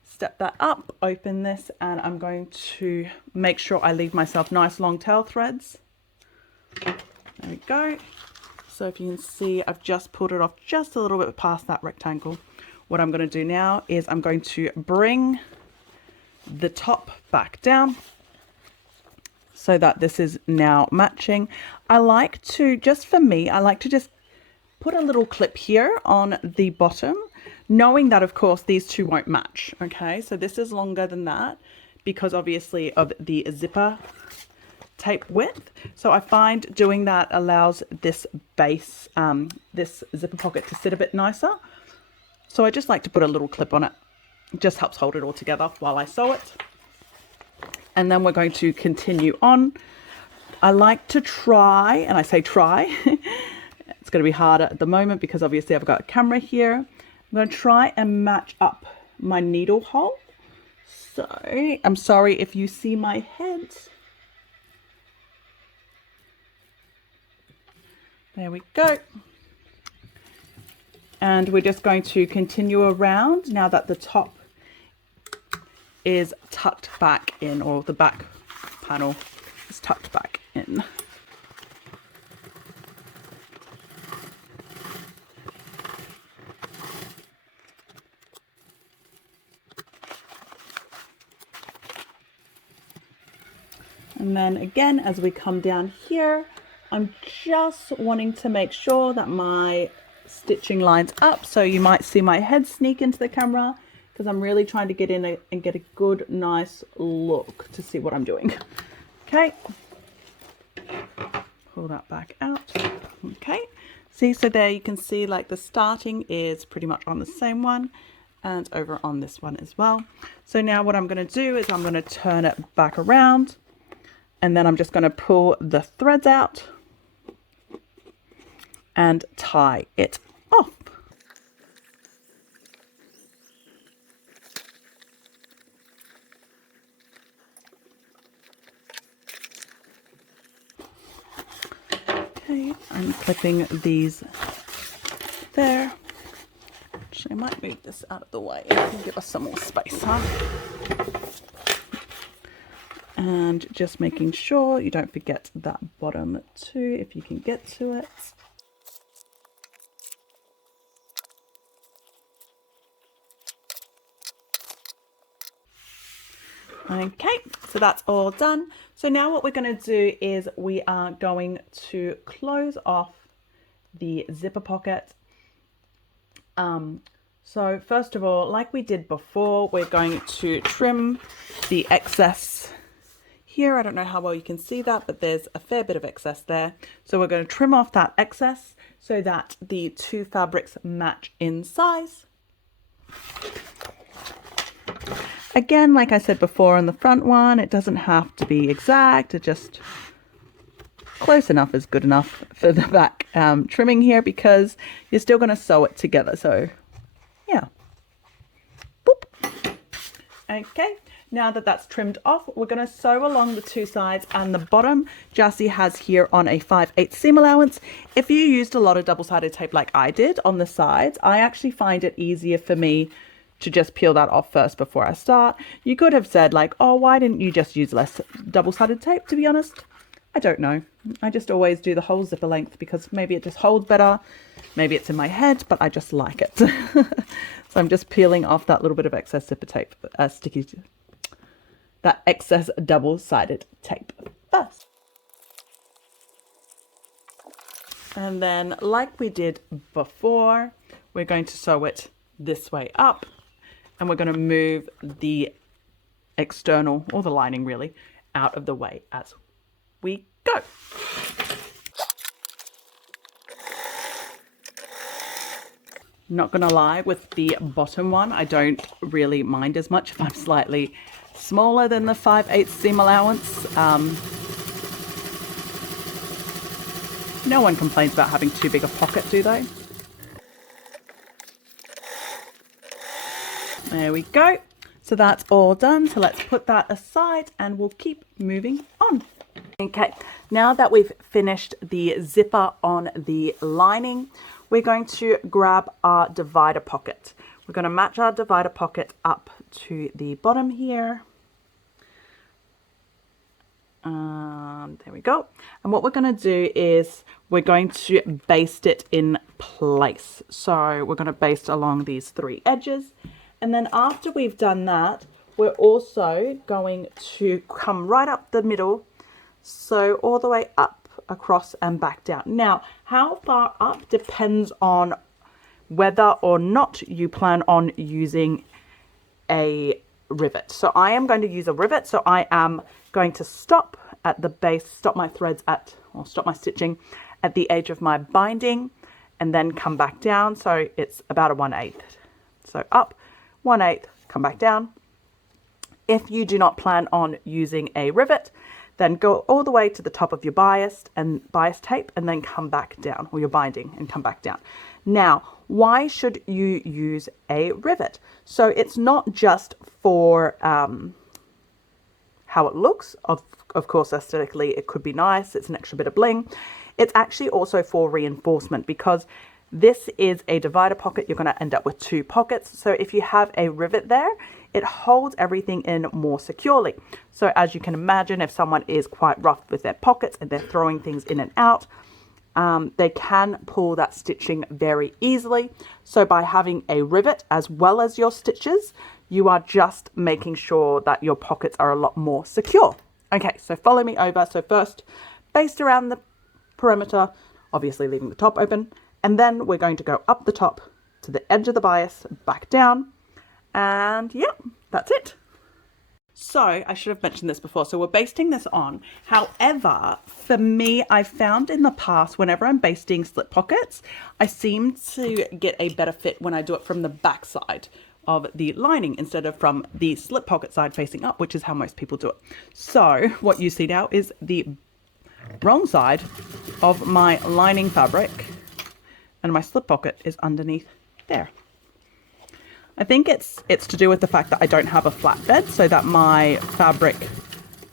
step that up, open this, and I'm going to make sure I leave myself nice long tail threads. There we go. So if you can see, I've just pulled it off just a little bit past that rectangle. What I'm going to do now is I'm going to bring the top back down so that this is now matching. I like to, just for me, I like to just put a little clip here on the bottom, knowing that of course these two won't match. Okay, so this is longer than that because obviously of the zipper tape width. So I find doing that allows this base, this zipper pocket to sit a bit nicer. So I just like to put a little clip on it. It just helps hold it all together while I sew it. And then we're going to continue on. I like to try, and I say try, it's going to be harder at the moment because obviously I've got a camera here. I'm going to try and match up my needle hole. So I'm sorry if you see my head. There we go. And we're just going to continue around now that the top is tucked back in, or the back panel is tucked back in. And then again, as we come down here, I'm just wanting to make sure that my stitching lines up. So you might see my head sneak into the camera because I'm really trying to get in and get a good, nice look to see what I'm doing. Okay. Pull that back out. Okay. See, so there you can see like the starting is pretty much on the same one and over on this one as well. So now what I'm going to do is I'm going to turn it back around. And then I'm just going to pull the threads out and tie it off. Okay, I'm clipping these there. Actually, I might move this out of the way and give us some more space, huh? And just making sure you don't forget that bottom too, if you can get to it. Okay, so that's all done. So now what we're going to do is we are going to close off the zipper pocket. So first of all, like we did before, we're going to trim the excess here. I don't know how well you can see that, but there's a fair bit of excess there. So we're going to trim off that excess so that the two fabrics match in size. Again, like I said before on the front one, it doesn't have to be exact. It just close enough is good enough for the back trimming here, because you're still going to sew it together. So yeah. Boop. Okay. Now that that's trimmed off, we're going to sew along the two sides, and the bottom Jassy has here on a 5/8 seam allowance. If you used a lot of double-sided tape like I did on the sides, I actually find it easier for me to just peel that off first before I start. You could have said like, oh, why didn't you just use less double-sided tape? To be honest, I don't know. I just always do the whole zipper length because maybe it just holds better. Maybe it's in my head, but I just like it. So I'm just peeling off that little bit of excess zipper tape, that excess double-sided tape first. And then like we did before, we're going to sew it this way up, and we're going to move the external, or the lining really, out of the way as we go. Not gonna lie, with the bottom one, I don't really mind as much if I'm slightly smaller than the 5/8 seam allowance. No one complains about having too big a pocket, do they? There we go. So that's all done. So let's put that aside and we'll keep moving on. Okay, now that we've finished the zipper on the lining, we're going to grab our divider pocket. We're going to match our divider pocket up to the bottom here. There we go. And what we're going to do is we're going to baste it in place. So we're going to baste along these three edges. And then after we've done that, we're also going to come right up the middle, so all the way up, across and back down. Now, how far up depends on whether or not you plan on using a rivet. So I am going to use a rivet, so I am going to stop at the base, stop my threads at, or stop my stitching at the edge of my binding, and then come back down. So it's about a 1/8. So up, 1/8, come back down. If you do not plan on using a rivet, then go all the way to the top of your bias tape and then come back down, or your binding, and come back down. Now, why should you use a rivet? So it's not just for how it looks. Of course, aesthetically, it could be nice. It's an extra bit of bling. It's actually also for reinforcement, because This is a divider pocket. You're going to end up with 2 pockets. So if you have a rivet there, it holds everything in more securely. So as you can imagine, if someone is quite rough with their pockets and they're throwing things in and out, they can pull that stitching very easily. So by having a rivet as well as your stitches, you are just making sure that your pockets are a lot more secure. Okay, so follow me over. So first, baste around the perimeter, obviously leaving the top open, and then we're going to go up the top to the edge of the bias, back down, and yeah, that's it. So I should have mentioned this before. So we're basting this on. However, for me, I've found in the past, whenever I'm basting slip pockets, I seem to get a better fit when I do it from the back side of the lining instead of from the slip pocket side facing up, which is how most people do it. So what you see now is the wrong side of my lining fabric, and my slip pocket is underneath there. I think it's to do with the fact that I don't have a flat bed, so that my fabric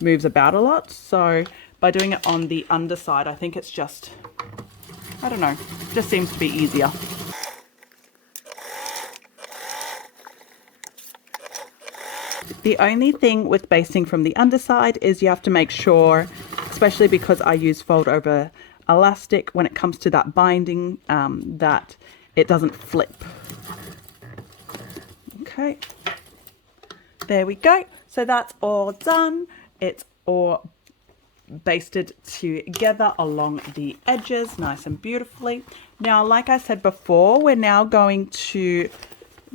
moves about a lot. So by doing it on the underside, I think it's just, I don't know, just seems to be easier. The only thing with basting from the underside is you have to make sure, especially because I use fold over elastic, when it comes to that binding, that it doesn't flip. Okay, there we go. So that's all done. It's all basted together along the edges, nice and beautifully. Now, like I said before, we're now going to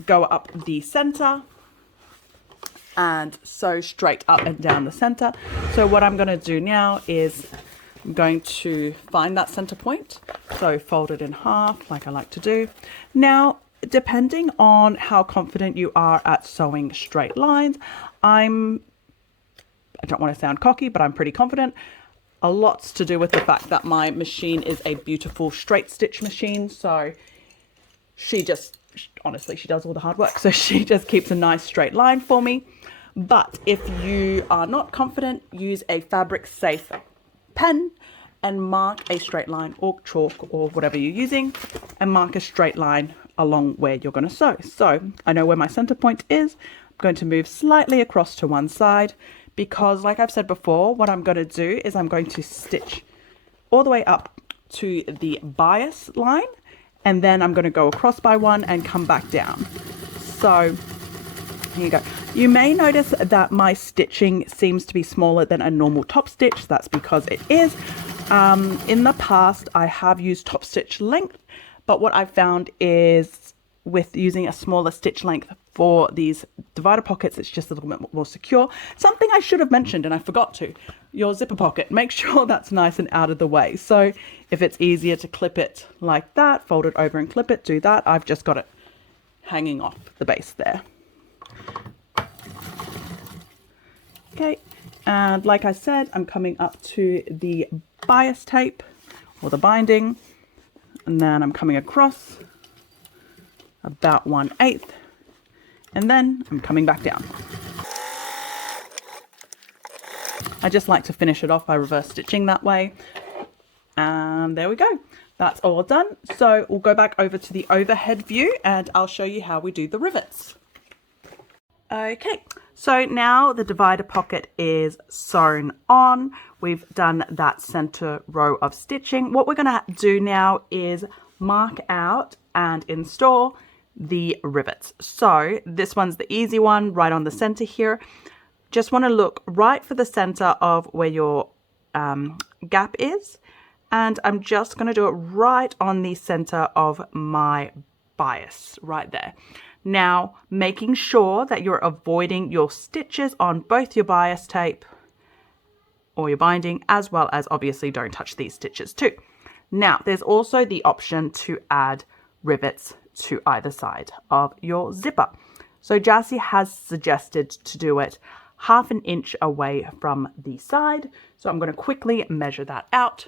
go up the center and sew straight up and down the center. So what I'm going to do now is I'm going to find that center point. So fold it in half like I like to do. Now, depending on how confident you are at sewing straight lines, I don't want to sound cocky, but I'm pretty confident. A lot's to do with the fact that my machine is a beautiful straight stitch machine. So honestly, she does all the hard work. So she just keeps a nice straight line for me. But if you are not confident, use a fabric safe pen and mark a straight line, or chalk, or whatever you're using, and mark a straight line along where you're going to sew. So I know where my center point is. I'm going to move slightly across to one side because, like I've said before, what I'm going to do is I'm going to stitch all the way up to the bias line, and then I'm going to go across by one and come back down. So here you go. You may notice that my stitching seems to be smaller than a normal top stitch. That's because it is. In the past, I have used top stitch length, but what I've found is with using a smaller stitch length for these divider pockets, it's just a little bit more secure. Something I should have mentioned and I forgot to, your zipper pocket, make sure that's nice and out of the way. So if it's easier to clip it like that, fold it over and clip it, do that. I've just got it hanging off the base there. Okay, and like I said, I'm coming up to the bias tape or the binding, and then I'm coming across about 1/8, and then I'm coming back down. I just like to finish it off by reverse stitching that way, and there we go. That's all done. So we'll go back over to the overhead view and I'll show you how we do the rivets. Okay, so now the divider pocket is sewn on. We've done that center row of stitching. What we're going to do now is mark out and install the rivets. So this one's the easy one, right on the center here. Just want to look right for the center of where your gap is, and I'm just going to do it right on the center of my bias, right there. Now, making sure that you're avoiding your stitches on both your bias tape or your binding, as well as obviously don't touch these stitches too. Now, there's also the option to add rivets to either side of your zipper. So Jassy has suggested to do it 1/2 inch away from the side. So I'm going to quickly measure that out.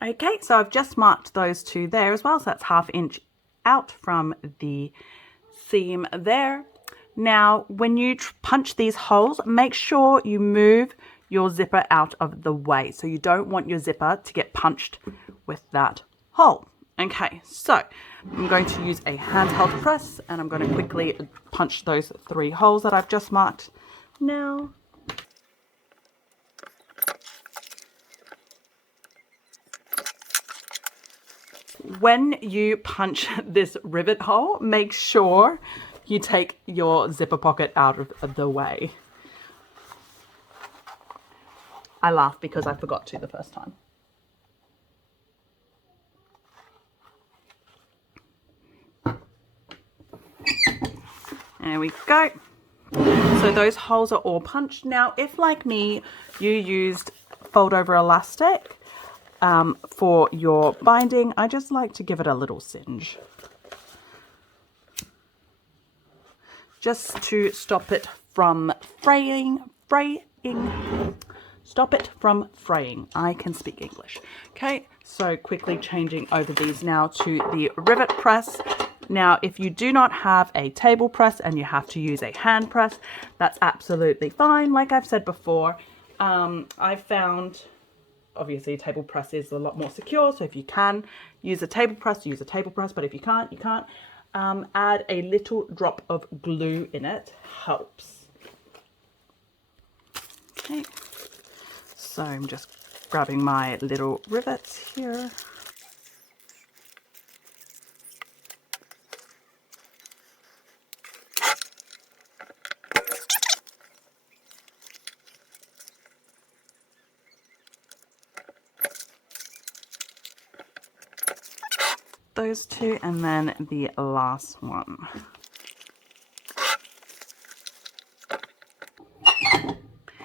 Okay, so I've just marked those two there as well. So that's 1/2 inch out from the seam there. Now, when you punch these holes, make sure you move your zipper out of the way. So you don't want your zipper to get punched with that hole. Okay, so I'm going to use a handheld press and I'm going to quickly punch those 3 holes that I've just marked now. When you punch this rivet hole, make sure you take your zipper pocket out of the way. I laugh because I forgot to the first time. There we go. So those holes are all punched. Now, if like me, you used fold over elastic for your binding, I just like to give it a little singe. Just to stop it from fraying. Stop it from fraying. I can speak English. Okay, so quickly changing over these now to the rivet press. Now, if you do not have a table press and you have to use a hand press, that's absolutely fine. Like I've said before, I've found obviously a table press is a lot more secure. So if you can use a table press, use a table press. But if you can't, you can't. Add a little drop of glue in it. Helps. Okay. So I'm just grabbing my little rivets here. Those 2 and then the last one.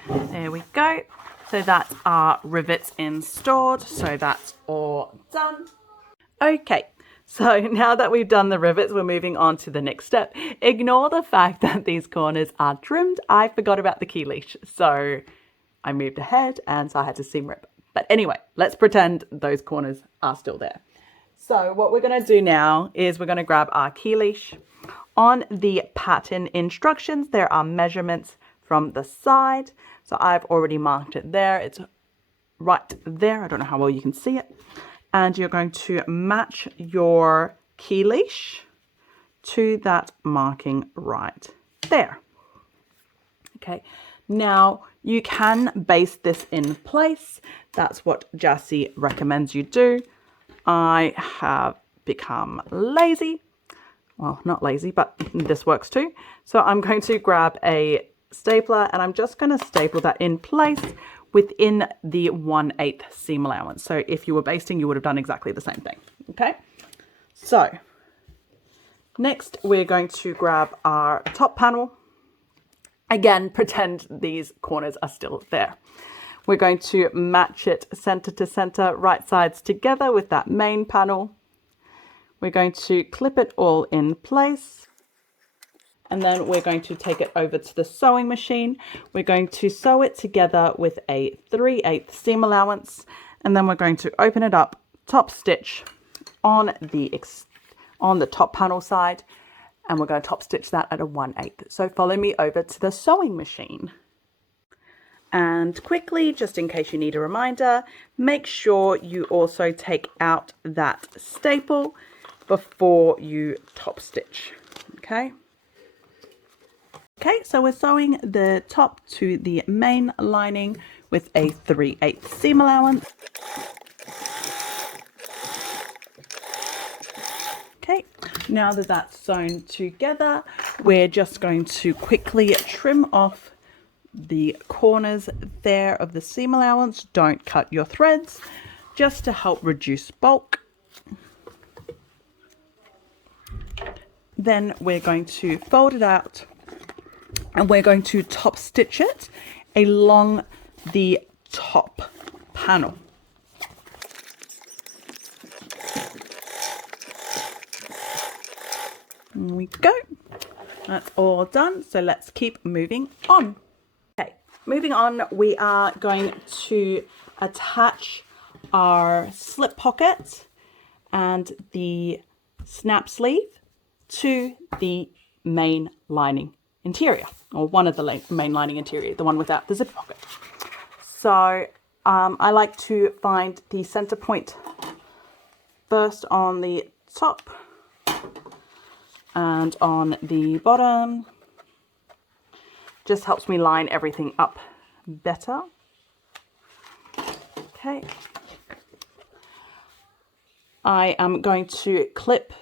There we go. So that's our rivets installed. So that's all done. Okay, so now that we've done the rivets, we're moving on to the next step. Ignore the fact that these corners are trimmed. I forgot about the key leash. So I moved ahead and so I had to seam rip. But anyway, let's pretend those corners are still there. So what we're going to do now is we're going to grab our key leash. On the pattern instructions, there are measurements from the side. So I've already marked it there. It's right there. I don't know how well you can see it. And you're going to match your key leash to that marking right there. Okay. Now you can base this in place. That's what Jassy recommends you do. I have become lazy. Well, not lazy, but this works too. So I'm going to grab a stapler and I'm just going to staple that in place within the 1/8 seam allowance. So if you were basting, you would have done exactly the same thing. Okay. So next we're going to grab our top panel. Again, pretend these corners are still there. We're going to match it center to center, right sides together with that main panel. We're going to clip it all in place. And then we're going to take it over to the sewing machine. We're going to sew it together with a 3/8 seam allowance. And then we're going to open it up, top stitch on the top panel side. And we're going to top stitch that at a 1/8. So follow me over to the sewing machine. And quickly, just in case you need a reminder, make sure you also take out that staple before you top stitch. Okay. Okay, so we're sewing the top to the main lining with a 3/8 seam allowance. Okay, now that that's sewn together, we're just going to quickly trim off the corners there of the seam allowance. Don't cut your threads, just to help reduce bulk. Then we're going to fold it out and we're going to top stitch it along the top panel. There we go. That's all done. So let's keep moving on. Okay, moving on, we are going to attach our slip pocket and the snap sleeve to the main lining interior, or one of the main lining interior, the one without the zip pocket. So I like to find the center point first on the top and on the bottom. Just helps me line everything up better. Okay. I am going to clip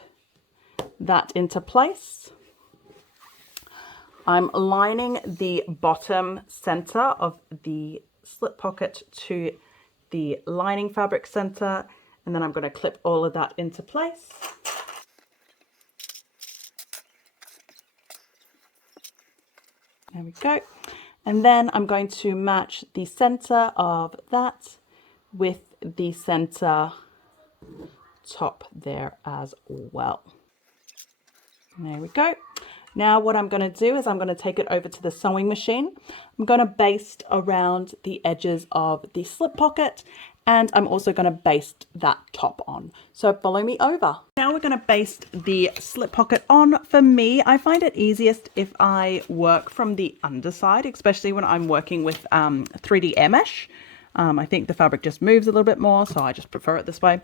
that into place. I'm lining the bottom center of the slip pocket to the lining fabric center, and then I'm going to clip all of that into place. There we go. And then I'm going to match the center of that with the center top there as well. There we go. Now what I'm going to do is I'm going to take it over to the sewing machine. I'm going to baste around the edges of the slip pocket, and I'm also going to baste that top on. So follow me over. Now we're going to baste the slip pocket on. For me, I find it easiest if I work from the underside, especially when I'm working with 3D air mesh. I think the fabric just moves a little bit more, so I just prefer it this way.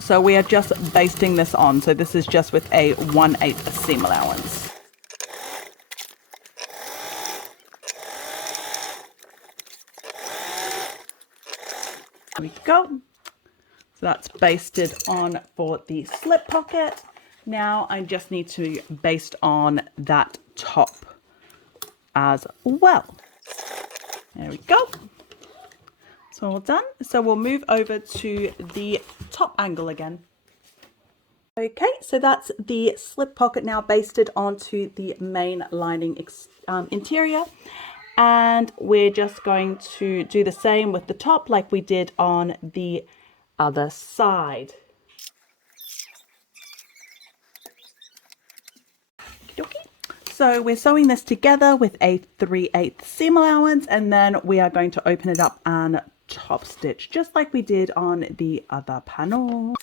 So we are just basting this on. So this is just with a 1/8 seam allowance. There we go. So that's basted on for the slip pocket. Now I just need to baste on that top as well. There we go. It's all done. So we'll move over to the top angle again. Okay, so that's the slip pocket now basted onto the main lining interior. And we're just going to do the same with the top like we did on the other side. Okay. So we're sewing this together with a 3/8 seam allowance, and then we are going to open it up and top stitch just like we did on the other panel.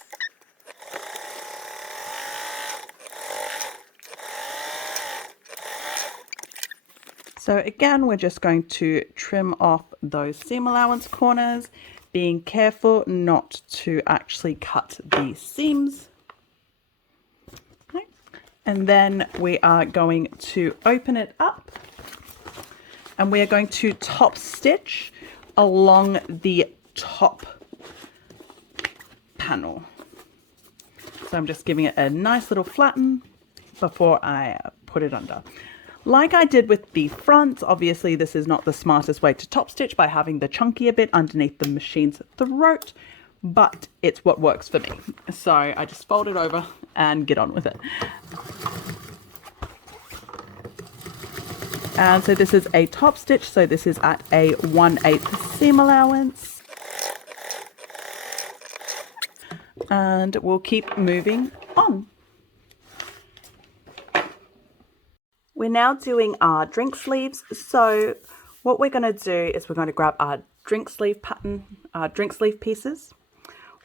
So again, we're just going to trim off those seam allowance corners, being careful not to actually cut the seams. Okay. And then we are going to open it up, and we are going to top stitch along the top panel. So I'm just giving it a nice little flatten before I put it under. Like I did with the front, obviously this is not the smartest way to top stitch by having the chunkier bit underneath the machine's throat, but it's what works for me. So I just fold it over and get on with it. And so this is a top stitch, so this is at a 1/8 seam allowance. And we'll keep moving on. We're now doing our drink sleeves. So what we're going to do is we're going to grab our drink sleeve pattern, our drink sleeve pieces.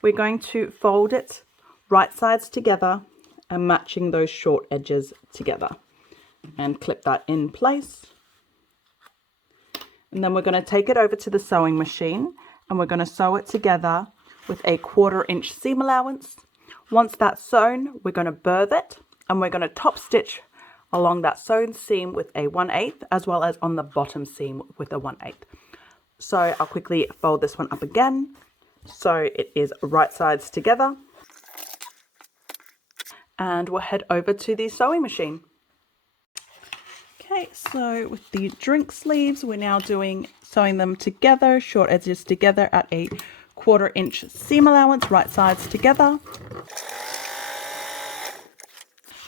We're going to fold it right sides together and matching those short edges together, and clip that in place. And then we're going to take it over to the sewing machine, and we're going to sew it together with a 1/4 inch seam allowance. Once that's sewn, we're going to birth it, and we're going to top stitch along that sewn seam with a 1/8, as well as on the bottom seam with a 1/8. So I'll quickly fold this one up again, so it is right sides together. And we'll head over to the sewing machine. Okay, so with the drink sleeves, we're now sewing them together, short edges together at a 1/4 inch seam allowance, right sides together.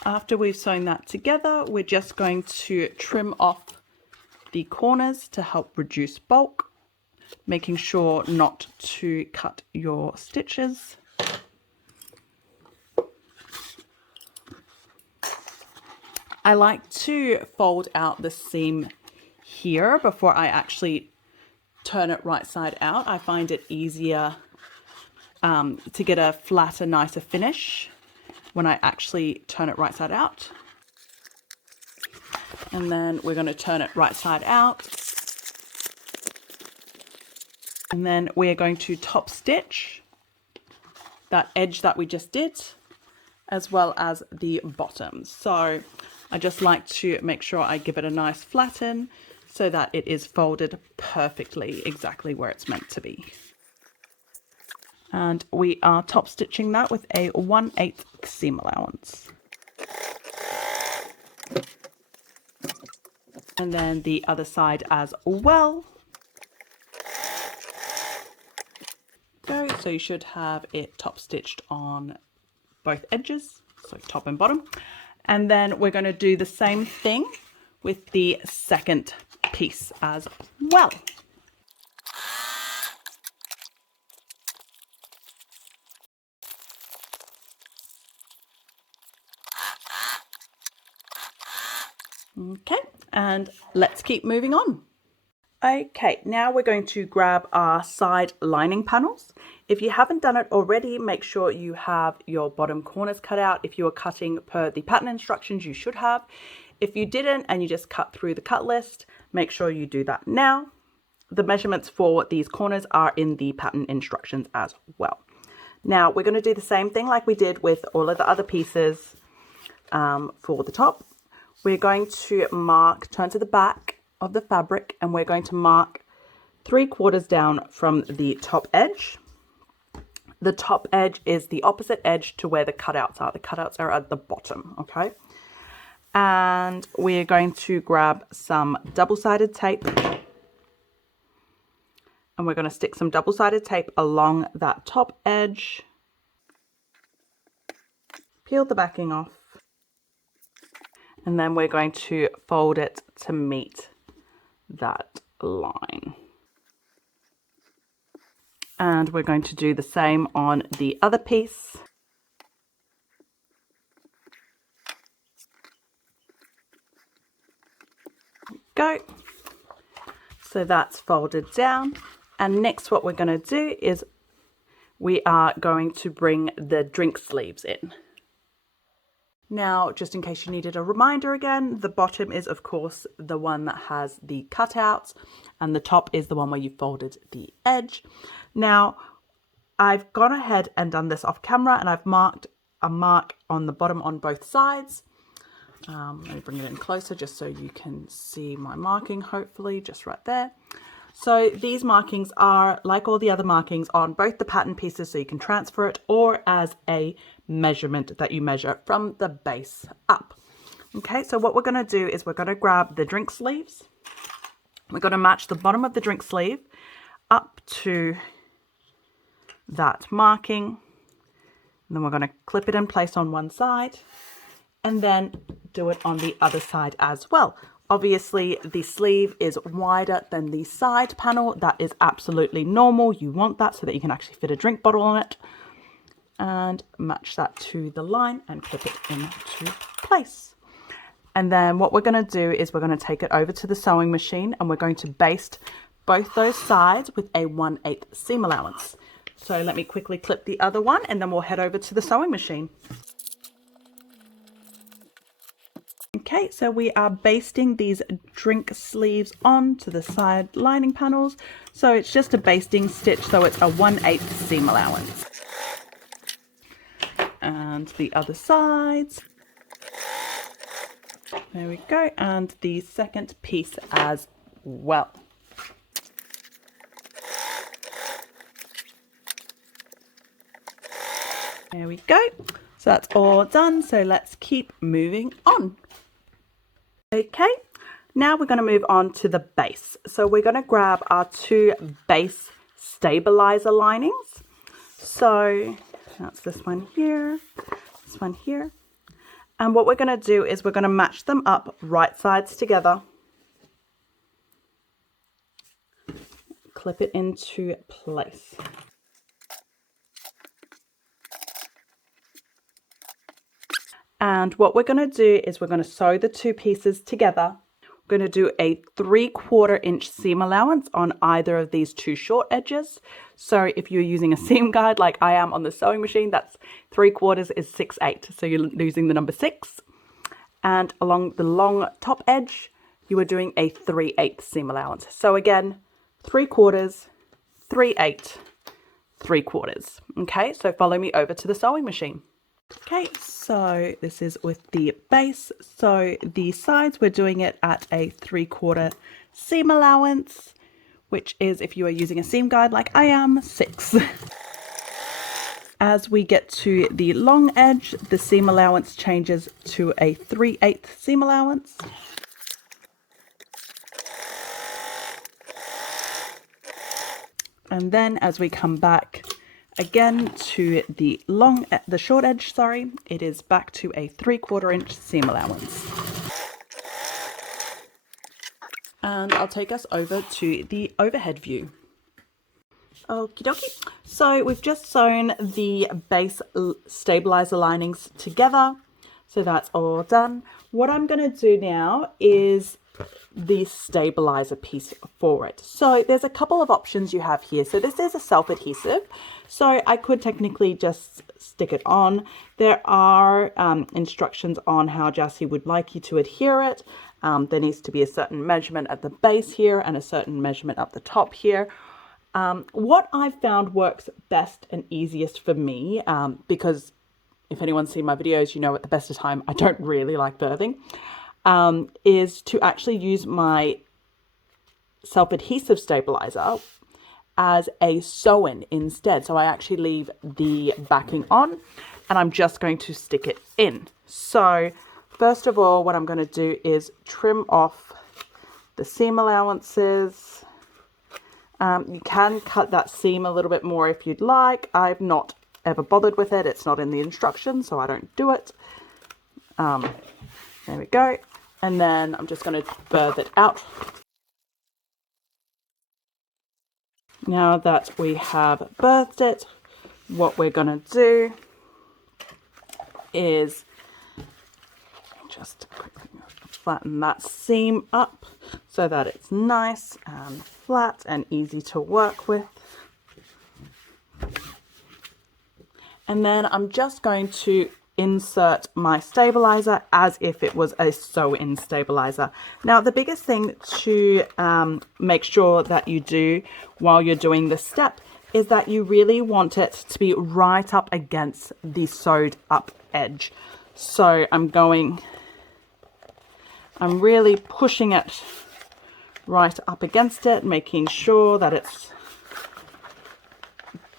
After we've sewn that together, we're just going to trim off the corners to help reduce bulk, making sure not to cut your stitches. I like to fold out the seam here before I actually turn it right side out. I find it easier to get a flatter, nicer finish when I actually turn it right side out. And then we're going to turn it right side out. And then we're going to top stitch that edge that we just did, as well as the bottom. So I just like to make sure I give it a nice flatten so that it is folded perfectly exactly where it's meant to be. And we are top stitching that with a 1/8 seam allowance. And then the other side as well. So you should have it top stitched on both edges, so top and bottom. And then we're going to do the same thing with the second piece as well. Okay, and let's keep moving on. Okay, now we're going to grab our side lining panels. If you haven't done it already, make sure you have your bottom corners cut out. If you are cutting per the pattern instructions, you should have. If you didn't and you just cut through the cut list, make sure you do that now. The measurements for these corners are in the pattern instructions as well. Now we're going to do the same thing like we did with all of the other pieces for the top. We're going to mark, turn to the back of the fabric, and we're going to mark 3/4 down from the top edge. The top edge is the opposite edge to where the cutouts are. The cutouts are at the bottom, okay? And we're going to grab some double-sided tape, and we're going to stick some double-sided tape along that top edge. Peel the backing off, and then we're going to fold it to meet that line. And we're going to do the same on the other piece. Go. So that's folded down. And next what we're going to do is we are going to bring the drink sleeves in. Now, just in case you needed a reminder again, the bottom is of course the one that has the cutouts, and the top is the one where you folded the edge. Now, I've gone ahead and done this off camera, and I've marked a mark on the bottom on both sides. Let me bring it in closer just so you can see my marking, hopefully, just right there. So these markings are like all the other markings on both the pattern pieces, so you can transfer it or as a measurement that you measure from the base up. Okay, so what we're going to do is we're going to grab the drink sleeves. We're going to match the bottom of the drink sleeve up to that marking. And then we're going to clip it in place on one side and then do it on the other side as well. Obviously, the sleeve is wider than the side panel. That is absolutely normal. You want that so that you can actually fit a drink bottle on it. And match that to the line and clip it into place. And then what we're going to do is we're going to take it over to the sewing machine, and we're going to baste both those sides with a 1/8 seam allowance. So let me quickly clip the other one, and then we'll head over to the sewing machine. Okay, so we are basting these drink sleeves onto the side lining panels. So it's just a basting stitch, so it's a 1/8 seam allowance. And the other sides. There we go, and the second piece as well. There we go. So that's all done, so let's keep moving on. Okay, now we're going to move on to the base. So we're going to grab our 2 base stabiliser linings. So that's this one here, this one here. And what we're going to do is we're going to match them up right sides together. Clip it into place. And what we're going to do is we're going to sew the 2 pieces together. We're going to do a 3/4 inch seam allowance on either of these 2 short edges. So if you're using a seam guide like I am on the sewing machine, that's 3/4 is 6/8. So you're using the number 6. And along the long top edge, you are doing a 3/8 seam allowance. So again, 3/4, 3/8, 3/4. Okay, so follow me over to the sewing machine. Okay, so this is with the base. So the sides, we're doing it at a 3/4 seam allowance, which is, if you are using a seam guide like I am, 6. As we get to the long edge, the seam allowance changes to a 3/8 seam allowance. And then as we come back again to the short edge, sorry, it is back to a 3/4 inch seam allowance. And I'll take us over to the overhead view. Okie dokie. So we've just sewn the base stabilizer linings together. So that's all done. What I'm going to do now is the stabilizer piece for it. So there's a couple of options you have here. So this is a self-adhesive. So I could technically just stick it on. There are instructions on how Jassy would like you to adhere it. There needs to be a certain measurement at the base here and a certain measurement up the top here. What I've found works best and easiest for me, because if anyone's seen my videos, you know at the best of time, I don't really like birthing, is to actually use my self-adhesive stabilizer as a sew-in instead. So I actually leave the backing on and I'm just going to stick it in. So first of all, what I'm going to do is trim off the seam allowances. You can cut that seam a little bit more if you'd like. I've not ever bothered with it. It's not in the instructions, so I don't do it. There we go. And then I'm just going to birth it out. Now that we have birthed it, what we're going to do is just quickly flatten that seam up so that it's nice and flat and easy to work with. And then I'm just going to insert my stabilizer as if it was a sew-in stabilizer. Now the biggest thing to make sure that you do while you're doing this step is that you really want it to be right up against the sewed up edge. So I'm really pushing it right up against it, making sure that it's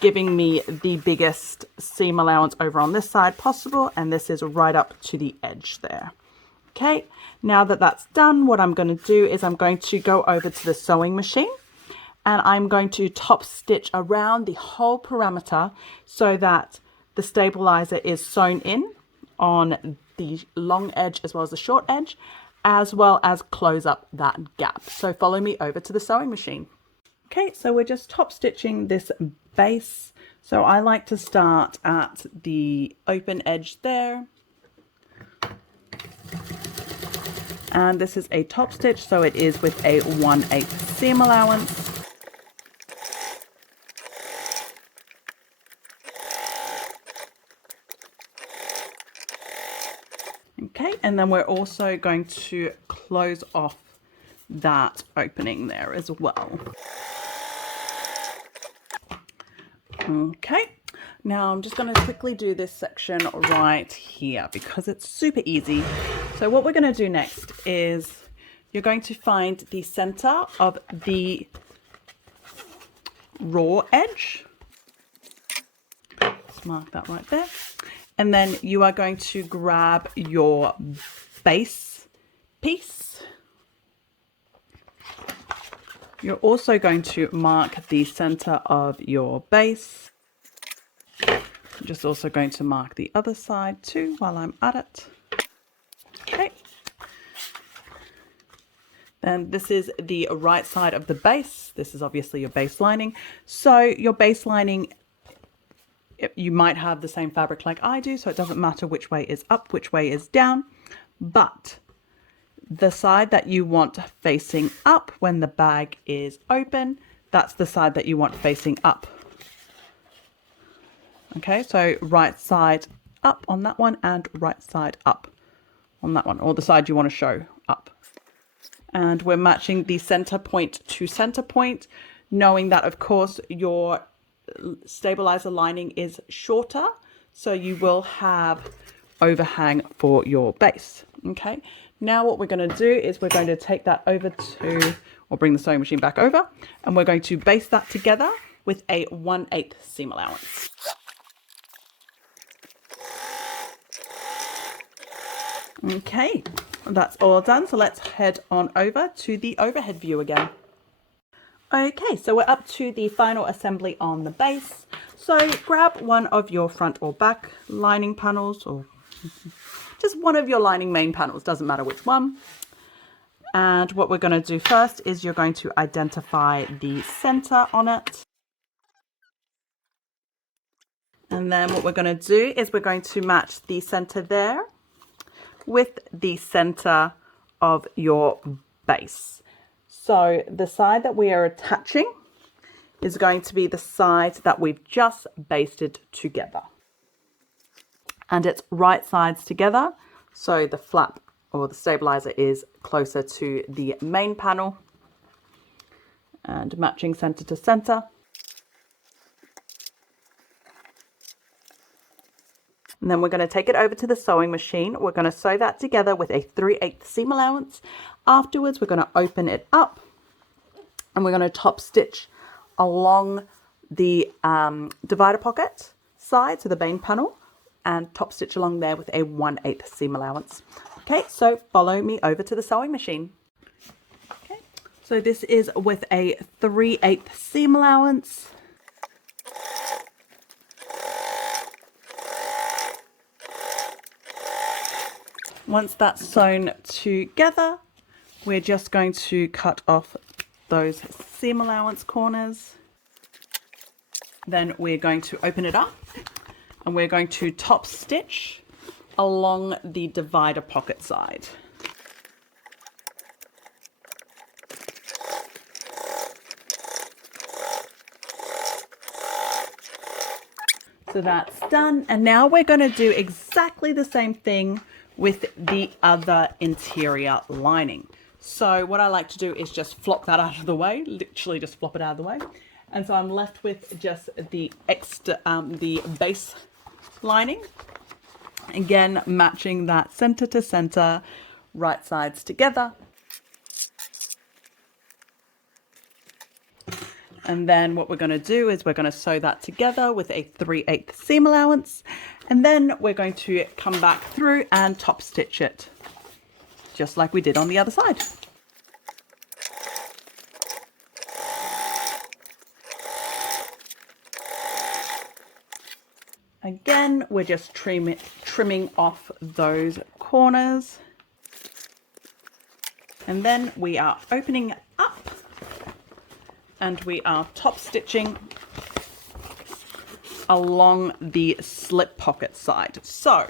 giving me the biggest seam allowance over on this side possible, and this is right up to the edge there. Okay, now that that's done, what I'm going to do is I'm going to go over to the sewing machine and I'm going to top stitch around the whole perimeter so that the stabilizer is sewn in on the long edge as well as the short edge, as well as close up that gap. So follow me over to the sewing machine. Okay, so we're just top stitching this base. So I like to start at the open edge there. And this is a top stitch, so it is with a 1/8 seam allowance. Okay, and then we're also going to close off that opening there as well. Okay, now I'm just going to quickly do this section right here because it's super easy. So what we're going to do next is you're going to find the center of the raw edge. Let's mark that right there. And then you are going to grab your base piece. You're also going to mark the center of your base. I'm just also going to mark the other side too while I'm at it. Okay. Then this is the right side of the base. This is obviously your base lining. So your base lining, you might have the same fabric like I do, so it doesn't matter which way is up, which way is down, but the side that you want facing up when the bag is open, that's the side that you want facing up. Okay, so right side up on that one and right side up on that one, or the side you want to show up. And we're matching the center point to center point, knowing that of course your stabilizer lining is shorter, so you will have overhang for your base. Okay, now what we're going to do is we're going to take that over to, or bring the sewing machine back over, and we're going to base that together with a 1/8 seam allowance. Okay, that's all done. So let's head on over to the overhead view again. Okay, so we're up to the final assembly on the base. So grab one of your front or back lining panels, or just one of your lining main panels, doesn't matter which one. And what we're going to do first is you're going to identify the center on it. And then what we're going to do is we're going to match the center there with the center of your base. So the side that we are attaching is going to be the side that we've just basted together. And it's right sides together, so the flap or the stabilizer is closer to the main panel, and matching center to center. And then we're going to take it over to the sewing machine. We're going to sew that together with a 3/8 seam allowance. Afterwards, we're going to open it up and we're going to top stitch along the divider pocket side, so the main panel, and top stitch along there with a 1/8 seam allowance. Okay, so follow me over to the sewing machine. Okay, so this is with a 3/8 seam allowance. Once that's sewn together, we're just going to cut off those seam allowance corners. Then we're going to open it up and we're going to top stitch along the divider pocket side. So that's done. And now we're going to do exactly the same thing with the other interior lining. So what I like to do is just flop that out of the way, literally just flop it out of the way. And so I'm left with just the extra, the base lining. Again, matching that center to center, right sides together. And then what we're going to do is we're going to sew that together with a 3/8 seam allowance. And then we're going to come back through and top stitch it, just like we did on the other side. Again, we're just trimming off those corners. And then we are opening up and we are top stitching along the slip pocket side. So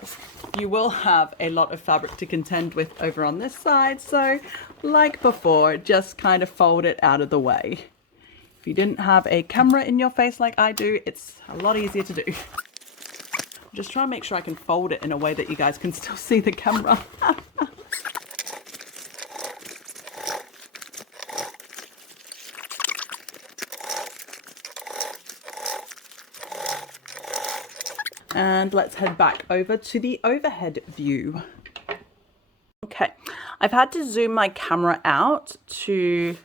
you will have a lot of fabric to contend with over on this side. So like before, just kind of fold it out of the way. If you didn't have a camera in your face like I do, it's a lot easier to do. Just try and make sure I can fold it in a way that you guys can still see the camera. And let's head back over to the overhead view. Okay, I've had to zoom my camera out to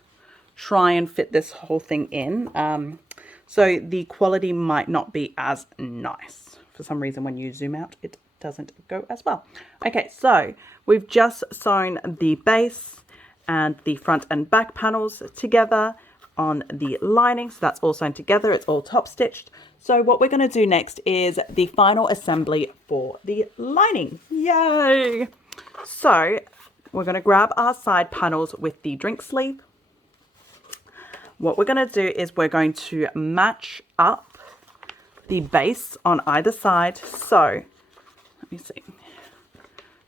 try and fit this whole thing in. So the quality might not be as nice. For some reason, when you zoom out, it doesn't go as well. Okay, so we've just sewn the base and the front and back panels together on the lining. So that's all sewn together. It's all top stitched. So what we're going to do next is the final assembly for the lining. Yay! So we're going to grab our side panels with the drink sleeve. What we're going to do is we're going to match up the base on either side. So let me see.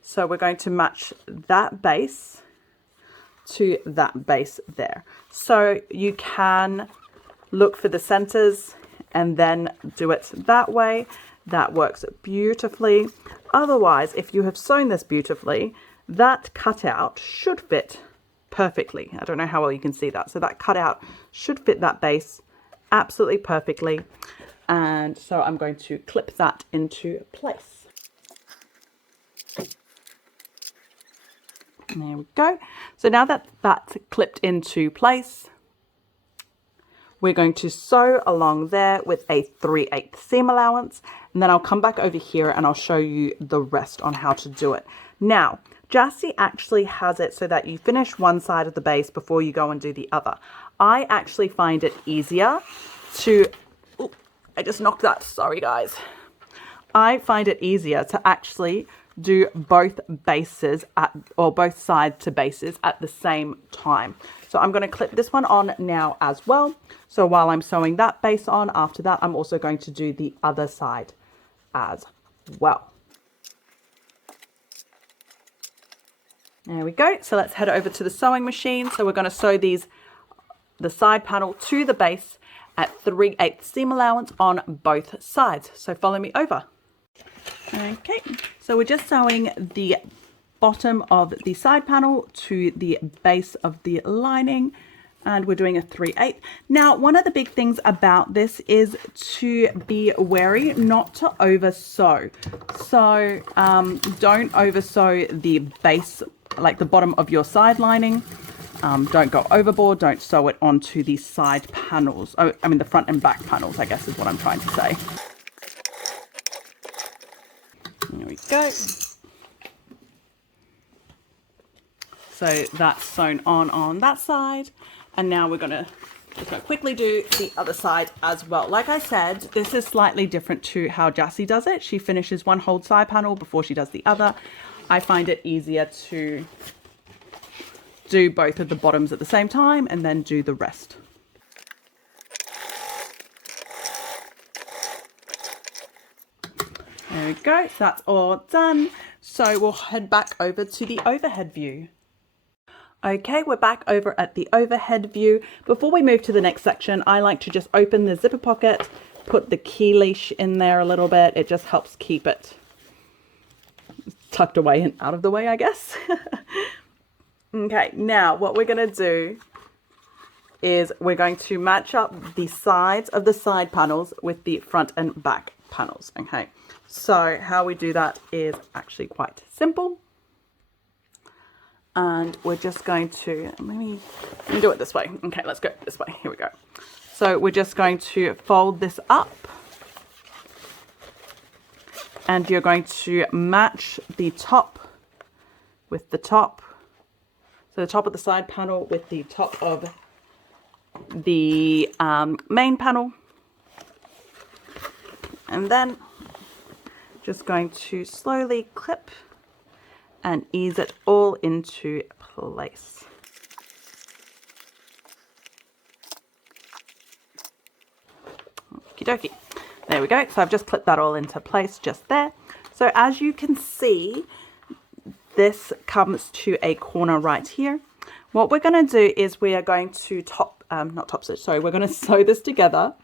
So we're going to match that base to that base there. So you can look for the centers and then do it that way. That works beautifully. Otherwise, if you have sewn this beautifully, that cutout should fit perfectly. I don't know how well you can see that. So that cutout should fit that base absolutely perfectly. And so I'm going to clip that into place. And there we go. So now that that's clipped into place, we're going to sew along there with a 3/8 seam allowance, and then I'll come back over here and I'll show you the rest on how to do it. Now, Jassy actually has it so that you finish one side of the base before you go and do the other. I actually find it easier to, ooh, I just knocked that, sorry guys. I find it easier to actually do both bases or both side to bases at the same time. So I'm going to clip this one on now as well. So while I'm sewing that base on, after that, I'm also going to do the other side as well. There we go. So let's head over to the sewing machine. So we're going to sew the side panel to the base at 3/8 seam allowance on both sides. So follow me over. Okay, so we're just sewing the bottom of the side panel to the base of the lining, and we're doing a 3/8. Now, one of the big things about this is to be wary not to over sew. So don't over sew the base, like the bottom of your side lining. Don't go overboard. Don't sew it onto the side panels. Oh, I mean the front and back panels, I guess is what I'm trying to say. There we go. So that's sewn on that side. And now we're going to just quickly do the other side as well. Like I said, this is slightly different to how Jassy does it. She finishes one whole side panel before she does the other. I find it easier to do both of the bottoms at the same time and then do the rest. There we go, so that's all done. So we'll head back over to the overhead view. Okay, we're back over at the overhead view. Before we move to the next section, I like to just open the zipper pocket, put the key leash in there a little bit. It just helps keep it tucked away and out of the way, I guess. Okay, now what we're going to do is we're going to match up the sides of the side panels with the front and back panels. Okay, so how we do that is actually quite simple. And we're just going to, let me do it this way. Okay, let's go this way. Here we go. So we're just going to fold this up. And you're going to match the top with the top. So the top of the side panel with the top of the main panel. And then just going to slowly clip and ease it all into place. Okie dokie. There we go. So I've just clipped that all into place just there. So as you can see, this comes to a corner right here. What we're going to do is we are going to we're going to sew this together,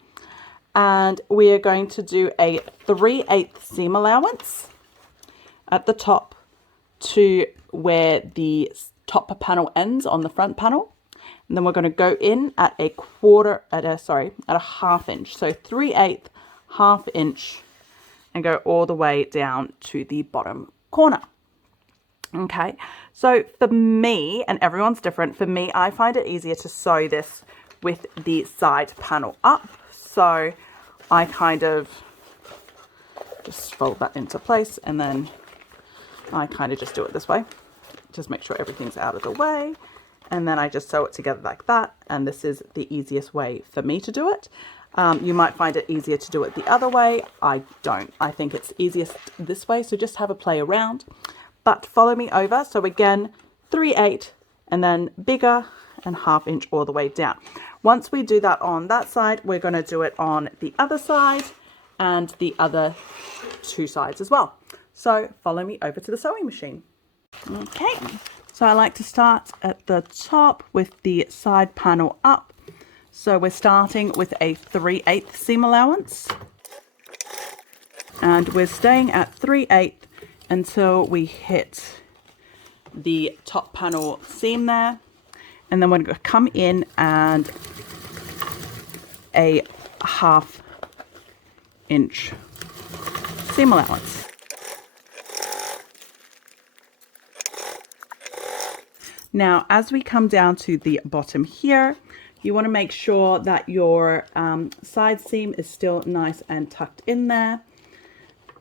and we are going to do a 3/8 seam allowance at the top to where the top panel ends on the front panel, and then we're going to go in at a half inch. So 3/8 half inch, and go all the way down to the bottom corner. Okay, so for me, and everyone's different, for me, I find it easier to sew this with the side panel up. So I kind of just fold that into place, and then I kind of just do it this way. Just make sure everything's out of the way. And then I just sew it together like that. And this is the easiest way for me to do it. You might find it easier to do it the other way. I don't. I think it's easiest this way. So just have a play around. But follow me over. So again, 3/8 and then bigger and half inch all the way down. Once we do that on that side, we're going to do it on the other side and the other two sides as well. So follow me over to the sewing machine. Okay, so I like to start at the top with the side panel up. So we're starting with a 3/8 seam allowance. And we're staying at 3/8 until we hit the top panel seam there. And then we're going to come in and a 1/2 inch seam allowance. Now, as we come down to the bottom here, you want to make sure that your side seam is still nice and tucked in there.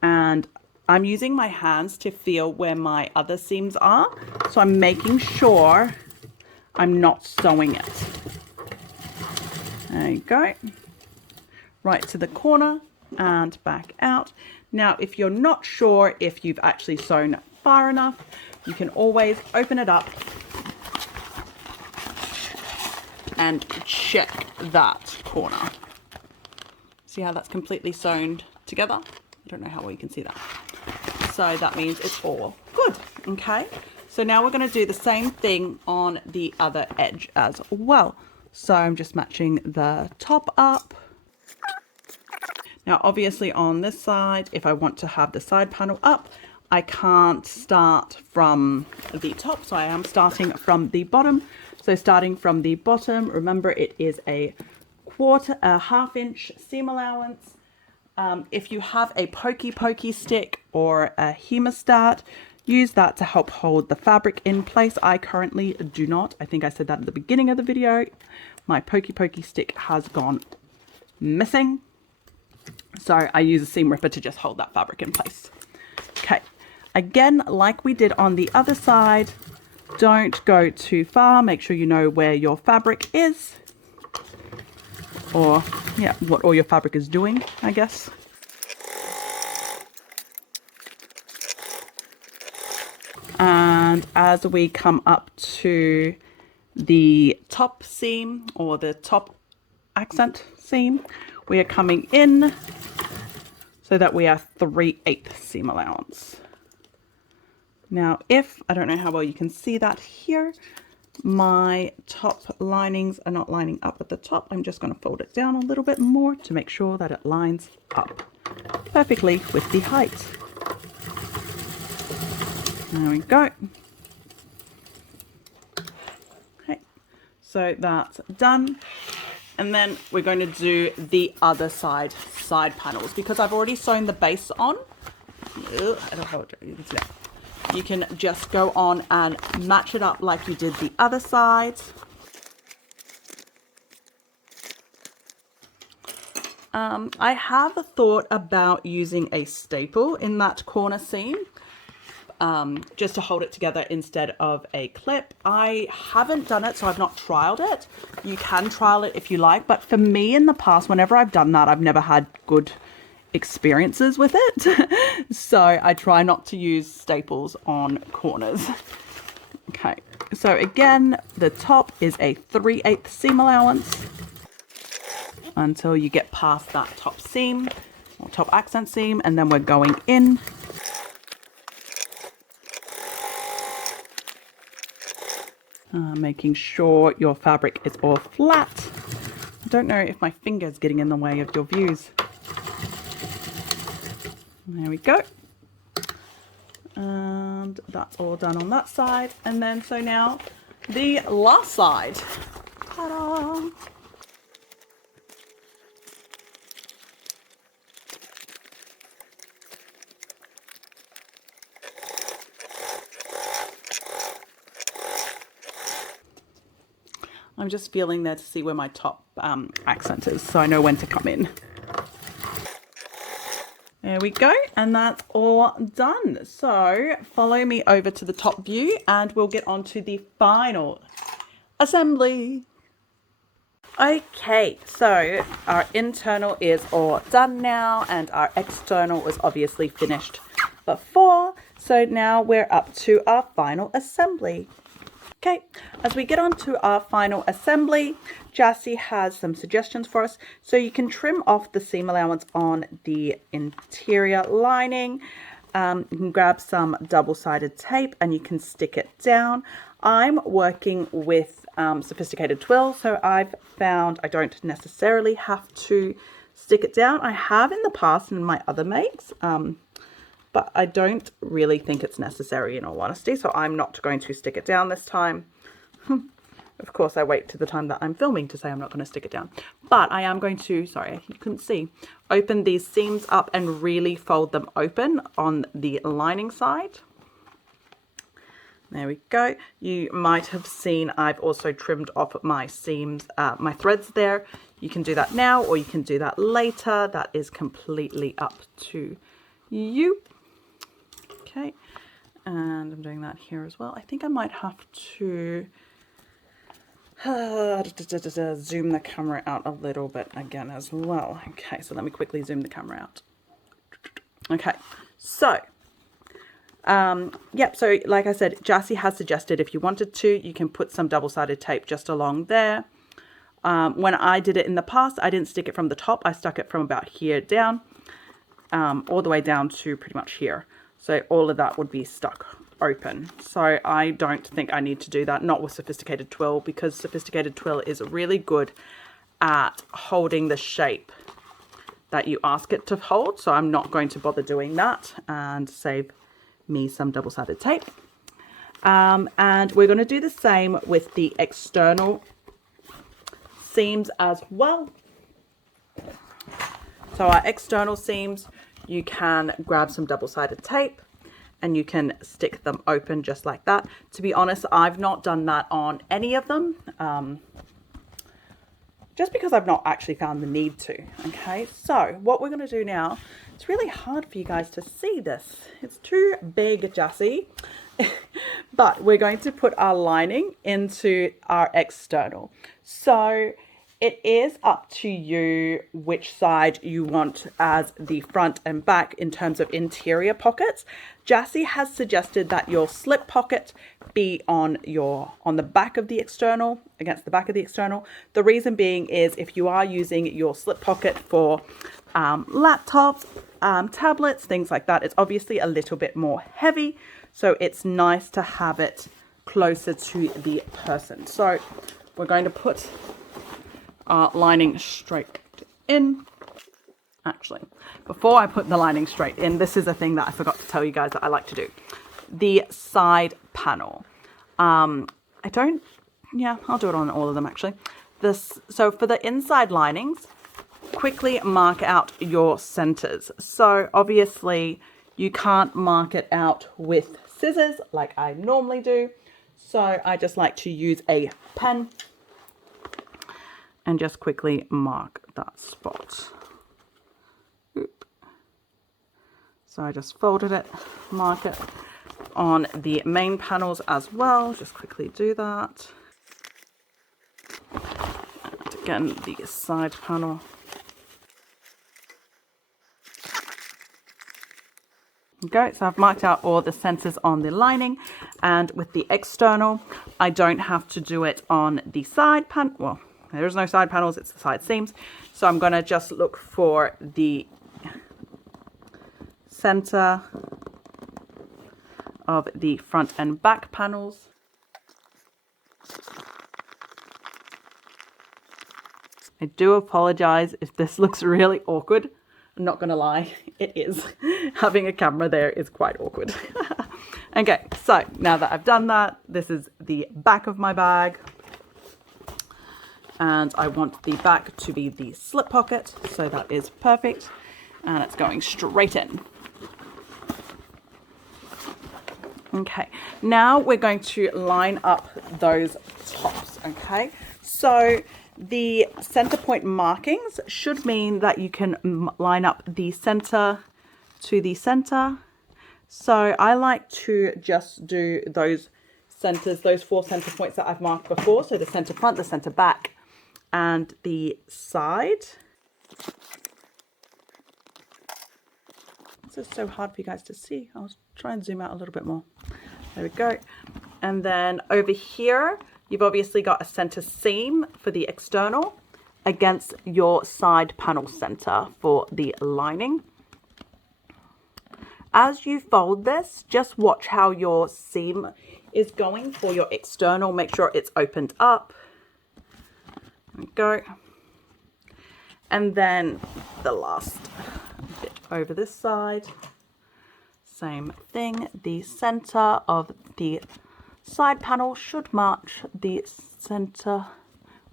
And I'm using my hands to feel where my other seams are. So I'm making sure I'm not sewing it. There you go. Right to the corner and back out. Now, if you're not sure if you've actually sewn far enough, you can always open it up and check that corner. See how that's completely sewn together? I don't know how well you can see that. So that means it's all good. Okay, so now we're going to do the same thing on the other edge as well. So I'm just matching the top up. Now obviously on this side, if I want to have the side panel up, I can't start from the top, so I am starting from the bottom. So starting from the bottom, remember it is a 1/2 inch seam allowance. If you have a pokey stick or a hemostat, use that to help hold the fabric in place. I currently do not. I think I said that at the beginning of the video. My pokey stick has gone missing. So I use a seam ripper to just hold that fabric in place. Okay, again, like we did on the other side, don't go too far. Make sure you know where your fabric is, or yeah, what all your fabric is doing, I guess. And as we come up to the top seam or the top accent seam, we are coming in so that we are 3/8 seam allowance. Now, if, I don't know how well you can see that here, my top linings are not lining up at the top. I'm just going to fold it down a little bit more to make sure that it lines up perfectly with the height. There we go. Okay, so that's done. And then we're going to do the other side panels, because I've already sewn the base on. I don't know how you can see that. You can just go on and match it up like you did the other side. I have a thought about using a staple in that corner seam, just to hold it together instead of a clip. I haven't done it, so I've not trialed it. You can trial it if you like, but for me in the past, whenever I've done that, I've never had good experiences with it. So I try not to use staples on corners. Okay, so again, the top is a 3/8 seam allowance until you get past that top seam or top accent seam, and then we're going in. Making sure your fabric is all flat. I don't know if my finger's getting in the way of your views. There we go. And that's all done on that side. And then, so now the last side. Ta-da! I'm just feeling there to see where my top accent is, so I know when to come in. There we go, and that's all done. So follow me over to the top view and we'll get on to the final assembly. Okay, so our internal is all done now and our external was obviously finished before. So now we're up to our final assembly. Okay, as we get on to our final assembly, Jassy has some suggestions for us. So you can trim off the seam allowance on the interior lining. You can grab some double-sided tape and you can stick it down. I'm working with Sewfisticated Twill, so I've found I don't necessarily have to stick it down. I have in the past in my other makes, but I don't really think it's necessary in all honesty, so I'm not going to stick it down this time. Of course, I wait to the time that I'm filming to say I'm not going to stick it down. But I am going to, sorry, you couldn't see, open these seams up and really fold them open on the lining side. There we go. You might have seen I've also trimmed off my seams, my threads there. You can do that now or you can do that later. That is completely up to you. Okay, and I'm doing that here as well. I think I might have to zoom the camera out a little bit again as well. Okay, so let me quickly zoom the camera out. Okay, so yep, so like I said, Jassy has suggested if you wanted to, you can put some double-sided tape just along there. When I did it in the past, I didn't stick it from the top. I stuck it from about here down, all the way down to pretty much here. So all of that would be stuck open. So I don't think I need to do that, not with Sewfisticated Twill, because Sewfisticated Twill is really good at holding the shape that you ask it to hold. So I'm not going to bother doing that and save me some double-sided tape. And we're going to do the same with the external seams as well. So our external seams, you can grab some double-sided tape and you can stick them open just like that. To be honest, I've not done that on any of them, just because I've not actually found the need to. Okay, so what we're going to do now, it's really hard for you guys to see this. It's too big, Jassy. But we're going to put our lining into our external. So it is up to you which side you want as the front and back in terms of interior pockets. Jassy has suggested that your slip pocket be on the back of the external, against the back of the external. The reason being is if you are using your slip pocket for laptops, tablets, things like that, it's obviously a little bit more heavy. So it's nice to have it closer to the person. So we're going to put our lining straight in. Actually, before I put the lining straight in, this is a thing that I forgot to tell you guys that I like to do. The side panel. I'll do it on all of them actually. So for the inside linings, quickly mark out your centers. So obviously you can't mark it out with scissors like I normally do. So I just like to use a pen and just quickly mark that spot. Oop. So I just folded it, mark it on the main panels as well. Just quickly do that. And again, the side panel. Okay, so I've marked out all the centers on the lining, and with the external, I don't have to do it on the side panel. Well, there's no side panels, it's the side seams. So I'm going to just look for the center of the front and back panels. I do apologize if this looks really awkward. I'm not going to lie, it is. Having a camera there is quite awkward. Okay, so now that I've done that, this is the back of my bag. And I want the back to be the slip pocket, so that is perfect. And it's going straight in. Okay, now we're going to line up those tops, okay? So the center point markings should mean that you can line up the center to the center. So I like to just do those centers, those 4 center points that I've marked before. So the center front, the center back, and the side. This is so hard for you guys to see. I'll try and zoom out a little bit more. There we go. And then over here, you've obviously got a center seam for the external against your side panel center for the lining. As you fold this, just watch how your seam is going for your external. Make sure it's opened up. There we go. And then the last bit over this side. Same thing, the center of the side panel should match the center,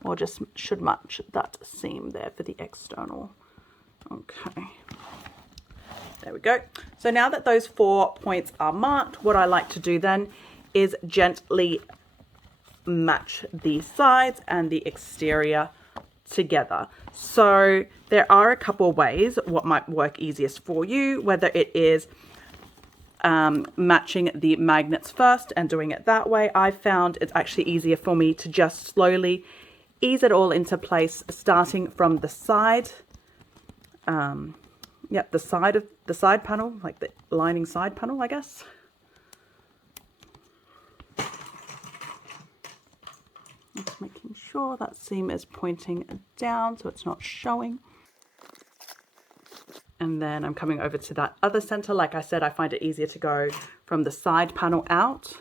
or just should match that seam there for the external. Okay, there we go. So now that those 4 points are marked, what I like to do then is gently match the sides and the exterior together. So there are a couple of ways what might work easiest for you, whether it is matching the magnets first and doing it that way. I found it's actually easier for me to just slowly ease it all into place, starting from the side. Yep, the side panel, like the lining side panel, I guess. Just making sure that seam is pointing down so it's not showing. And then I'm coming over to that other center. Like I said, I find it easier to go from the side panel out.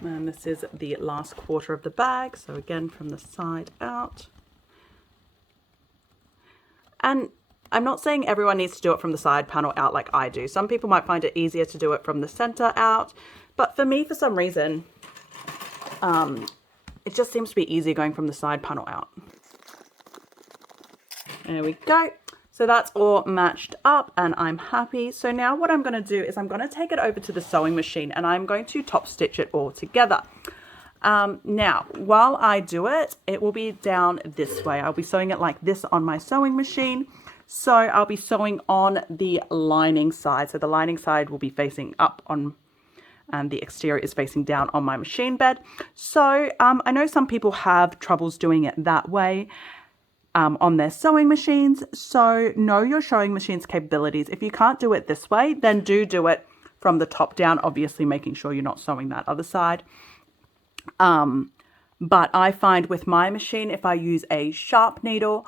And this is the last quarter of the bag. So again, from the side out. And I'm not saying everyone needs to do it from the side panel out like I do. Some people might find it easier to do it from the center out. But for me, for some reason, it just seems to be easier going from the side panel out. There we go. So that's all matched up and I'm happy. So now what I'm going to do is I'm going to take it over to the sewing machine and I'm going to top stitch it all together. Now, while I do it, it will be down this way. I'll be sewing it like this on my sewing machine. So I'll be sewing on the lining side. So the lining side will be facing up on, and the exterior is facing down on my machine bed. So I know some people have troubles doing it that way on their sewing machines. So know your sewing machine's capabilities. If you can't do it this way, then do it from the top down, obviously making sure you're not sewing that other side. But I find with my machine, if I use a sharp needle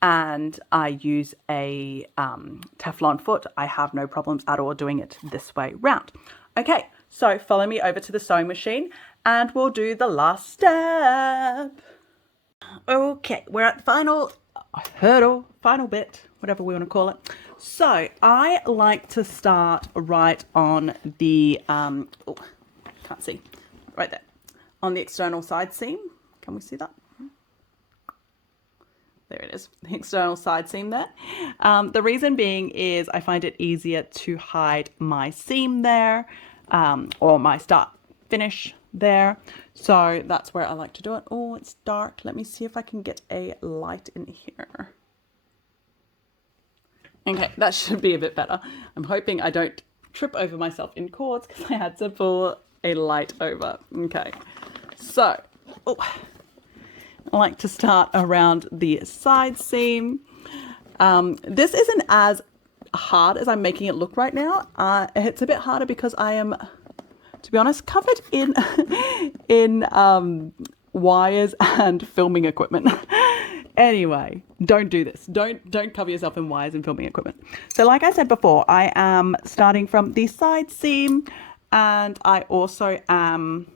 and I use a Teflon foot, I have no problems at all doing it this way round. Okay, so follow me over to the sewing machine and we'll do the last step. Okay, we're at the final hurdle, final bit, whatever we want to call it. So I like to start right on the, oh, can't see, right there, on the external side seam. Can we see that? There it is, the external side seam there. The reason being is I find it easier to hide my seam there, or my start finish there. So that's where I like to do it. Oh, it's dark. Let me see if I can get a light in here. Okay, that should be a bit better. I'm hoping I don't trip over myself in cords because I had to pull a light over. Okay, so oh, I like to start around the side seam. This isn't as hard as I'm making it look right now. It's a bit harder because I am, to be honest, covered in wires and filming equipment. Anyway, don't do this. Don't cover yourself in wires and filming equipment. So like I said before, I am starting from the side seam and I also am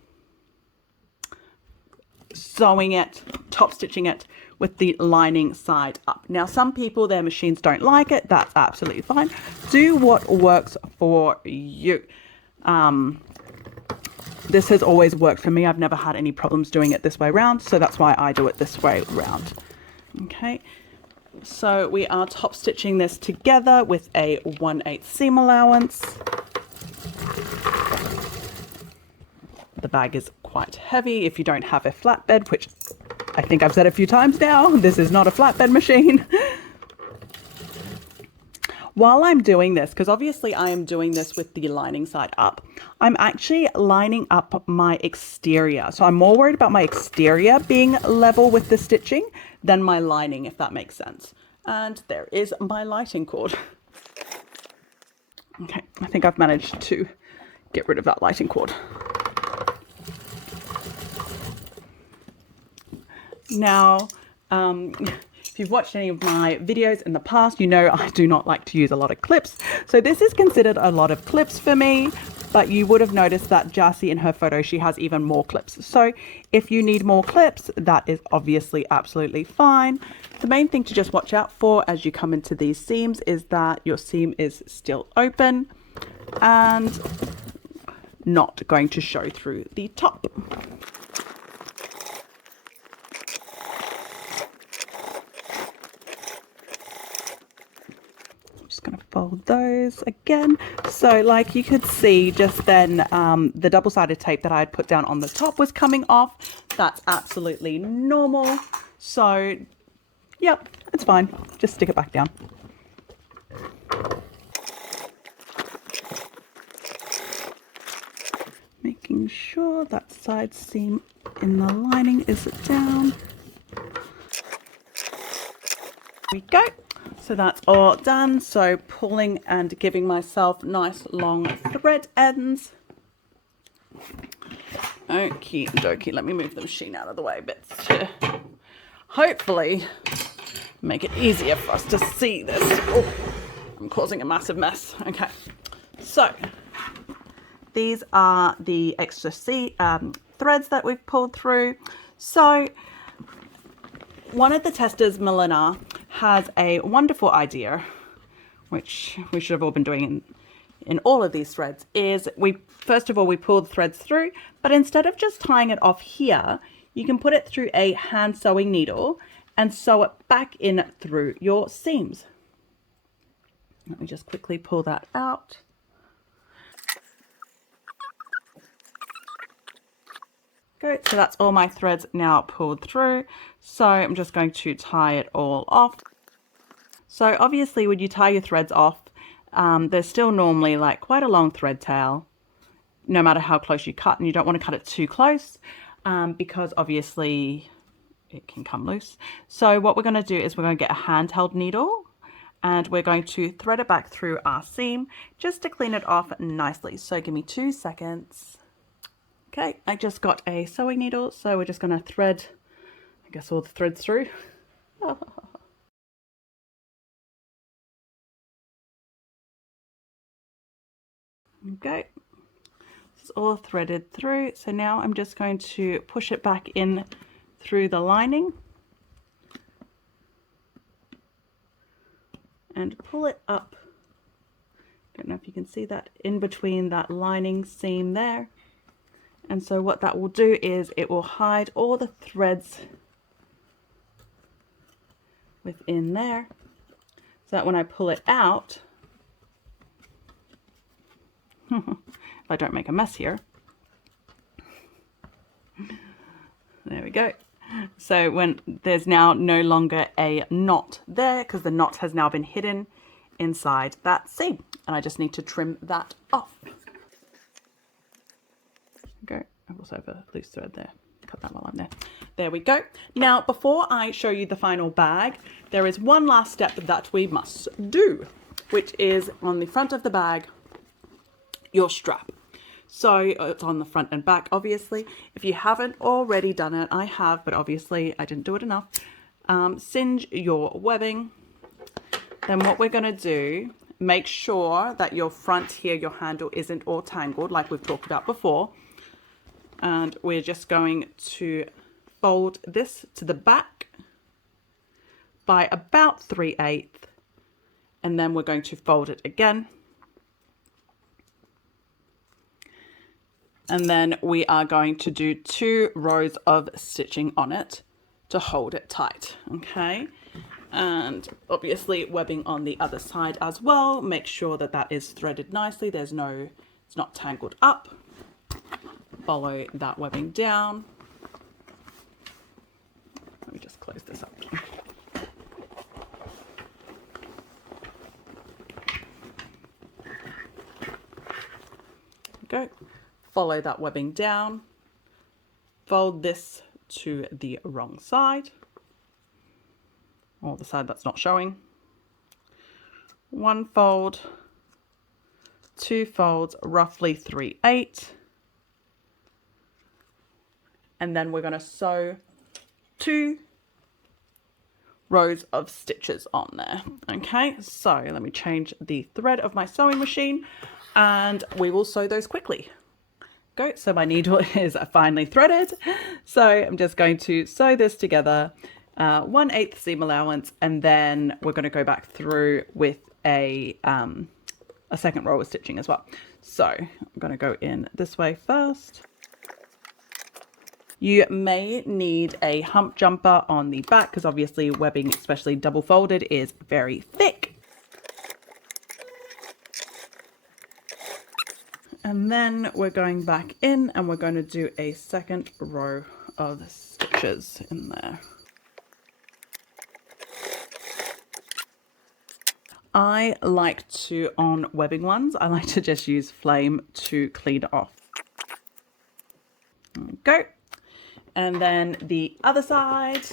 sewing it, top stitching it with the lining side up. Now, some people, their machines don't like it. That's absolutely fine. Do what works for you. This has always worked for me. I've never had any problems doing it this way round, so that's why I do it this way round. Okay, so we are top stitching this together with a 1/8 seam allowance. The bag is quite heavy if you don't have a flatbed, which I think I've said a few times now. This is not a flatbed machine. While I'm doing this, because obviously I am doing this with the lining side up, I'm actually lining up my exterior. So I'm more worried about my exterior being level with the stitching than my lining, if that makes sense. And there is my lighting cord. Okay, I think I've managed to get rid of that lighting cord. Now, if you've watched any of my videos in the past, you know I do not like to use a lot of clips. So this is considered a lot of clips for me. but you would have noticed that Jassy in her photo, she has even more clips. So if you need more clips, that is obviously absolutely fine. The main thing to just watch out for as you come into these seams is that your seam is still open and not going to show through the top. Just going to fold those again. So like you could see just then, the double-sided tape that I had put down on the top was coming off. That's absolutely normal. So yep, it's fine. Just stick it back down. Making sure that side seam in the lining is down. There we go. So that's all done. So pulling and giving myself nice long thread ends. Okie dokie. Let me move the machine out of the way a bit to hopefully make it easier for us to see this. Oh, I'm causing a massive mess. Okay. So these are the extra threads that we've pulled through. So one of the testers, Melina, has a wonderful idea, which we should have all been doing in all of these threads, is first of all, we pull the threads through, but instead of just tying it off here, you can put it through a hand sewing needle and sew it back in through your seams. Let me just quickly pull that out. Good, so that's all my threads now pulled through. So I'm just going to tie it all off. So obviously when you tie your threads off, there's still normally like quite a long thread tail, no matter how close you cut, and you don't want to cut it too close because obviously it can come loose. So what we're going to do is we're going to get a handheld needle and we're going to thread it back through our seam just to clean it off nicely. So give me 2 seconds. Okay, I just got a sewing needle, so we're just going to thread, I guess, all the threads through. Okay, it's all threaded through. So now I'm just going to push it back in through the lining and pull it up. Don't know if you can see that in between that lining seam there. And so what that will do is it will hide all the threads within there, so that when I pull it out, if I don't make a mess here, there we go. So when there's now no longer a knot there, because the knot has now been hidden inside that seam, and I just need to trim that off. Go. I also have a loose thread there. Cut that while I'm there. There we go. Now, before I show you the final bag, there is one last step that we must do, which is on the front of the bag, your strap. So it's on the front and back, obviously. If you haven't already done it, I have, but obviously I didn't do it enough. Singe your webbing. Then what we're going to do, make sure that your front here, your handle isn't all tangled like we've talked about before. And we're just going to fold this to the back by about 3/8, and then we're going to fold it again. And then we are going to do 2 rows of stitching on it to hold it tight, okay? And obviously webbing on the other side as well. Make sure that that is threaded nicely. It's not tangled up. Follow that webbing down. Let me just close this up. Go. Follow that webbing down. Fold this to the wrong side, or the side that's not showing. 1 fold, 2 folds, roughly 3/8. And then we're going to sew 2 rows of stitches on there. Okay, so let me change the thread of my sewing machine. and we will sew those quickly. Go. So my needle is finally threaded. So I'm just going to sew this together, 1/8 seam allowance, and then we're going to go back through with a second row of stitching as well. So I'm going to go in this way first. You may need a hump jumper on the back because obviously webbing, especially double folded, is very thick. And then we're going back in and we're going to do a second row of stitches in there. I like to, on webbing ones, I like to just use flame to clean it off. Go. And then the other side.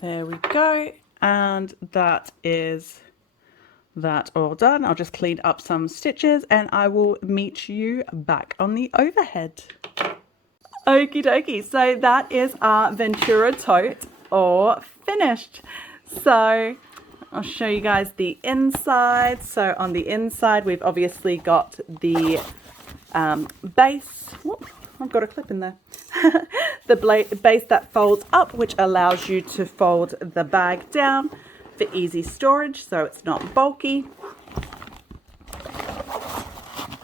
There we go. And that is that all done. I'll just clean up some stitches and I will meet you back on the overhead. Okie dokie. So that is our VentureTote all finished. So I'll show you guys the inside. So on the inside, we've obviously got the base. Whoop, I've got a clip in there. The base that folds up, which allows you to fold the bag down for easy storage, so it's not bulky.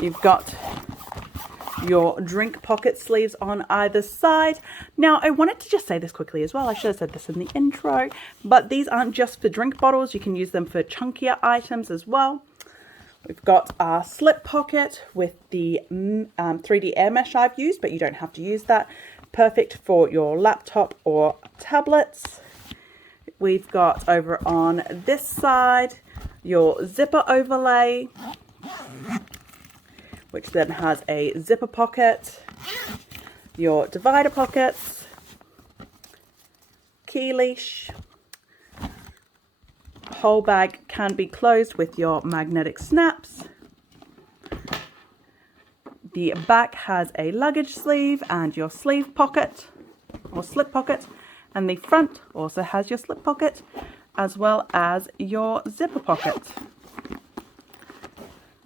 You've got your drink pocket sleeves on either side. Now, I wanted to just say this quickly as well. I should have said this in the intro, but these aren't just for drink bottles. You can use them for chunkier items as well. We've got our slip pocket with the 3D air mesh I've used, but you don't have to use that. Perfect for your laptop or tablets. We've got over on this side your zipper overlay, which then has a zipper pocket, your divider pockets, key leash. Whole bag can be closed with your magnetic snaps. The back has a luggage sleeve and your sleeve pocket or slip pocket, and the front also has your slip pocket as well as your zipper pocket.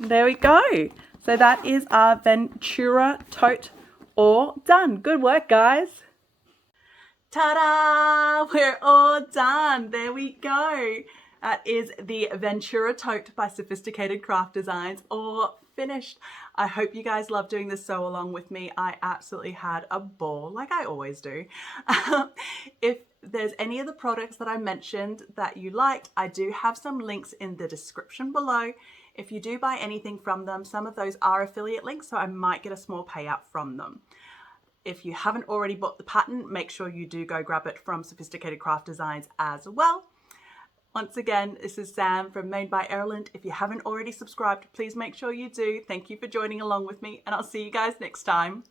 There we go. So that is our VentureTote all done. Good work, guys. Ta-da! We're all done. There we go. That is the VentureTote by Sewfisticated Craft Designs all finished. I hope you guys love doing this sew along with me. I absolutely had a ball, like I always do. If there's any of the products that I mentioned that you liked, I do have some links in the description below. If you do buy anything from them, some of those are affiliate links, so I might get a small payout from them. If you haven't already bought the pattern, make sure you do go grab it from Sewfisticated Craft Designs as well. Once again, this is Sam from Made by Ireland. If you haven't already subscribed, please make sure you do. Thank you for joining along with me, and I'll see you guys next time.